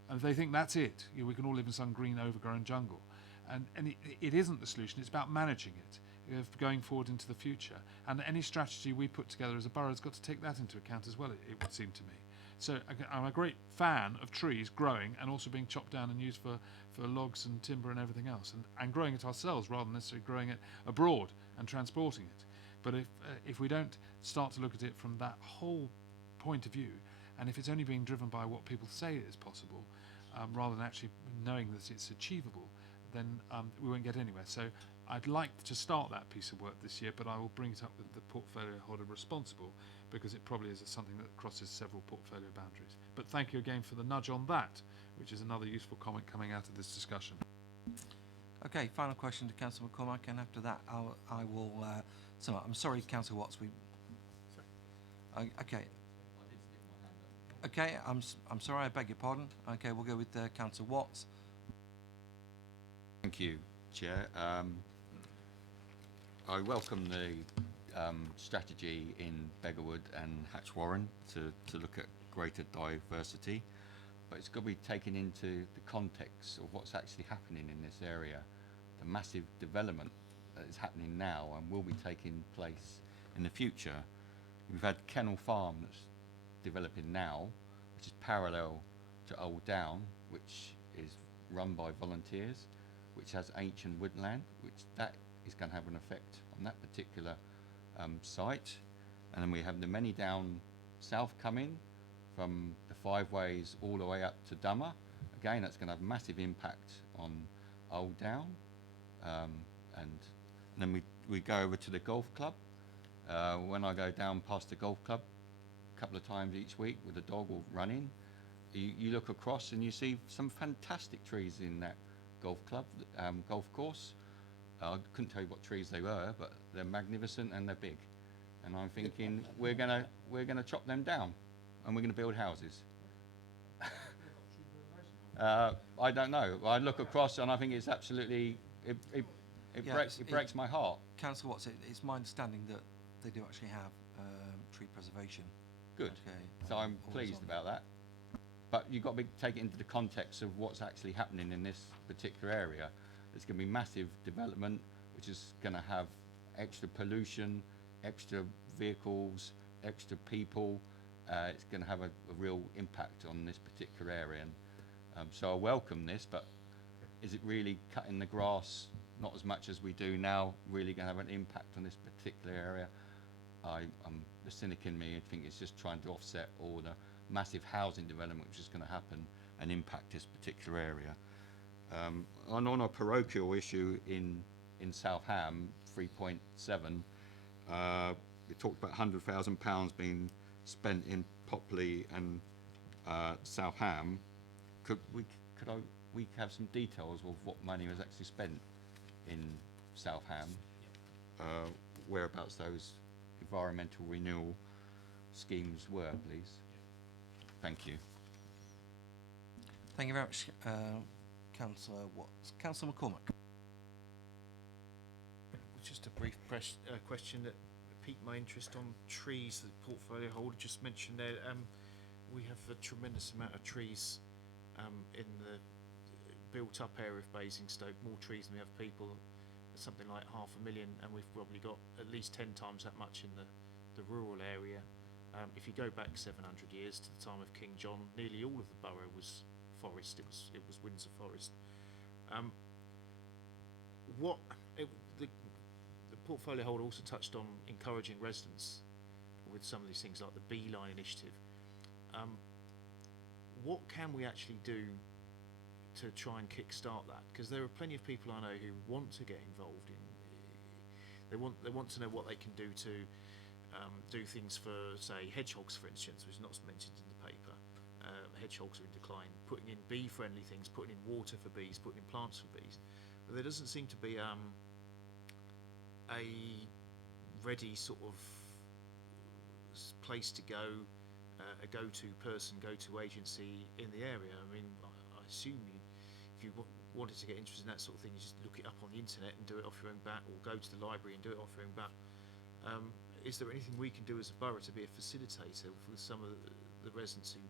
And they think that's it. We can all live in some green, overgrown jungle. And it isn't the solution. It's about managing it, going forward into the future. And any strategy we put together as a borough has got to take that into account as well, it would seem to me. So I'm a great fan of trees growing and also being chopped down and used for logs and timber and everything else, and growing it ourselves rather than necessarily growing it abroad and transporting it. But if we don't start to look at it from that whole point of view, and if it's only being driven by what people say is possible, rather than actually knowing that it's achievable, then we won't get anywhere. So I'd like to start that piece of work this year, but I will bring it up with the portfolio holder responsible, because it probably is something that crosses several portfolio boundaries. But thank you again for the nudge on that, which is another useful comment coming out of this discussion. Okay, final question to Councillor McCormack, and after that I will I'm sorry, Councillor Watts, okay. Okay, I'm sorry, I beg your pardon. Okay, we'll go with Councillor Watts. Thank you, Chair. I welcome the strategy in Beggarwood and Hatchwarren to look at greater diversity, but it's got to be taken into the context of what's actually happening in this area, the massive development that is happening now and will be taking place in the future. We've had Kennel Farm that's developing now, which is parallel to Old Down, which is run by volunteers, which has ancient woodland, which that is going to have an effect on that particular site. And then we have the many down south coming from the Five Ways all the way up to Dummer. Again, that's going to have massive impact on Old Down. And then we go over to the golf club. When I go down past the golf club a couple of times each week with the dog or running, you look across and you see some fantastic trees in that golf club, golf course. I couldn't tell you what trees they were, but they're magnificent and they're big. And I'm thinking we're gonna chop them down, and we're gonna build houses. I don't know. I look across and I think it's absolutely it breaks my heart. Councillor Watts, it's my understanding that they do actually have tree preservation. Good. Okay, So I'm pleased about that. But you've got to take it into the context of what's actually happening in this particular area. There's going to be massive development, which is going to have extra pollution, extra vehicles, extra people. It's going to have a real impact on this particular area. And, so I welcome this, but is it really cutting the grass, not as much as we do now, really going to have an impact on this particular area? the cynic in me, I think it's just trying to offset all the massive housing development which is going to happen and impact this particular area. And on a parochial issue in South Ham, 3.7, we talked about £100,000 being spent in Popley and South Ham. Could we have some details of what money was actually spent in South Ham? Whereabouts those environmental renewal schemes were, please? Thank you. Thank you very much, Councillor Watts. Councillor McCormack. Just a brief question that piqued my interest on trees that the portfolio holder just mentioned there. We have a tremendous amount of trees in the built-up area of Basingstoke, more trees than we have people, something like 500,000, and we've probably got at least 10 times that much in the rural area. If you go back 700 years to the time of King John, nearly all of the borough was forest. It was Windsor Forest. The portfolio holder also touched on encouraging residents with some of these things like the Beeline initiative. What can we actually do to try and kickstart that? Because there are plenty of people I know who want to get involved in. They want to know what they can do to do things for, say, hedgehogs, for instance, which is not mentioned in the paper. Hedgehogs are in decline. Putting in bee-friendly things, putting in water for bees, putting in plants for bees. But there doesn't seem to be a ready sort of place to go, a go-to person, go-to agency in the area. I mean, I assume if you wanted to get interested in that sort of thing, you just look it up on the internet and do it off your own bat, or go to the library and do it off your own bat. Is there anything we can do as a borough to be a facilitator with some of the residents who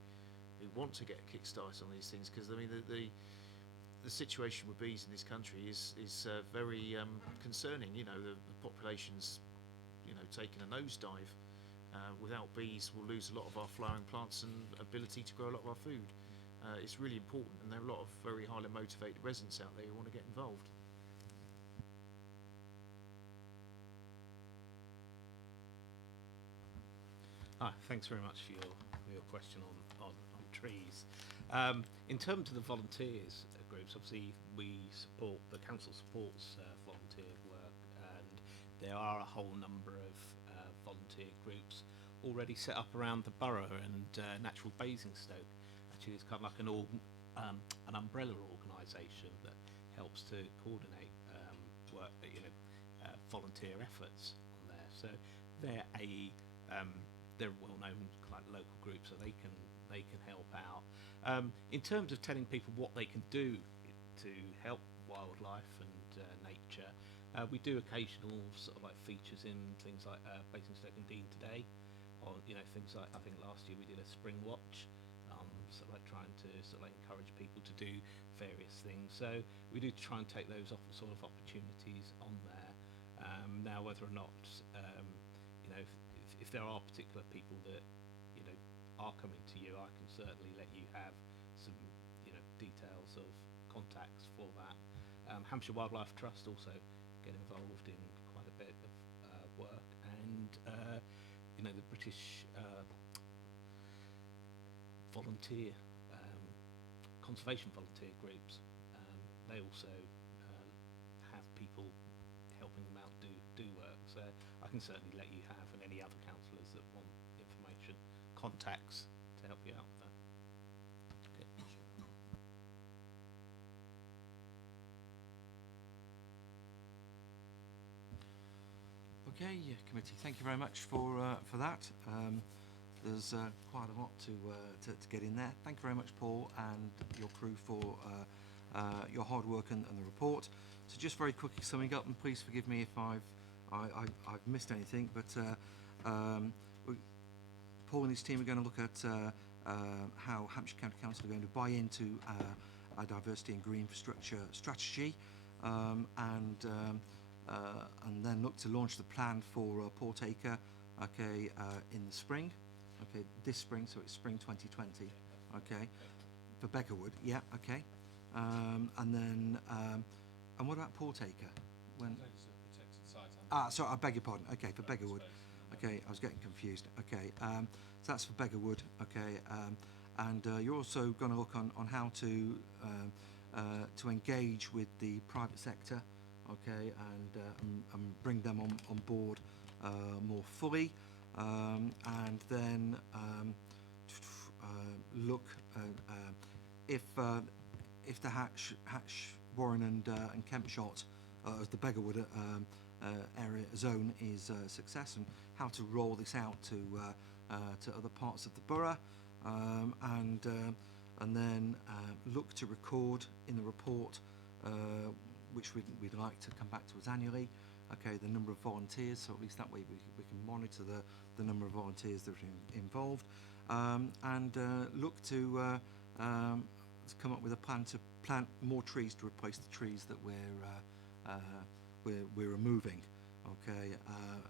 want to get a kickstart on these things? Because I mean, the situation with bees in this country is very concerning. You know, the population's taking a nosedive. Without bees, we'll lose a lot of our flowering plants and ability to grow a lot of our food. It's really important, and there are a lot of very highly motivated residents out there who want to get involved. Hi, thanks very much for your question on trees. In terms of the volunteers groups, obviously the council supports volunteer work, and there are a whole number of volunteer groups already set up around the borough, and Natural Basingstoke actually is kind of like an umbrella organisation that helps to coordinate work, volunteer efforts on there. So they're they're well-known like local groups, so they can help out. In terms of telling people what they can do to help wildlife and nature, we do occasional sort of like features in things like Basingstoke and Dean Today, or things like, I think last year we did a spring watch, sort of like trying to sort of like encourage people to do various things. So we do try and take those sort of opportunities on there. Now, whether or not if there are particular people that are coming to you, I can certainly let you have some details of contacts for that. Hampshire Wildlife Trust also get involved in quite a bit of work, and the British volunteer conservation volunteer groups, they also have people helping them out do work. So I can certainly let you have, and any other councillors that want information, contacts to help you out with that. Okay, committee, thank you very much for that. There's quite a lot to get in there. Thank you very much, Paul, and your crew for your hard work and the report. So just very quickly summing up, and please forgive me if I've missed anything, but Paul and his team are going to look at how Hampshire County Council are going to buy into our diversity and green infrastructure strategy, and then look to launch the plan for Portacre, okay, in the spring, okay, this spring, so it's spring 2020, okay, for Beggarwood, yeah, okay, and then, and what about Portacre? When? Protected site. Sorry, I beg your pardon, okay, for Beggarwood. Okay, I was getting confused. Okay, so that's for Beggarwood. Okay, and you're also going to look on how to engage with the private sector. Okay, and bring them on board more fully, and then look if the Hatch, Warren and Kempshot as the Beggarwood area zone is a success, and how to roll this out to other parts of the borough, and then look to record in the report, which we'd like to come back to us annually. Okay, the number of volunteers, so at least that way we can monitor the number of volunteers that are involved, and look to come up with a plan to plant more trees to replace the trees that we're removing. Okay,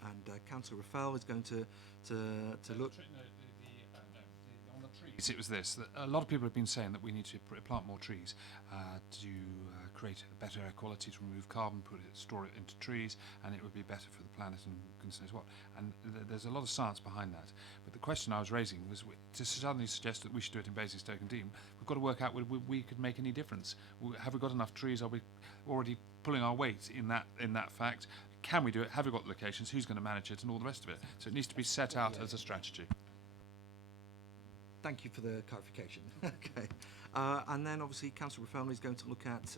and Councillor Raphael is going to look. On the trees, it was this. That a lot of people have been saying that we need to plant more trees to create a better air quality, to remove carbon, store it into trees, and it would be better for the planet and goodness knows what. And there's a lot of science behind that. But the question I was raising was to suddenly suggest that we should do it in Basingstoke and Dean. We've got to work out whether we could make any difference. Have we got enough trees? Are we already pulling our weight in that fact? Can we do it? Have we got the locations? Who's going to manage it? And all the rest of it. So it needs to be set out as a strategy. Thank you for the clarification. Okay, and then obviously Councillor Raphael is going to look at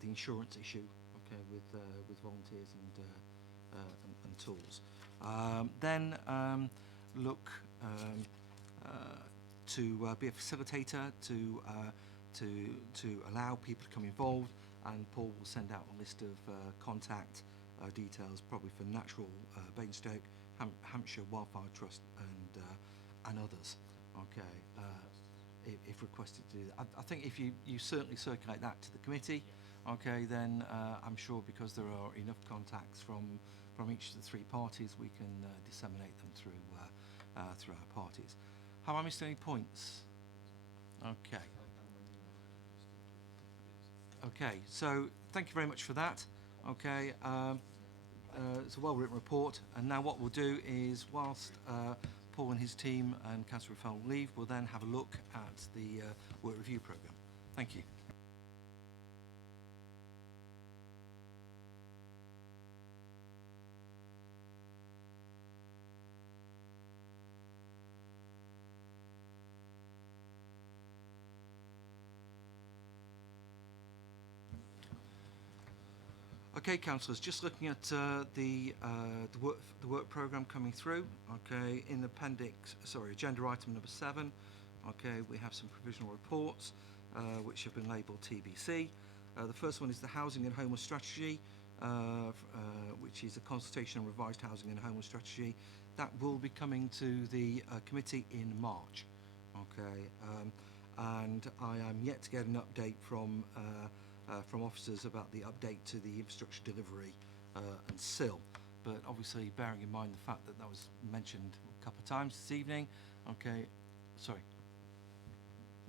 the insurance issue. Okay, with volunteers and tools. Then look to be a facilitator to allow people to come involved, and Paul will send out a list of contact details, probably for Natural Basingstoke, Hampshire Wildfire Trust, and others. Okay, if requested to do that. I think if you certainly circulate that to the committee, okay, then I'm sure because there are enough contacts from each of the three parties, we can disseminate them through our parties. Have I missed any points? Okay. Okay, so thank you very much for that. Okay, it's a well-written report, and now what we'll do is, whilst Paul and his team and Councillor Raphael leave, we'll then have a look at the work review programme. Thank you. Okay, councillors, just looking at the work programme coming through. Okay, in agenda item number 7. Okay, we have some provisional reports which have been labelled TBC. The first one is the Housing and Homeless Strategy, which is a consultation on revised housing and homeless strategy. That will be coming to the committee in March. Okay, and I am yet to get an update from officers about the update to the infrastructure delivery and SIL, but obviously bearing in mind the fact that that was mentioned a couple of times this evening. Okay, sorry,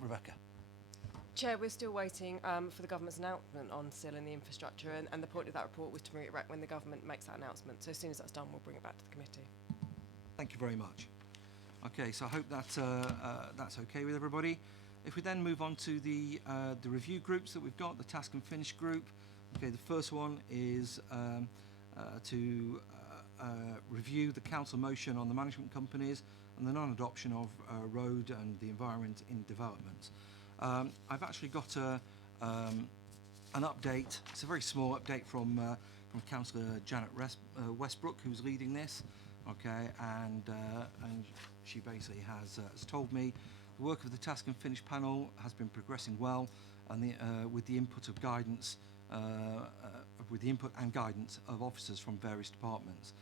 Rebecca. Chair, we're still waiting for the government's announcement on SIL and the infrastructure, and the point of that report was to bring it back when the government makes that announcement. So as soon as that's done, we'll bring it back to the committee. Thank you very much. Okay, so I hope that that's okay with everybody. If we then move on to the review groups that we've got, the task and finish group. Okay, the first one is to review the council motion on the management companies and the non-adoption of road and the environment in development. I've actually got an update. It's a very small update from Councillor Janet Westbrook, who's leading this. Okay, and she basically has told me the work of the task and finish panel has been progressing well, and with the input of guidance, of officers from various departments.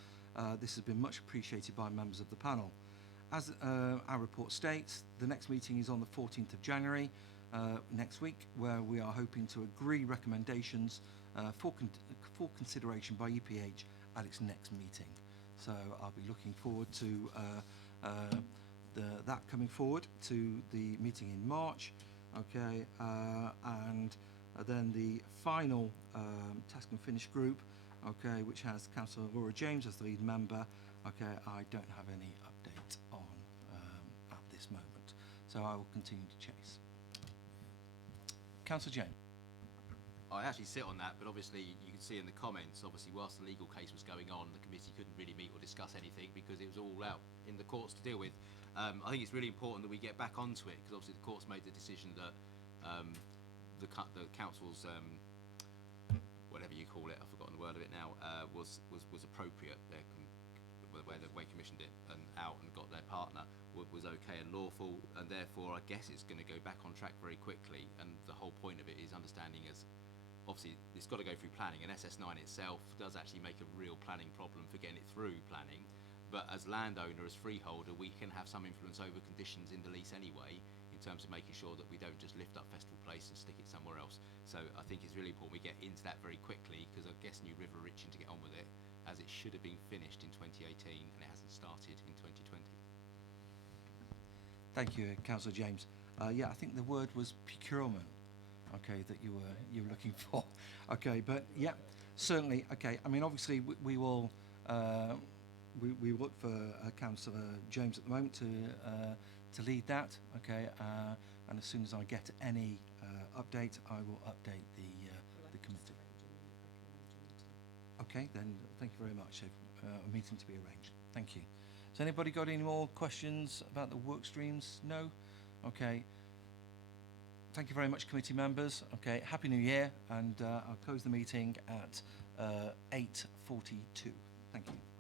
This has been much appreciated by members of the panel. As our report states, the next meeting is on the 14th of January next week, where we are hoping to agree recommendations for consideration by EPH at its next meeting. So I'll be looking forward to that coming forward to the meeting in March. Okay, and then the final task and finish group, okay, which has Councillor Laura James as the lead member, Okay, I don't have any update on at this moment, so I will continue to chase. Councillor James. I actually sit on that, but obviously you can see in the comments, obviously whilst the legal case was going on, the committee couldn't really meet or discuss anything because it was all out in the courts to deal with. I think it's really important that we get back onto it because obviously the courts made the decision that the council's whatever you call it, I've forgotten the word of it now, was appropriate. Where the way commissioned it and out and got their partner was okay and lawful, and therefore I guess it's going to go back on track very quickly. And the whole point of it is understanding as obviously it's got to go through planning, and SS9 itself does actually make a real planning problem for getting it through planning. But as landowner, as freeholder, we can have some influence over conditions in the lease anyway, in terms of making sure that we don't just lift up Festival Place and stick it somewhere else. So I think it's really important we get into that very quickly, because I guess New River are itching to get on with it, as it should have been finished in 2018 and it hasn't started in 2020. Thank you, Councillor James. Yeah, I think the word was procurement. Okay, that you were looking for. Okay, but yeah, certainly. Okay, I mean, obviously we will we look for Councillor James at the moment to lead that. Okay, and as soon as I get any update, I will update the committee. Okay, then thank you very much. A meeting to be arranged. Thank you. Has anybody got any more questions about the work streams? No? Okay. Thank you very much, committee members. Okay, Happy New Year, and I'll close the meeting at 8:42. Thank you.